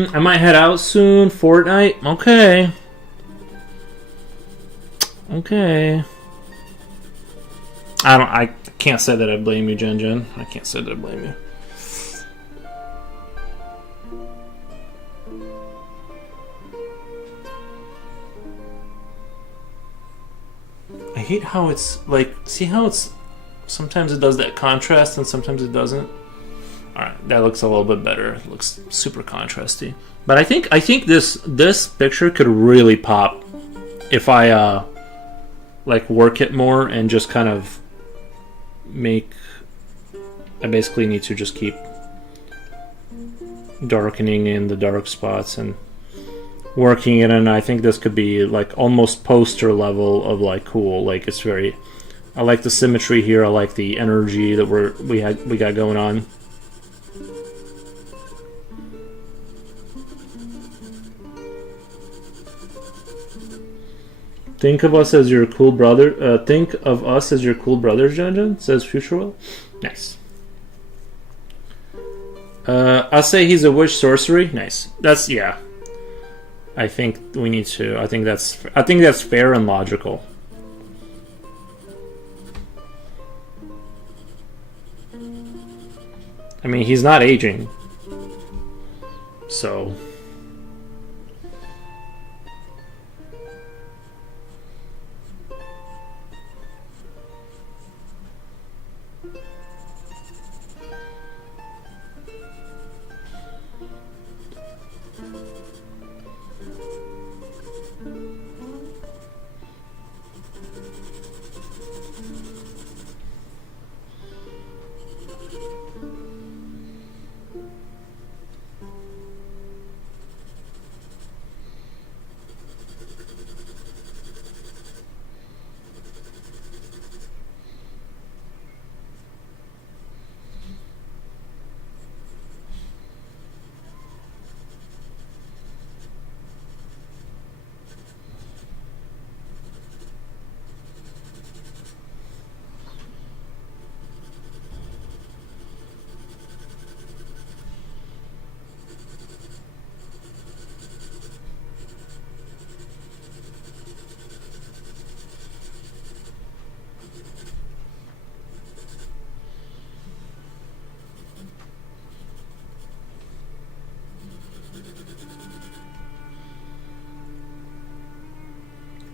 I might head out soon. Fortnite? Okay. I can't say that I blame you, Jen. I can't say that I blame you. hate how it's like. See how it's. Sometimes it does that contrast and sometimes it doesn't. All right, that looks a little bit better. It looks super contrasty. But I think this picture could really pop if I like work it more and just kind of make. I basically need to just keep darkening in the dark spots and working it, and I think this could be like almost poster level of like cool. Like it's very. I like the symmetry here. I like the energy that we got going on. Think of us as your cool brother. Think of us as your cool brothers, Janjan, says Future Will. Nice. I'll say he's a witch sorcery. Nice. That's yeah. I think we need to. I think that's fair and logical. I mean, he's not aging, so.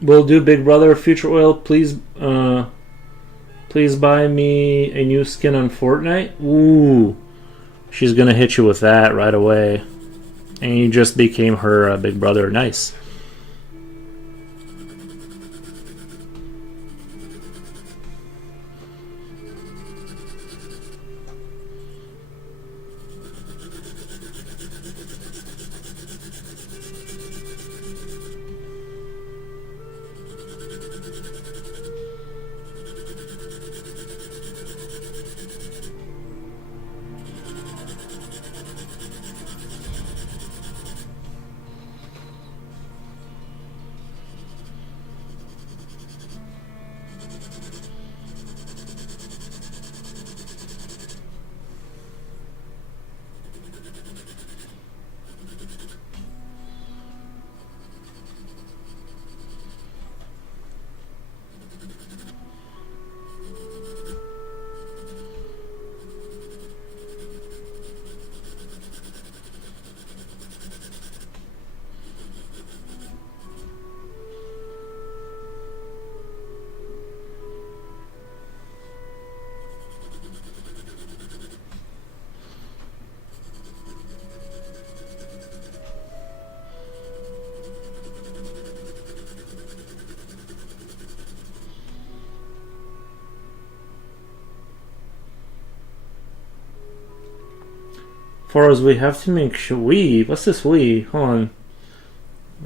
Will do, Big Brother. Future Oil, please buy me a new skin on Fortnite. Ooh, she's gonna hit you with that right away, and you just became her Big Brother. Nice. For us, we have to make sure. What's this we? Hold on.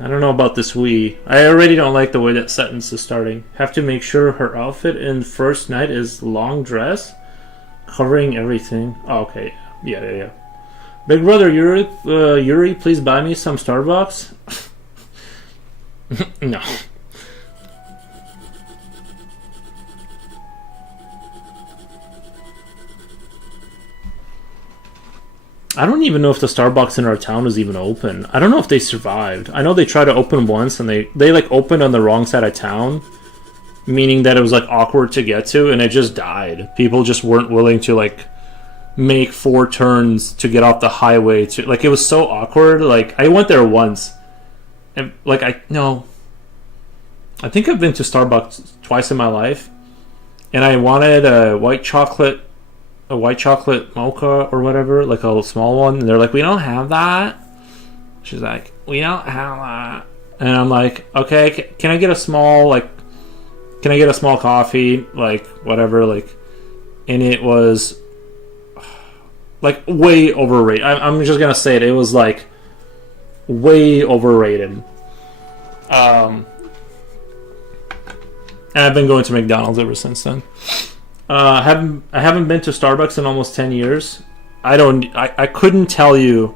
I don't know about this we. I already don't like the way that sentence is starting. Have to make sure her outfit in first night is long dress, covering everything. Oh, okay. Yeah. Big Brother Yuri, please buy me some Starbucks. No. I don't even know if the Starbucks in our town is even open. I don't know if they survived. I know they tried to open once and they like opened on the wrong side of town, meaning that it was like awkward to get to, and it just died. People just weren't willing to like make 4 turns to get off the highway to like it was so awkward. Like I went there once and like I think I've been to Starbucks twice in my life, and I wanted a white chocolate mocha or whatever, like a small one. And they're like, we don't have that. She's like, we don't have that. And I'm like, okay, can I get a small, like, can I get a small coffee, like, whatever, like, and it was, like, way overrated. I'm just gonna say it. It was, like, way overrated. And I've been going to McDonald's ever since then. I haven't been to Starbucks in almost 10 years. I couldn't tell you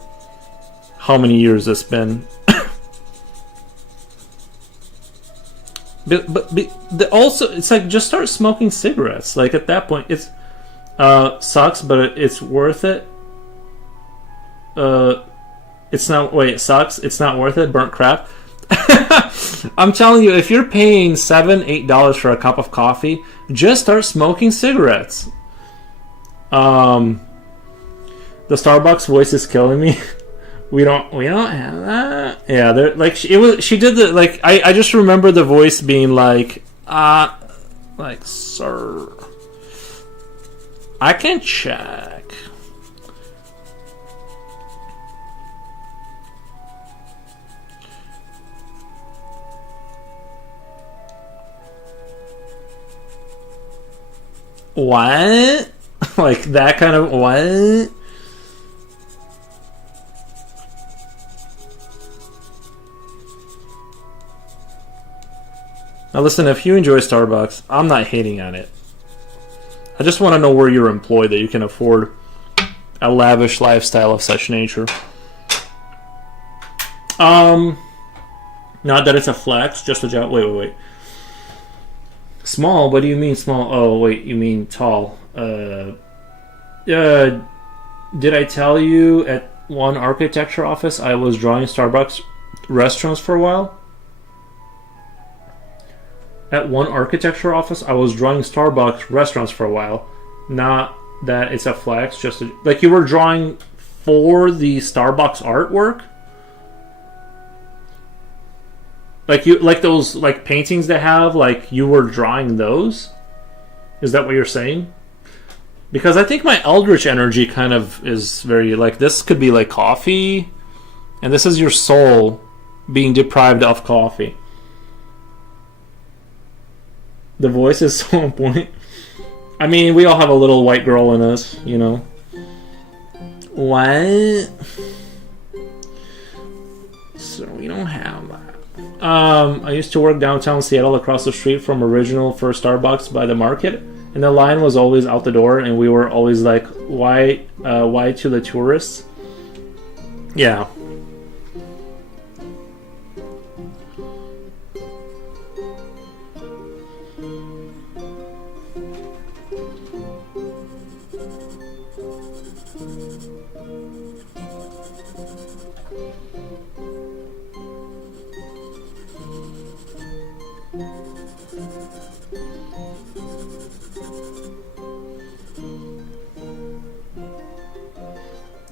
how many years it's been. but also, it's like, just start smoking cigarettes. Like, at that point, it's sucks, but it's worth it. It's not. Wait, it sucks. It's not worth it. Burnt crap. I'm telling you, if you're paying $7-8 for a cup of coffee, just start smoking cigarettes. The Starbucks voice is killing me. we don't have that. Yeah, they're like, it was. She did the, like, I just remember the voice being like, sir, I can check. What? Like, that kind of what? Now listen, if you enjoy Starbucks, I'm not hating on it. I just want to know where you're employed that you can afford a lavish lifestyle of such nature. Not that it's a flex, just a job. Wait. Small? What do you mean small? Oh, wait, you mean tall. Did I tell you at one architecture office I was drawing Starbucks restaurants for a while? At one architecture office, I was drawing Starbucks restaurants for a while. Not that it's a flex, just like, you were drawing for the Starbucks artwork? Like, you, like those, like, paintings they have, like, you were drawing those? Is that what you're saying? Because I think my Eldritch energy kind of is very, like, this could be like coffee, and this is your soul being deprived of coffee. The voice is so on point. I mean, we all have a little white girl in us, you know. What? So we don't have that. I used to work downtown Seattle, across the street from original first Starbucks by the market, and the line was always out the door, and we were always like, why to the tourists? Yeah.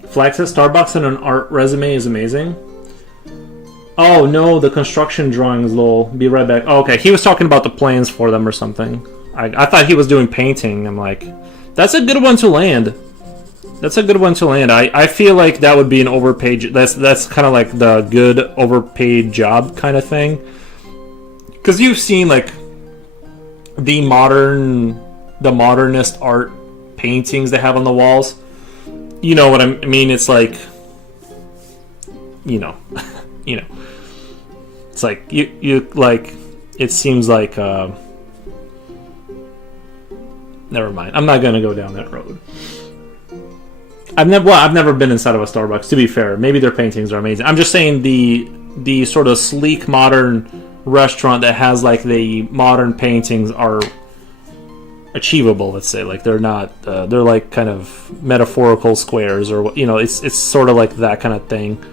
Flag says Starbucks and an art resume is amazing. Oh no, the construction drawings, lol. Be right back. Oh, okay, he was talking about the plans for them or something. I thought he was doing painting. I'm like, that's a good one to land. That's a good one to land. I feel like that would be an overpaid. That's kind of like the good overpaid job kind of thing. Because you've seen like the modernist art paintings they have on the walls. You know what I mean? It's like, you know, it's like you like. It seems like. Never mind. I'm not gonna go down that road. I've never been inside of a Starbucks. To be fair, maybe their paintings are amazing. I'm just saying the sort of sleek modern restaurant that has like the modern paintings are achievable. Let's say, like, they're not they're like kind of metaphorical squares, or you know, it's sort of like that kind of thing.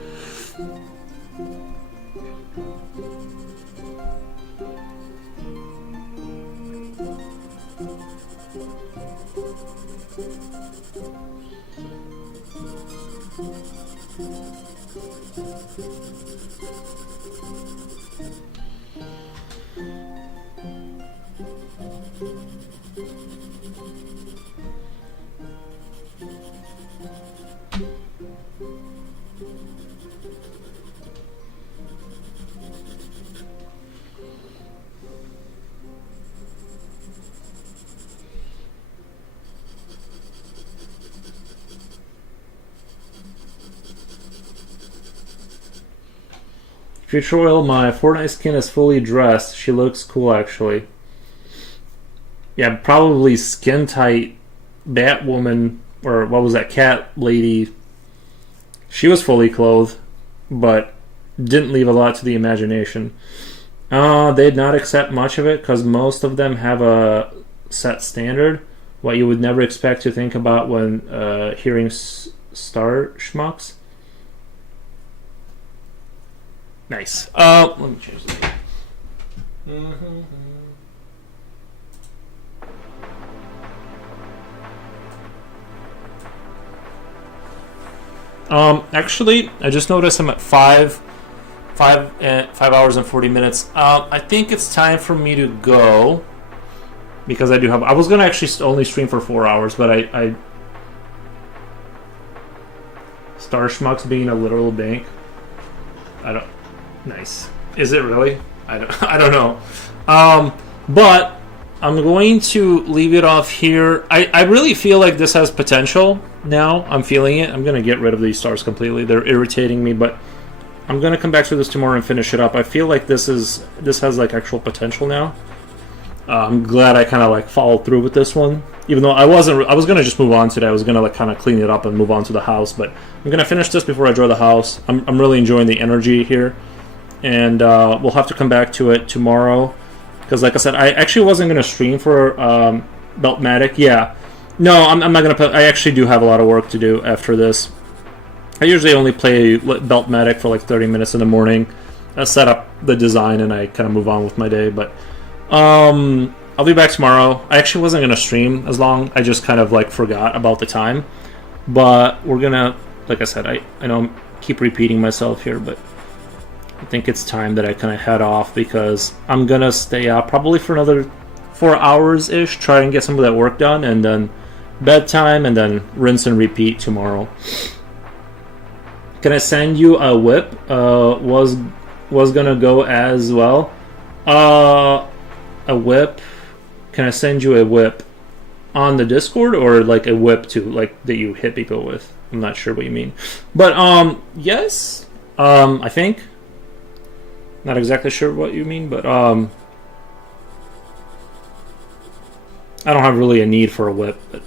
Future Oil, my Fortnite skin is fully dressed. She looks cool, actually. Yeah, probably skin tight Batwoman, or what was that, cat lady. She was fully clothed, but didn't leave a lot to the imagination. They'd not accept much of it because most of them have a set standard. What you would never expect to think about when hearing star schmucks. Nice. Let me change the name. Actually, I just noticed I'm at 5 hours and 40 minutes. I think it's time for me to go because I do have. I was gonna actually only stream for 4 hours, but I Star Schmucks being a literal bank. I don't. Nice. Is it really? I don't know. But I'm going to leave it off here. I really feel like this has potential now. I'm feeling it. I'm going to get rid of these stars completely. They're irritating me, but I'm going to come back to this tomorrow and finish it up. I feel like this has like actual potential now. I'm glad I kind of like followed through with this one. Even though I was going to just move on today. I was going to like kind of clean it up and move on to the house, but I'm going to finish this before I draw the house. I'm really enjoying the energy here. And we'll have to come back to it tomorrow because, like I said, I actually wasn't going to stream for Beltmatic. Yeah, no, I'm not going to. I actually do have a lot of work to do after this. I usually only play Beltmatic for like 30 minutes in the morning. I set up the design and I kind of move on with my day. But I'll be back tomorrow. I actually wasn't going to stream as long. I just kind of like forgot about the time. But we're gonna, like I said, I know I keep repeating myself here, but I think it's time that I kind of head off because I'm going to stay out probably for another 4 hours-ish, try and get some of that work done, and then bedtime, and then rinse and repeat tomorrow. Can I send you a whip? Was going to go as well. A whip? Can I send you a whip on the Discord, or like a whip to like that you hit people with? I'm not sure what you mean. But yes, I think. Not exactly sure what you mean, but I don't have really a need for a whip. But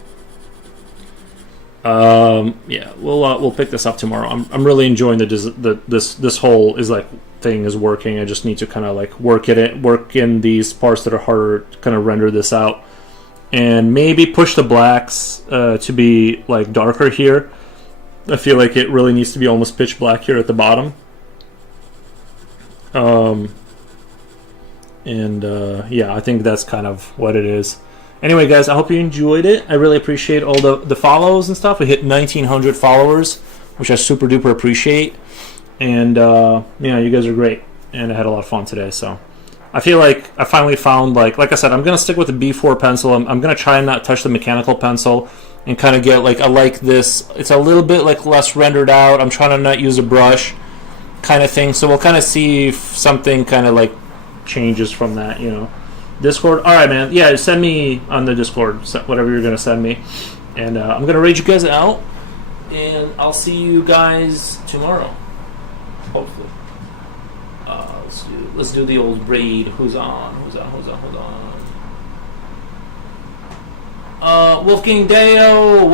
yeah, we'll pick this up tomorrow. I'm really enjoying this whole is like thing is working. I just need to kind of like work in these parts that are harder to kind of render this out, and maybe push the blacks to be like darker here. I feel like it really needs to be almost pitch black here at the bottom. Yeah, I think that's kind of what it is. Anyway, guys, I hope you enjoyed it. I really appreciate all the follows and stuff. We hit 1,900 followers, which I super duper appreciate. And yeah, you guys are great, and I had a lot of fun today. So I feel like I finally found like I said, I'm gonna stick with the B4 pencil. I'm gonna try and not touch the mechanical pencil and kind of get like I like this. It's a little bit like less rendered out. I'm trying to not use a brush, kind of thing. So we'll kind of see if something kind of like changes from that, you know. Discord. All right, man. Yeah, send me on the Discord whatever you're gonna send me, and I'm gonna raid you guys out, and I'll see you guys tomorrow, hopefully. Let's do the old raid. Who's on? Wolfgang Deo.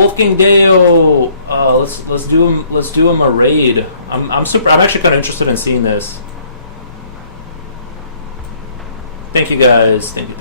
Let's do him a raid. I'm actually kind of interested in seeing this. Thank you guys. Thank you.